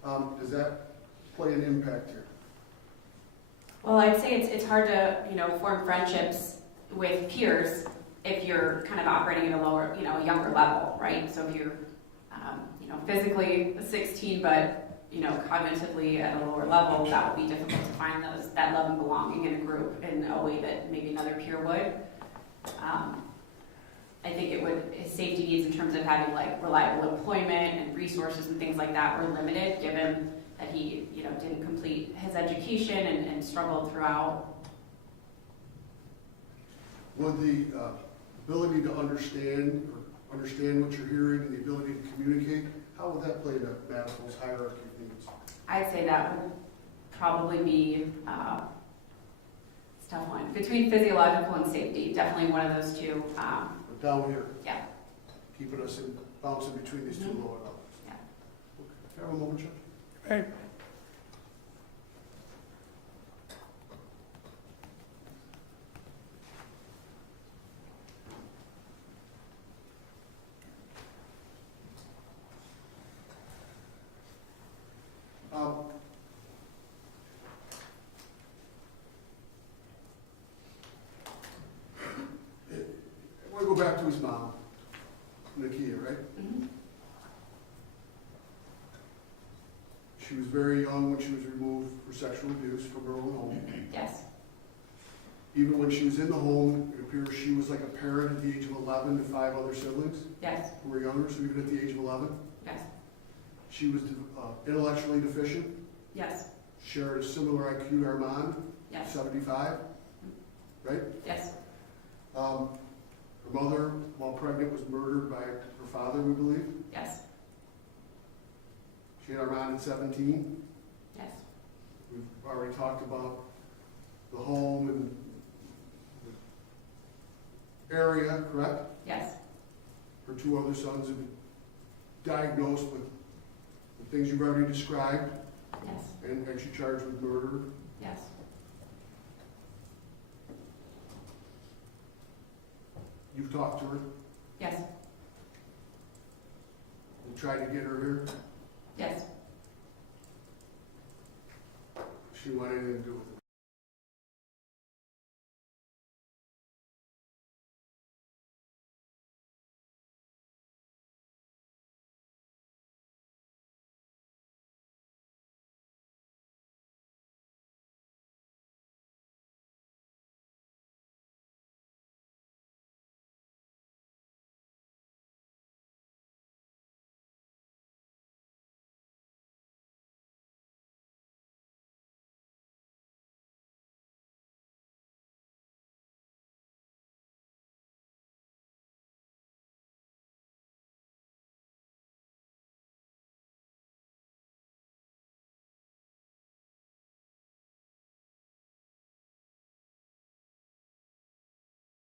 Does that play an impact here? Well, I'd say it's hard to, form friendships with peers if you're kind of operating at a lower, a younger level, right? So if you're, physically 16, but, cognitively at a lower level, that would be difficult to find that love and belonging in a group in a way that maybe another peer would. I think his safety needs in terms of having like reliable employment and resources and things like that were limited, given that he, didn't complete his education and struggled throughout. Would the ability to understand what you're hearing and the ability to communicate, how would that play into Maslow's hierarchy of needs? I'd say that would probably be tough one. Between physiological and safety, definitely one of those two. But down here, Yeah. keeping us in, bouncing between these two Mhm. lower levels. Yeah. Okay. Can I have a moment, Judge? Hey, I want to go back to his mom, Takeyra, right? Mhm. She was very young when she was removed for sexual abuse from her own home. Yes. Even when she was in the home, it appears she was like a parent at the age of 11 to 5 other siblings Yes. who were younger, so even at the age of 11. Yes. She was intellectually deficient, Yes. shared a similar IQ to Armand, Yes. 75, right? Yes. Her mother, while pregnant, was murdered by her father, we believe. Yes. She had Armand at 17. Yes. We've already talked about the home and the area, correct? Yes. Her 2 other sons have been diagnosed with the things you've already described Yes. and actually charged with murder. Yes. You've talked to her Yes. and tried to get her here. Yes. She wanted anything to do with it.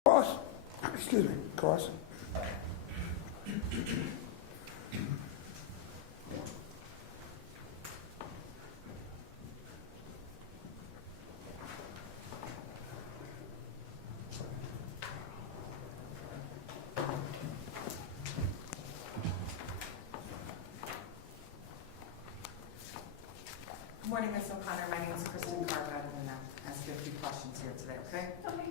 cross, excuse me, cross. Good morning, Ms. O'Connor. My name is Kristen Carver. I'm going to ask you a few questions here today, okay? Okay.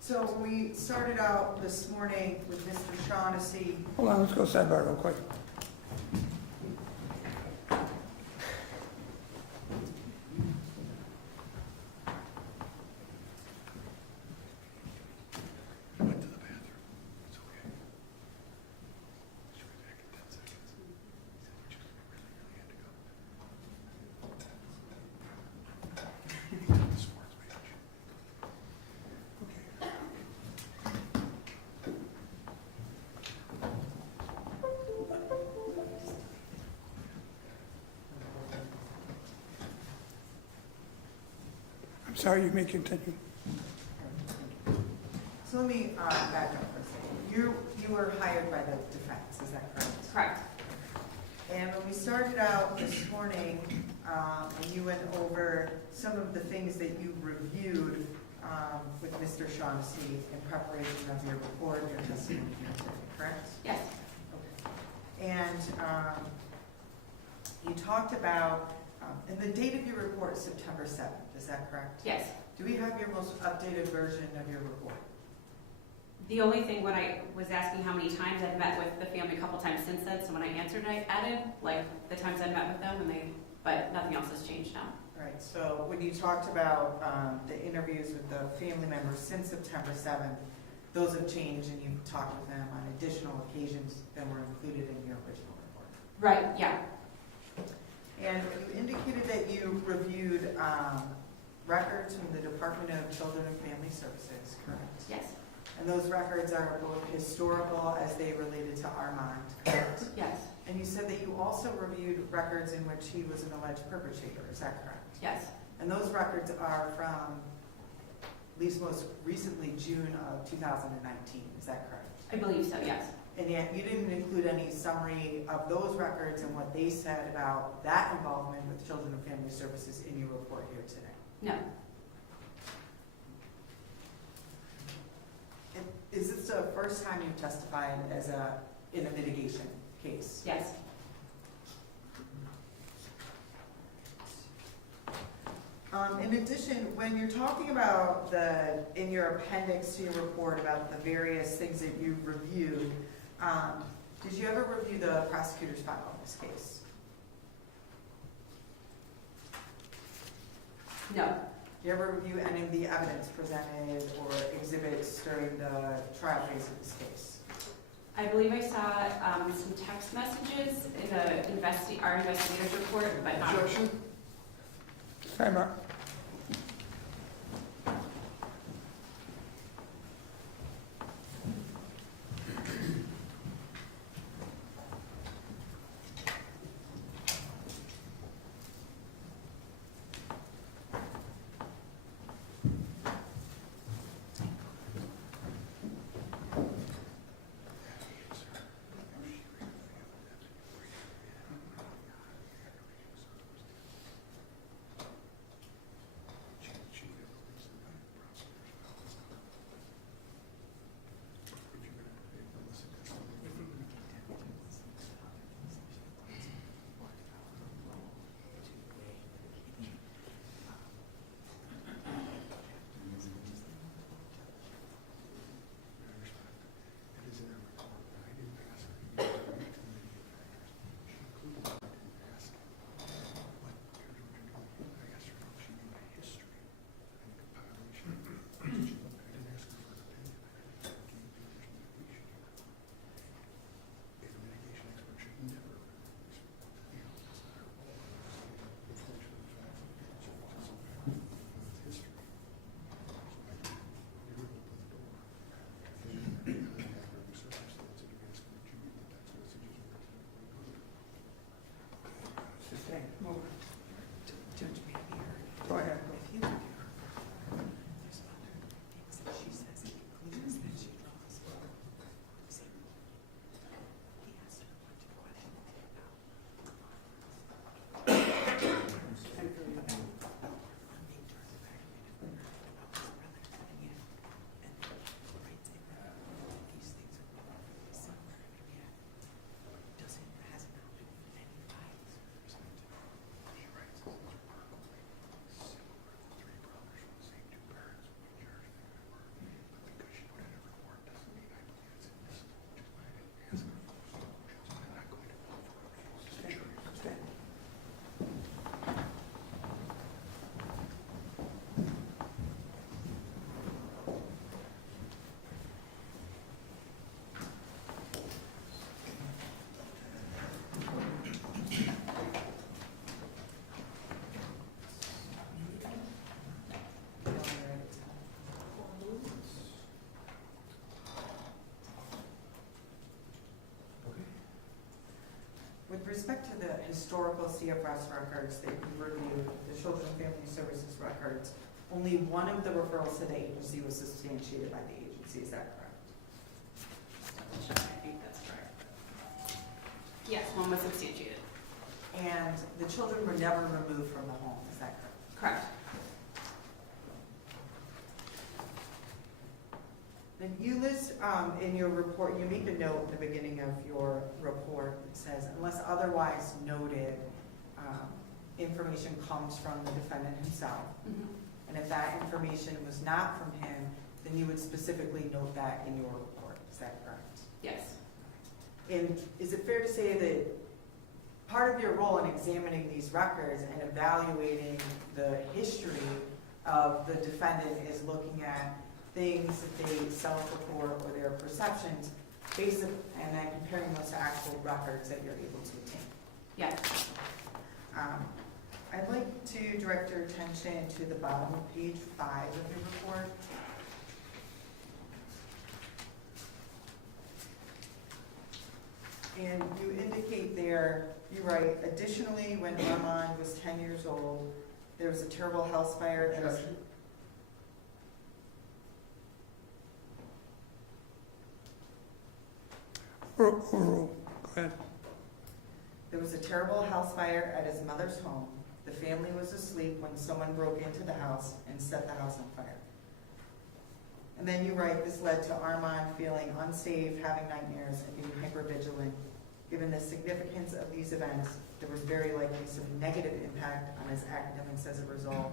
So we started out this morning with Mr. Shaughnessy. Hold on, let's go sidebar real quick. Went to the bathroom. It's okay. She'll be back in 10 seconds. He said, "We just really had to go." The sports page. Okay. I'm sorry, you may continue. So let me back up for a second. You were hired by the defense, is that correct? Correct. And when we started out this morning, and you went over some of the things that you reviewed with Mr. Shaughnessy in preparation of your report, your testimony here today, correct? Yes. And you talked about, and the date of your report is September 7th, is that correct? Yes. Do we have your most updated version of your report? The only thing when I was asking how many times I've met with the family a couple times since then, so when I answered, I added like the times I met with them, but nothing else has changed now. All right, so when you talked about the interviews with the family members since September 7th, those have changed and you've talked with them on additional occasions that were included in your original report. Right. Yeah. And you indicated that you reviewed records from the Department of Children and Family Services, correct? Yes. And those records are both historical as they related to Armand, correct? Yes. And you said that you also reviewed records in which he was an alleged perpetrator, is that correct? Yes. And those records are from least most recently June of 2019, is that correct? I believe so, yes. And yet you didn't include any summary of those records and what they said about that involvement with Children and Family Services in your report here today. No. And is this the first time you've testified in a mitigation case? Yes. In addition, when you're talking about in your appendix to your report about the various things that you reviewed, did you ever review the prosecutor's file in this case? No. Did you ever review any of the evidence presented or exhibits during the trial phase of this case? I believe I saw some text messages in our investigator's report, but not. Objection? Time out. Go ahead. With respect to the historical CFS records that you reviewed, the Children and Family Services records, only one of the referrals to the agency was substantiated by the agency, is that correct? I think that's correct. Yes, one was substantiated. And the children were never removed from the home, is that correct? Correct. Then you list in your report, you make a note at the beginning of your report that says, unless otherwise noted, information comes from the defendant himself. Mm-hmm. And if that information was not from him, then you would specifically note that in your report. Is that correct? Yes. And is it fair to say that part of your role in examining these records and evaluating the history of the defendant is looking at things that they self-report or their perceptions, and then comparing those to actual records that you're able to obtain? Yes. I'd like to direct your attention to the bottom of page 5 of your report. And you indicate there, you write, additionally, when Armand was 10 years old, there was a terrible house fire that was... Overruled. Go ahead. There was a terrible house fire at his mother's home. The family was asleep when someone broke into the house and set the house on fire. And then you write, this led to Armand feeling unsafe, having nightmares, and being hypervigilant. Given the significance of these events, there was very likely some negative impact on his academics as a result.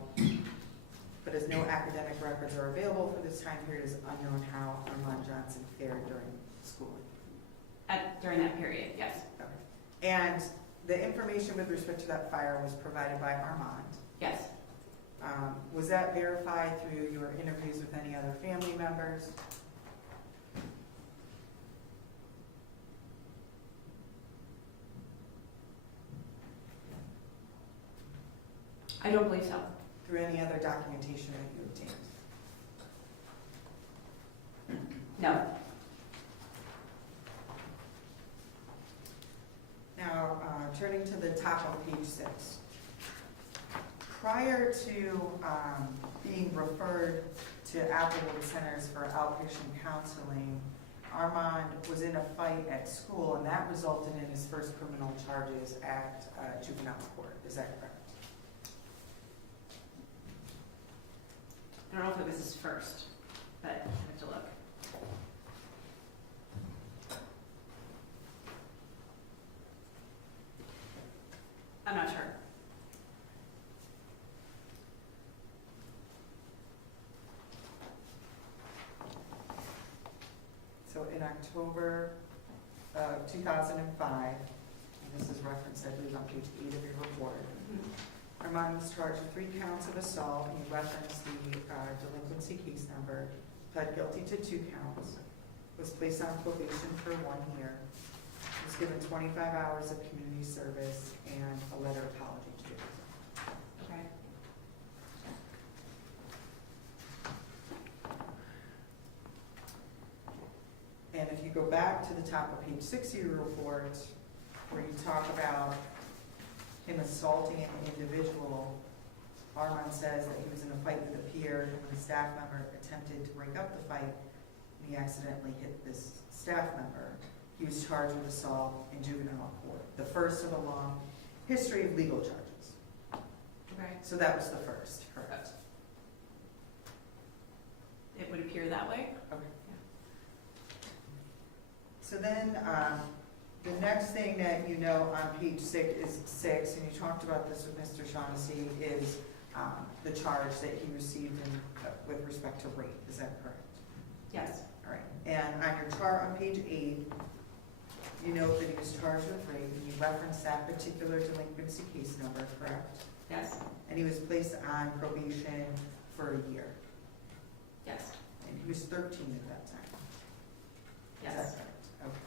But as no academic records are available for this time period, it is unknown how Armond Johnson fared during schooling. During that period, yes. Okay. And the information with respect to that fire was provided by Armand. Yes. Was that verified through your interviews with any other family members? I don't believe so. Through any other documentation that you obtained? No. Now, turning to the top of page 6. Prior to being referred to Applewood Centers for outpatient counseling, Armand was in a fight at school, and that resulted in his first criminal charges at juvenile court. Is that correct? I don't know if it was his first, but I have to look. I'm not sure. So in October of 2005, and this is referenced, I believe, on page 8 of your report, Armand was charged with 3 counts of assault, and you referenced the delinquency case number, pled guilty to 2 counts, was placed on probation for 1 year, was given 25 hours of community service, and a letter of apology to do. Okay. And if you go back to the top of page 6 of your report, where you talk about him assaulting an individual, Armand says that he was in a fight with a peer, and when a staff member attempted to break up the fight, and he accidentally hit this staff member. He was charged with assault in juvenile court, the first of a long history of legal charges. Okay. So that was the first, correct? It would appear that way. Okay. So then, the next thing that you know on page 6, and you talked about this with Mr. Shaughnessy, is the charge that he received with respect to rape. Is that correct? Yes. All right. And on your chart on page 8, you note that he was charged with rape, and you referenced that particular delinquency case number, correct? Yes. And he was placed on probation for a year. Yes. And he was 13 at that time. Is that Yes. correct? Okay.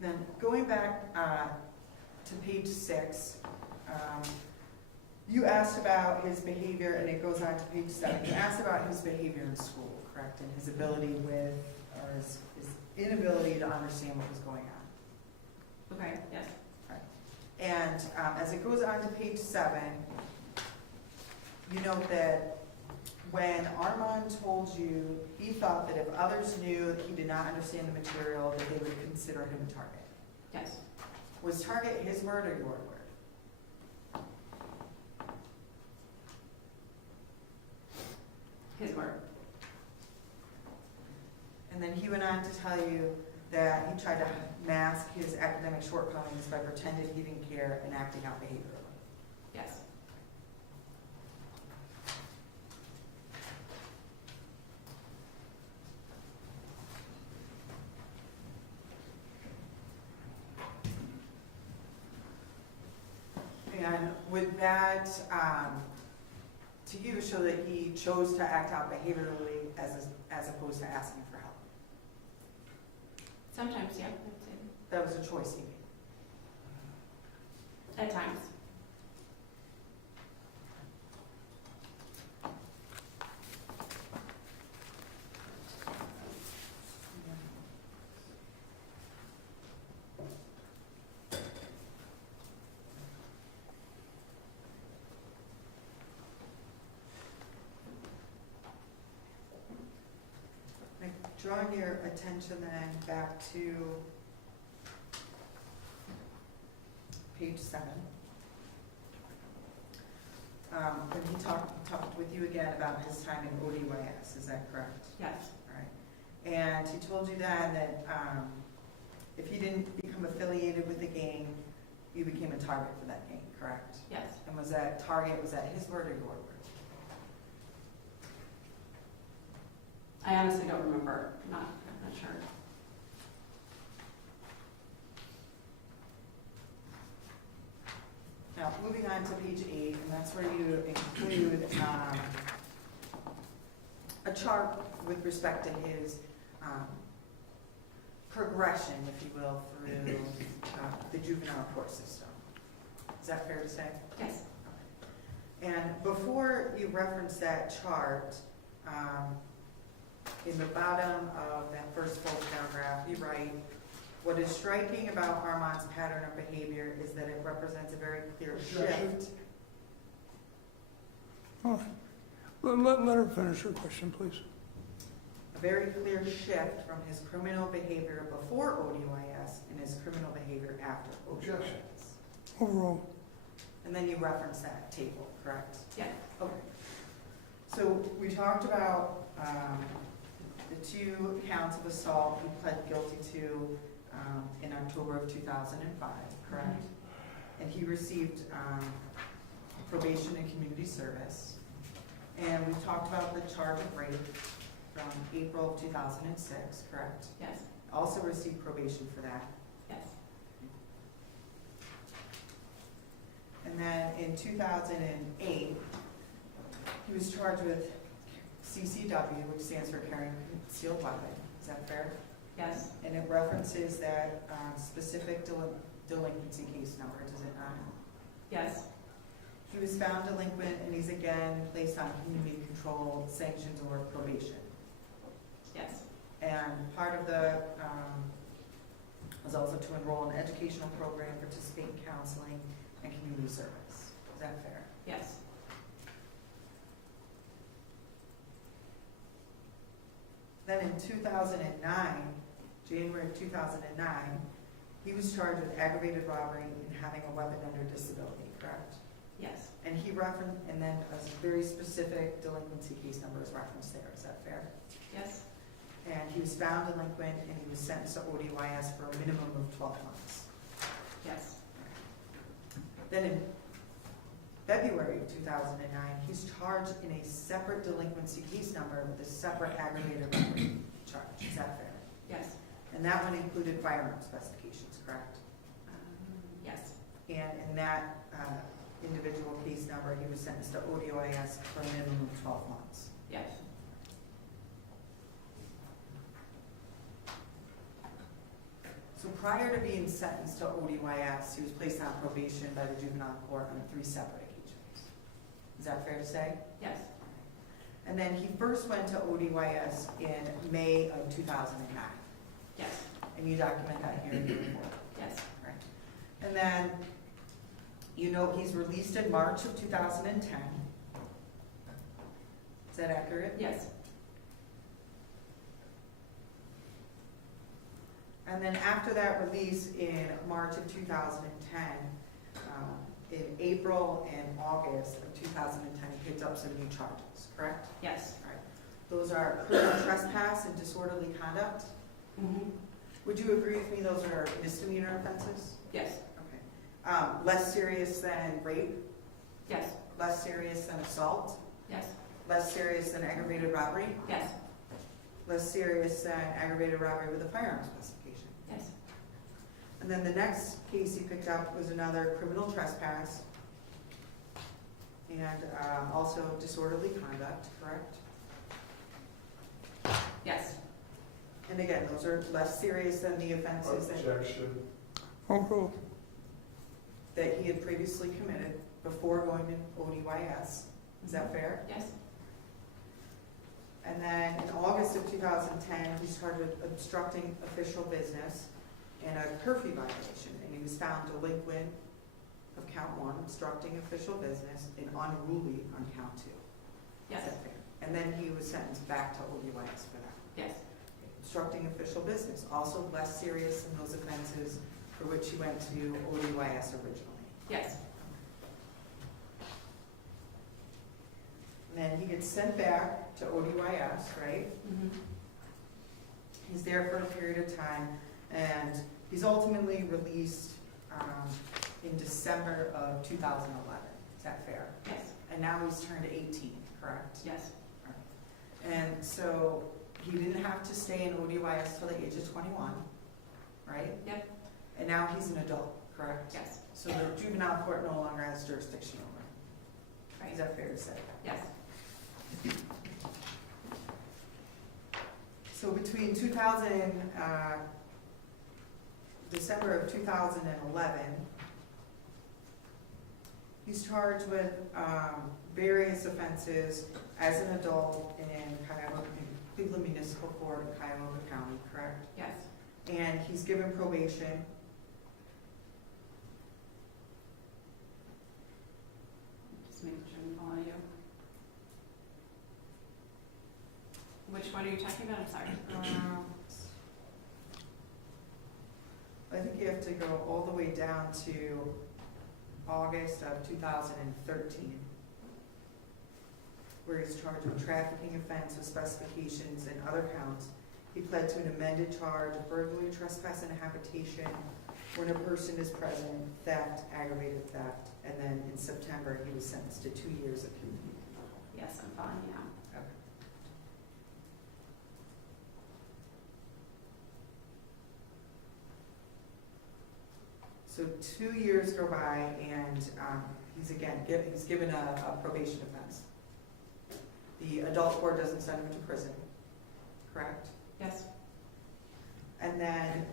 Then going back to page 6, you asked about his behavior, and it goes on to page 7. You asked about his behavior in school, correct? And his ability with, or his inability to understand what was going on. Okay. Yes. Right. And as it goes on to page 7, you note that when Armand told you he thought that if others knew that he did not understand the material, that they would consider him a target. Yes. Was target his word or your word? His word. And then he went on to tell you that he tried to mask his academic shortcomings by pretending he didn't care and acting out behaviorally. Yes. And would that, to you, show that he chose to act out behaviorally as opposed to asking for help? Sometimes, yeah. I'd say. That was a choice he made. At times. drawing your attention then back to page 7. When he talked with you again about his time in ODYS, is that correct? Yes. All right. And he told you then that if you didn't become affiliated with the gang, you became a target for that gang, correct? Yes. And was that target, was that his word or your word? I honestly don't remember. I'm not sure. Now, moving on to page 8, and that's where you include a chart with respect to his progression, if you will, through the juvenile court system. Is that fair to say? Yes. Okay. And before you reference that chart, in the bottom of that first full paragraph, you write, "What is striking about Armand's pattern of behavior is that it represents a very clear shift." All right. Let her finish her question, please. A very clear shift from his criminal behavior before ODYS and his criminal behavior after ODYS. Overall. And then you reference that table, correct? Yeah. Okay. So we talked about the 2 counts of assault he pled guilty to in October of 2005, correct? And he received probation and community service. And we talked about the charge of rape from April of 2006, correct? Yes. Also received probation for that. Yes. And then in 2008, he was charged with CCW, which stands for carrying concealed weapon. Is that fair? Yes. And it references that specific delinquency case number, does it not? Yes. He was found delinquent and he's again placed on community control, sanctions, or probation. Yes. And part of the, was also to enroll in an educational program, participate in counseling, and community service. Is that fair? Yes. Then in 2009, January of 2009, he was charged with aggravated robbery and having a weapon under disability, correct? Yes. And he referenced, and then a very specific delinquency case number is referenced there. Is that fair? Yes. And he was found delinquent and he was sentenced to ODYS for a minimum of 12 months. Yes. Then in February of 2009, he's charged in a separate delinquency case number with a separate aggravated robbery charge. Is that fair? Yes. And that one included firearm specifications, correct? Yes. And in that individual case number, he was sentenced to ODYS for a minimum of 12 months. Yes. So prior to being sentenced to ODYS, he was placed on probation by the juvenile court on 3 separate occasions. Is that fair to say? Yes. And then he first went to ODYS in May of 2009. Yes. And you document that here in your report. Yes. Right. And then, you know, he's released in March of 2010. Is that accurate? Yes. And then after that release in March of 2010, in April and August of 2010, he picked up some new charges, correct? Yes. All right. Those are criminal trespass and disorderly conduct. Mm-hmm. Would you agree with me those are misdemeanor offenses? Yes. Okay. Less serious than rape? Yes. Less serious than assault? Yes. Less serious than aggravated robbery? Yes. Less serious than aggravated robbery with a firearm specification? Yes. And then the next case he picked up was another criminal trespass and also disorderly conduct, correct? Yes. And again, those are less serious than the offenses Objection. Overruled. that he had previously committed before going to ODYS. Is that fair? Yes. And then in August of 2010, he's charged with obstructing official business and a curfew violation, and he was found delinquent of count 1, obstructing official business, and unruly on count 2. Yes. Is that fair? And then he was sentenced back to ODYS for that. Yes. obstructing official business, also less serious than those offenses for which he went to ODYS originally. Yes. And then he gets sent back to ODYS, right? Mhm. He's there for a period of time, and he's ultimately released in December of 2011. Is that fair? Yes. And now he's turned 18, correct? Yes. And so he didn't have to stay in ODYS till the age of 21, right? Yep. And now he's an adult, correct? Yes. So the juvenile court no longer has jurisdiction over him. Right. Is that fair to say? Yes. So between December of 2011, he's charged with various offenses as an adult in Cleveland Municipal Court in Cuyahoga County, correct? Yes. And he's given probation. Just making sure I'm following you. Which one are you talking about? I'm sorry. I think you have to go all the way down to August of 2013, where he's charged with trafficking offense with specifications and other counts. He pled to an amended charge of burglary, trespass, and habitation when a person is present, theft, aggravated theft, and then in September, he was sentenced to 2 years of community. Yes, I'm following you now. Okay. So 2 years go by, and he's given a probation offense. The adult court doesn't send him to prison, correct? Yes. And then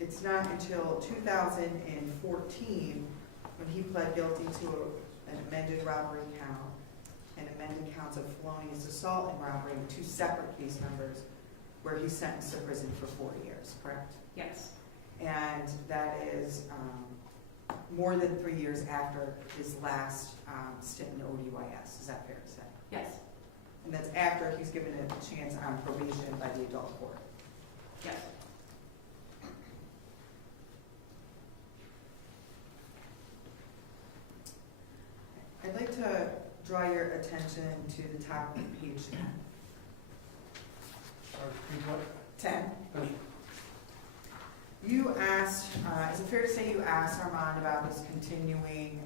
it's not until 2014 when he pled guilty to an amended robbery count and amended counts of felonious assault and robbery, 2 separate case numbers, where he's sentenced to prison for 4 years, correct? Yes. And that is more than 3 years after his last stint in ODYS. Is that fair to say? Yes. And that's after he's given a chance on probation by the adult court. Yes. I'd like to draw your attention to the top of page 10. You asked, is it fair to say you asked Armand about his continuing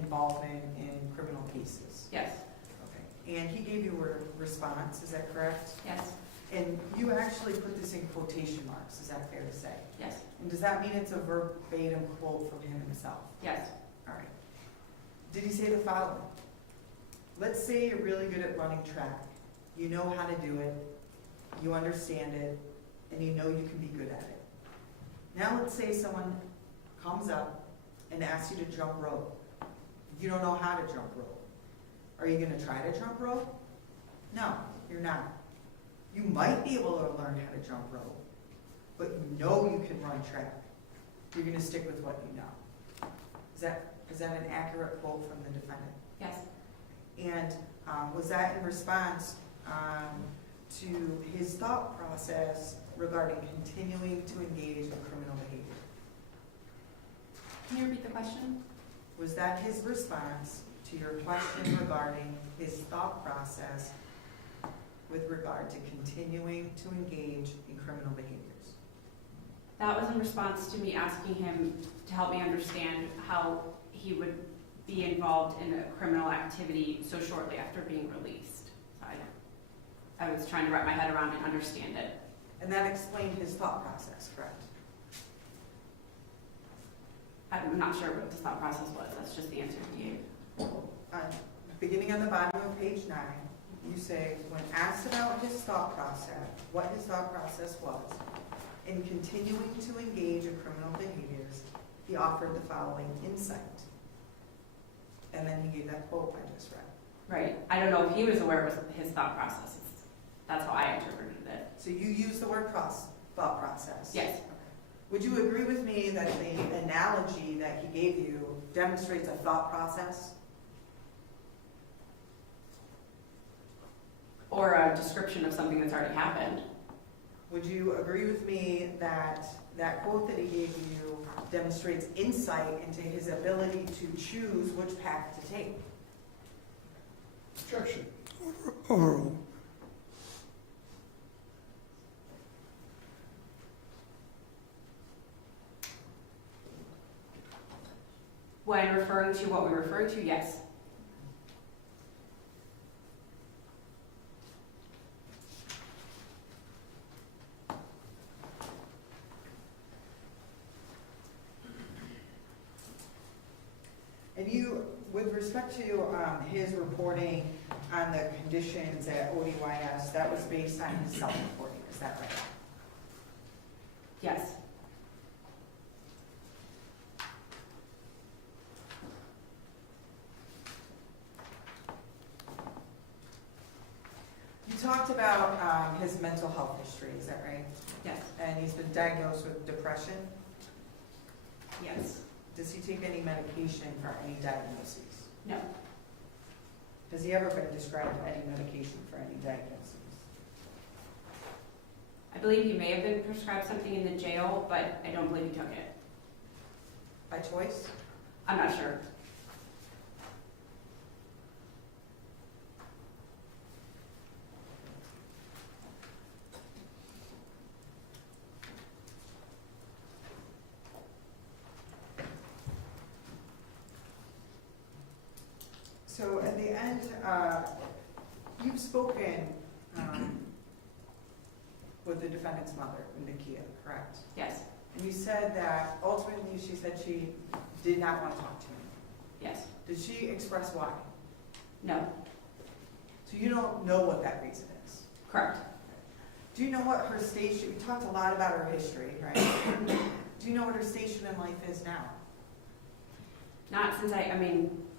involvement in criminal cases? Yes. Okay. And he gave you a response, is that correct? Yes. And you actually put this in quotation marks, is that fair to say? Yes. And does that mean it's a verbatim quote from him himself? Yes. All right. Did he say the following? Let's say you're really good at running track. You know how to do it, you understand it, and you know you can be good at it. Now let's say someone comes up and asks you to jump rope. You don't know how to jump rope. Are you going to try to jump rope? No, you're not. You might be able to learn how to jump rope, but you know you can run track. You're going to stick with what you know. Is that an accurate quote from the defendant? Yes. And was that in response to his thought process regarding continuing to engage in criminal behavior? Can you repeat the question? Was that his response to your question regarding his thought process with regard to continuing to engage in criminal behaviors? That was in response to me asking him to help me understand how he would be involved in a criminal activity so shortly after being released. So I was trying to wrap my head around and understand it. And that explained his thought process, correct? I'm not sure what the thought process was. That's just the answer he gave. Beginning on the bottom of page 9, you say, when asked about his thought process, what his thought process was, in continuing to engage in criminal behaviors, he offered the following insight. And then he gave that quote I just read. Right. I don't know if he was aware of his thought process. That's how I interpreted it. So you use the word thought process? Yes. Okay. Would you agree with me that the analogy that he gave you demonstrates a thought process? Or a description of something that's already happened. would you agree with me that that quote that he gave you demonstrates insight into his ability to choose which path to take? Objection. Overruled. When referring to what we're referring to, yes. And you, with respect to his reporting on the conditions at ODYS, that was based on his self-reporting, is that right? Yes. You talked about his mental health history, is that right? Yes. And he's been diagnosed with depression. Yes. Does he take any medication for any diagnoses? No. Has he ever been described any medication for any diagnoses? I believe he may have been prescribed something in the jail, but I don't believe he took it. By choice? I'm not sure. So at the end, you've spoken with the defendant's mother, Takeyra, correct? Yes. And you said that ultimately she said she did not want to talk to him. Yes. Did she express why? No. So you don't know what that reason is? Correct. Do you know what her station, you talked a lot about her history, right? Do you know what her station in life is now? Not since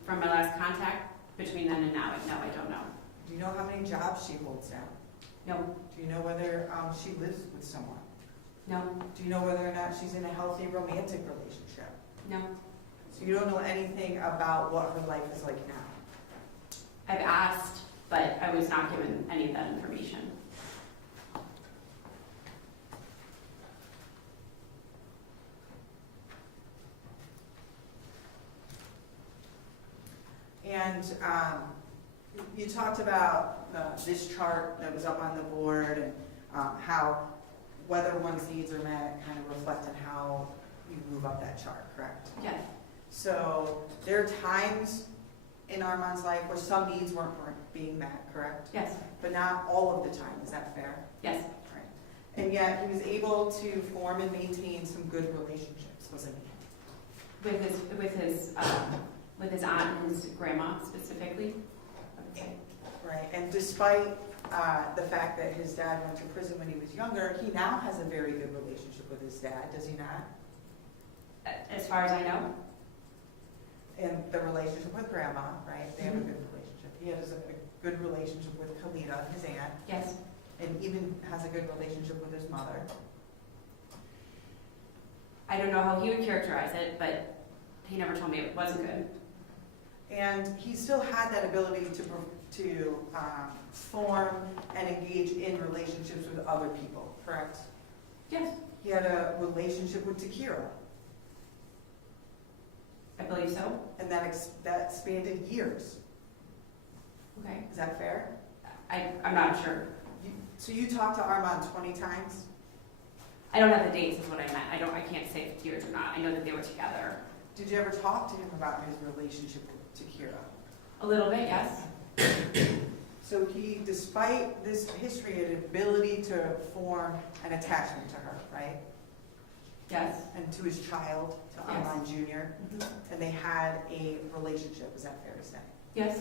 from my last contact between then and now, no, I don't know. Do you know how many jobs she holds now? No. Do you know whether she lives with someone? No. Do you know whether or not she's in a healthy romantic relationship? No. So you don't know anything about what her life is like now? I've asked, but I was not given any of that information. And you talked about this chart that was up on the board and how whether one's needs are met kind of reflect on how you move up that chart, correct? Yes. So there are times in Armand's life where some needs weren't being met, correct? Yes. But not all of the time, is that fair? Yes. Right. And yet he was able to form and maintain some good relationships, wasn't he? With his aunt and his grandma specifically. Okay. Right, and despite the fact that his dad went to prison when he was younger, he now has a very good relationship with his dad, does he not? As far as I know. And the relationship with grandma, right, they have a good relationship. He has a good relationship with Kalita, his aunt, Yes. and even has a good relationship with his mother. I don't know how he would characterize it, but he never told me it wasn't good. And he still had that ability to form and engage in relationships with other people, correct? Yes. He had a relationship with Takeyra, I believe so. and that spanned years. Okay. Is that fair? I'm not sure. So you talked to Armand 20 times? I don't have the dates is what I meant. I can't say if it's years or not. I know that they were together. Did you ever talk to him about his relationship with Takeyra? A little bit, yes. So he, despite this history, had an ability to form an attachment to her, right? Yes. And to his child, to Yes. Armand Jr., and they had a relationship, is that fair to say? Yes.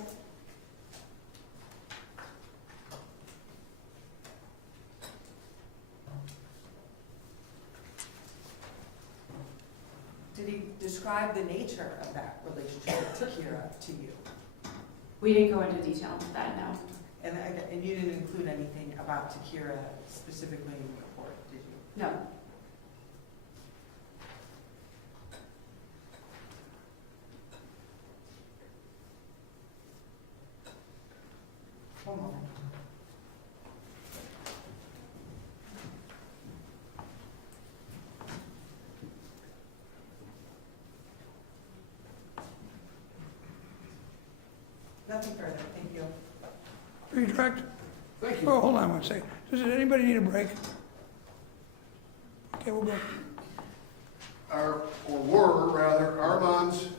Did he describe the nature of that relationship with Takeyra to you? We didn't go into detail with that, no. And you didn't include anything about Takeyra specifically in the report, did you? No. One moment. Nothing further, thank you. Redirect? Thank you. Oh, hold on one second. Does anybody need a break? Okay, we'll go. Armand's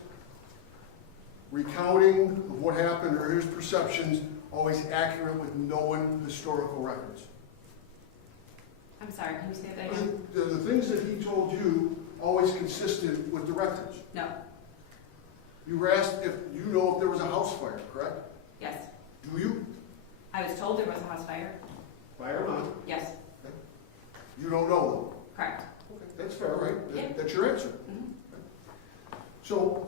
recounting of what happened or his perceptions always accurate with known historical records? I'm sorry, can you say that again? The things that he told you always consistent with the records? No. You were asked if you know if there was a house fire, correct? Yes. Do you? I was told there was a house fire. By Armand? Yes. You don't know Correct. them? Okay, that's fair, right? Yeah. That's your answer. Mhm. So,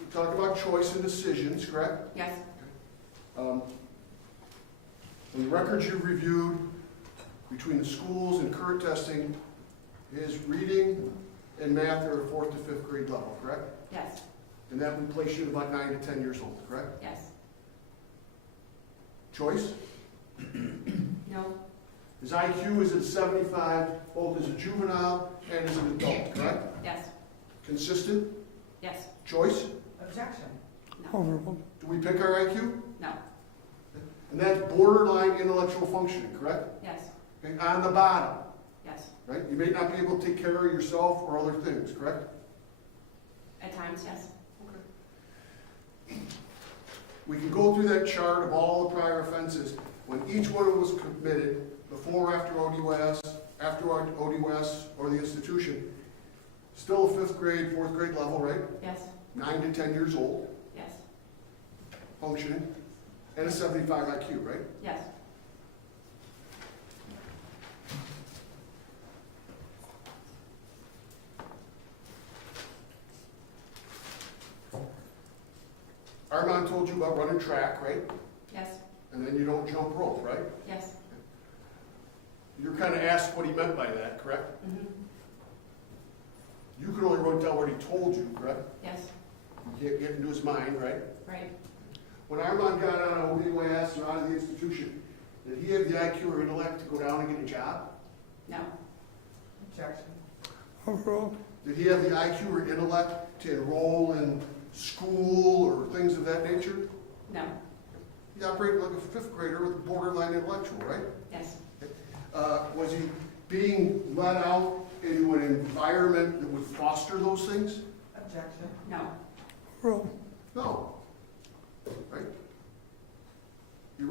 we talk about choice and decisions, correct? Yes. In the records you've reviewed between the schools and current testing, his reading and math are at 4th to 5th grade level, correct? Yes. And that would place you at about 9 to 10 years old, correct? Yes. Choice? No. His IQ is at 75, both as a juvenile and as an adult, correct? Yes. Consistent? Yes. Choice? Objection. No. Overruled. Do we pick our IQ? No. And that's borderline intellectual functioning, correct? Yes. Okay, on the bottom, Yes. right? You may not be able to take care of yourself or other things, correct? At times, yes. We can go through that chart of all the prior offenses, when each one was committed, before or after ODOS, after ODOS or the institution, still a 5th grade, 4th grade level, right? Yes. 9 to 10 years old, Yes. functioning, and a 75 IQ, right? Yes. Armand told you about running track, right? Yes. And then you don't jump rope, right? Yes. You're kind of asked what he meant by that, correct? Mm-hmm. You could only write down what he told you, correct? Yes. You can't get into his mind, right? Right. When Armand got out of ODOS or out of the institution, did he have the IQ or intellect to go down and get a job? No. Objection. Overruled. Did he have the IQ or intellect to enroll in school or things of that nature? No. He operated like a 5th grader with borderline intellectual, right? Yes. Was he being let out into an environment that would foster those things? Objection. No. Overruled. No. Right? You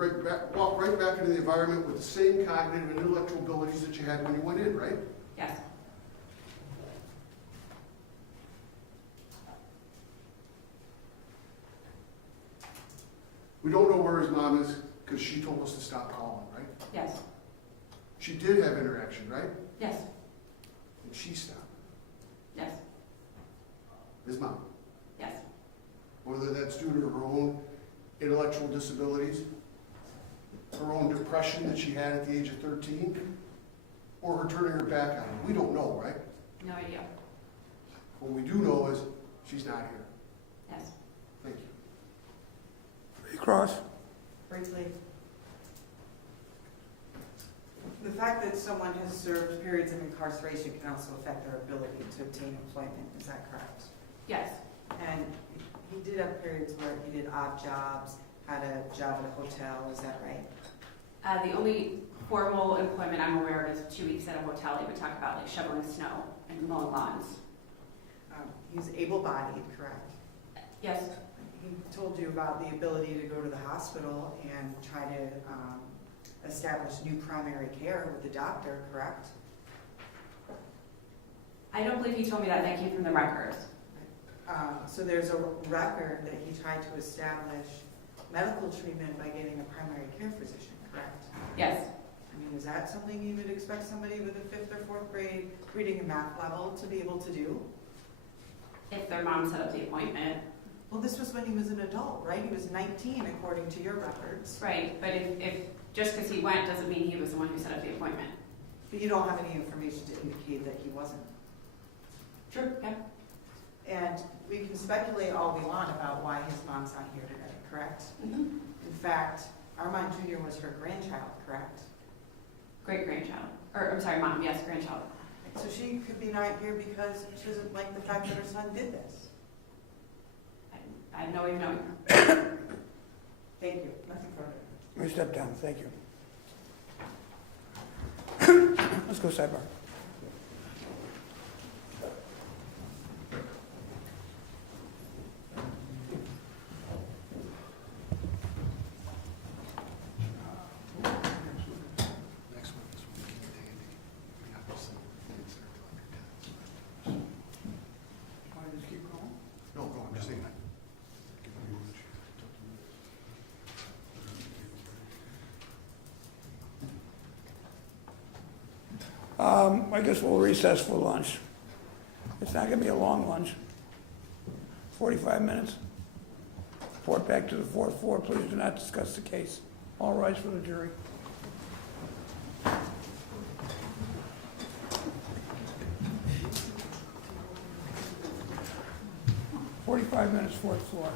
walk right back into the environment with the same cognitive and intellectual abilities that you had when you went in, right? Yes. We don't know where his mom is because she told us to stop calling, right? Yes. She did have interaction, right? Yes. And she stopped. Yes. His mom. Yes. Whether that's due to her own intellectual disabilities, her own depression that she had at the age of 13, or her turning her back on him. We don't know, right? No idea. What we do know is she's not here. Yes. Thank you. Recross. Briefly. The fact that someone has served periods of incarceration can also affect their ability to obtain employment, is that correct? Yes. And he did have periods where he did odd jobs, had a job at a hotel, is that right? The only formal employment I'm aware of is 2 weeks at a hotel. He would talk about like shoveling snow and mowing lawns. He was able-bodied, correct? Yes. He told you about the ability to go to the hospital and try to establish new primary care with the doctor, correct? I don't believe he told me that. That came from the records. So there's a record that he tried to establish medical treatment by getting a primary care physician, correct? Yes. I mean, is that something you would expect somebody with a 5th or 4th grade reading and math level to be able to do? If their mom set up the appointment. Well, this was when he was an adult, right? He was 19 according to your records. Right, but if just because he went doesn't mean he was the one who set up the appointment. But you don't have any information to indicate that he wasn't. Sure, yeah. And we can speculate all we want about why his mom's not here today, correct? Mm-hmm. In fact, Armand Jr. was her grandchild, correct? Great-grandchild. Or, I'm sorry, mom, yes, grandchild. So she could be not here because she doesn't like the fact that her son did this. I have no way of knowing her. Thank you, nothing further. We step down, thank you. Let's go sidebar. Next one is when King Dandy. We have to send the answer to like a Why just keep going? No, go on, just saying that. I guess we'll recess for lunch. It's not gonna be a long lunch. 45 minutes. Report back to the fourth floor. Please do not discuss the case. All rise for the jury. 45 minutes, fourth floor.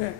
Okay.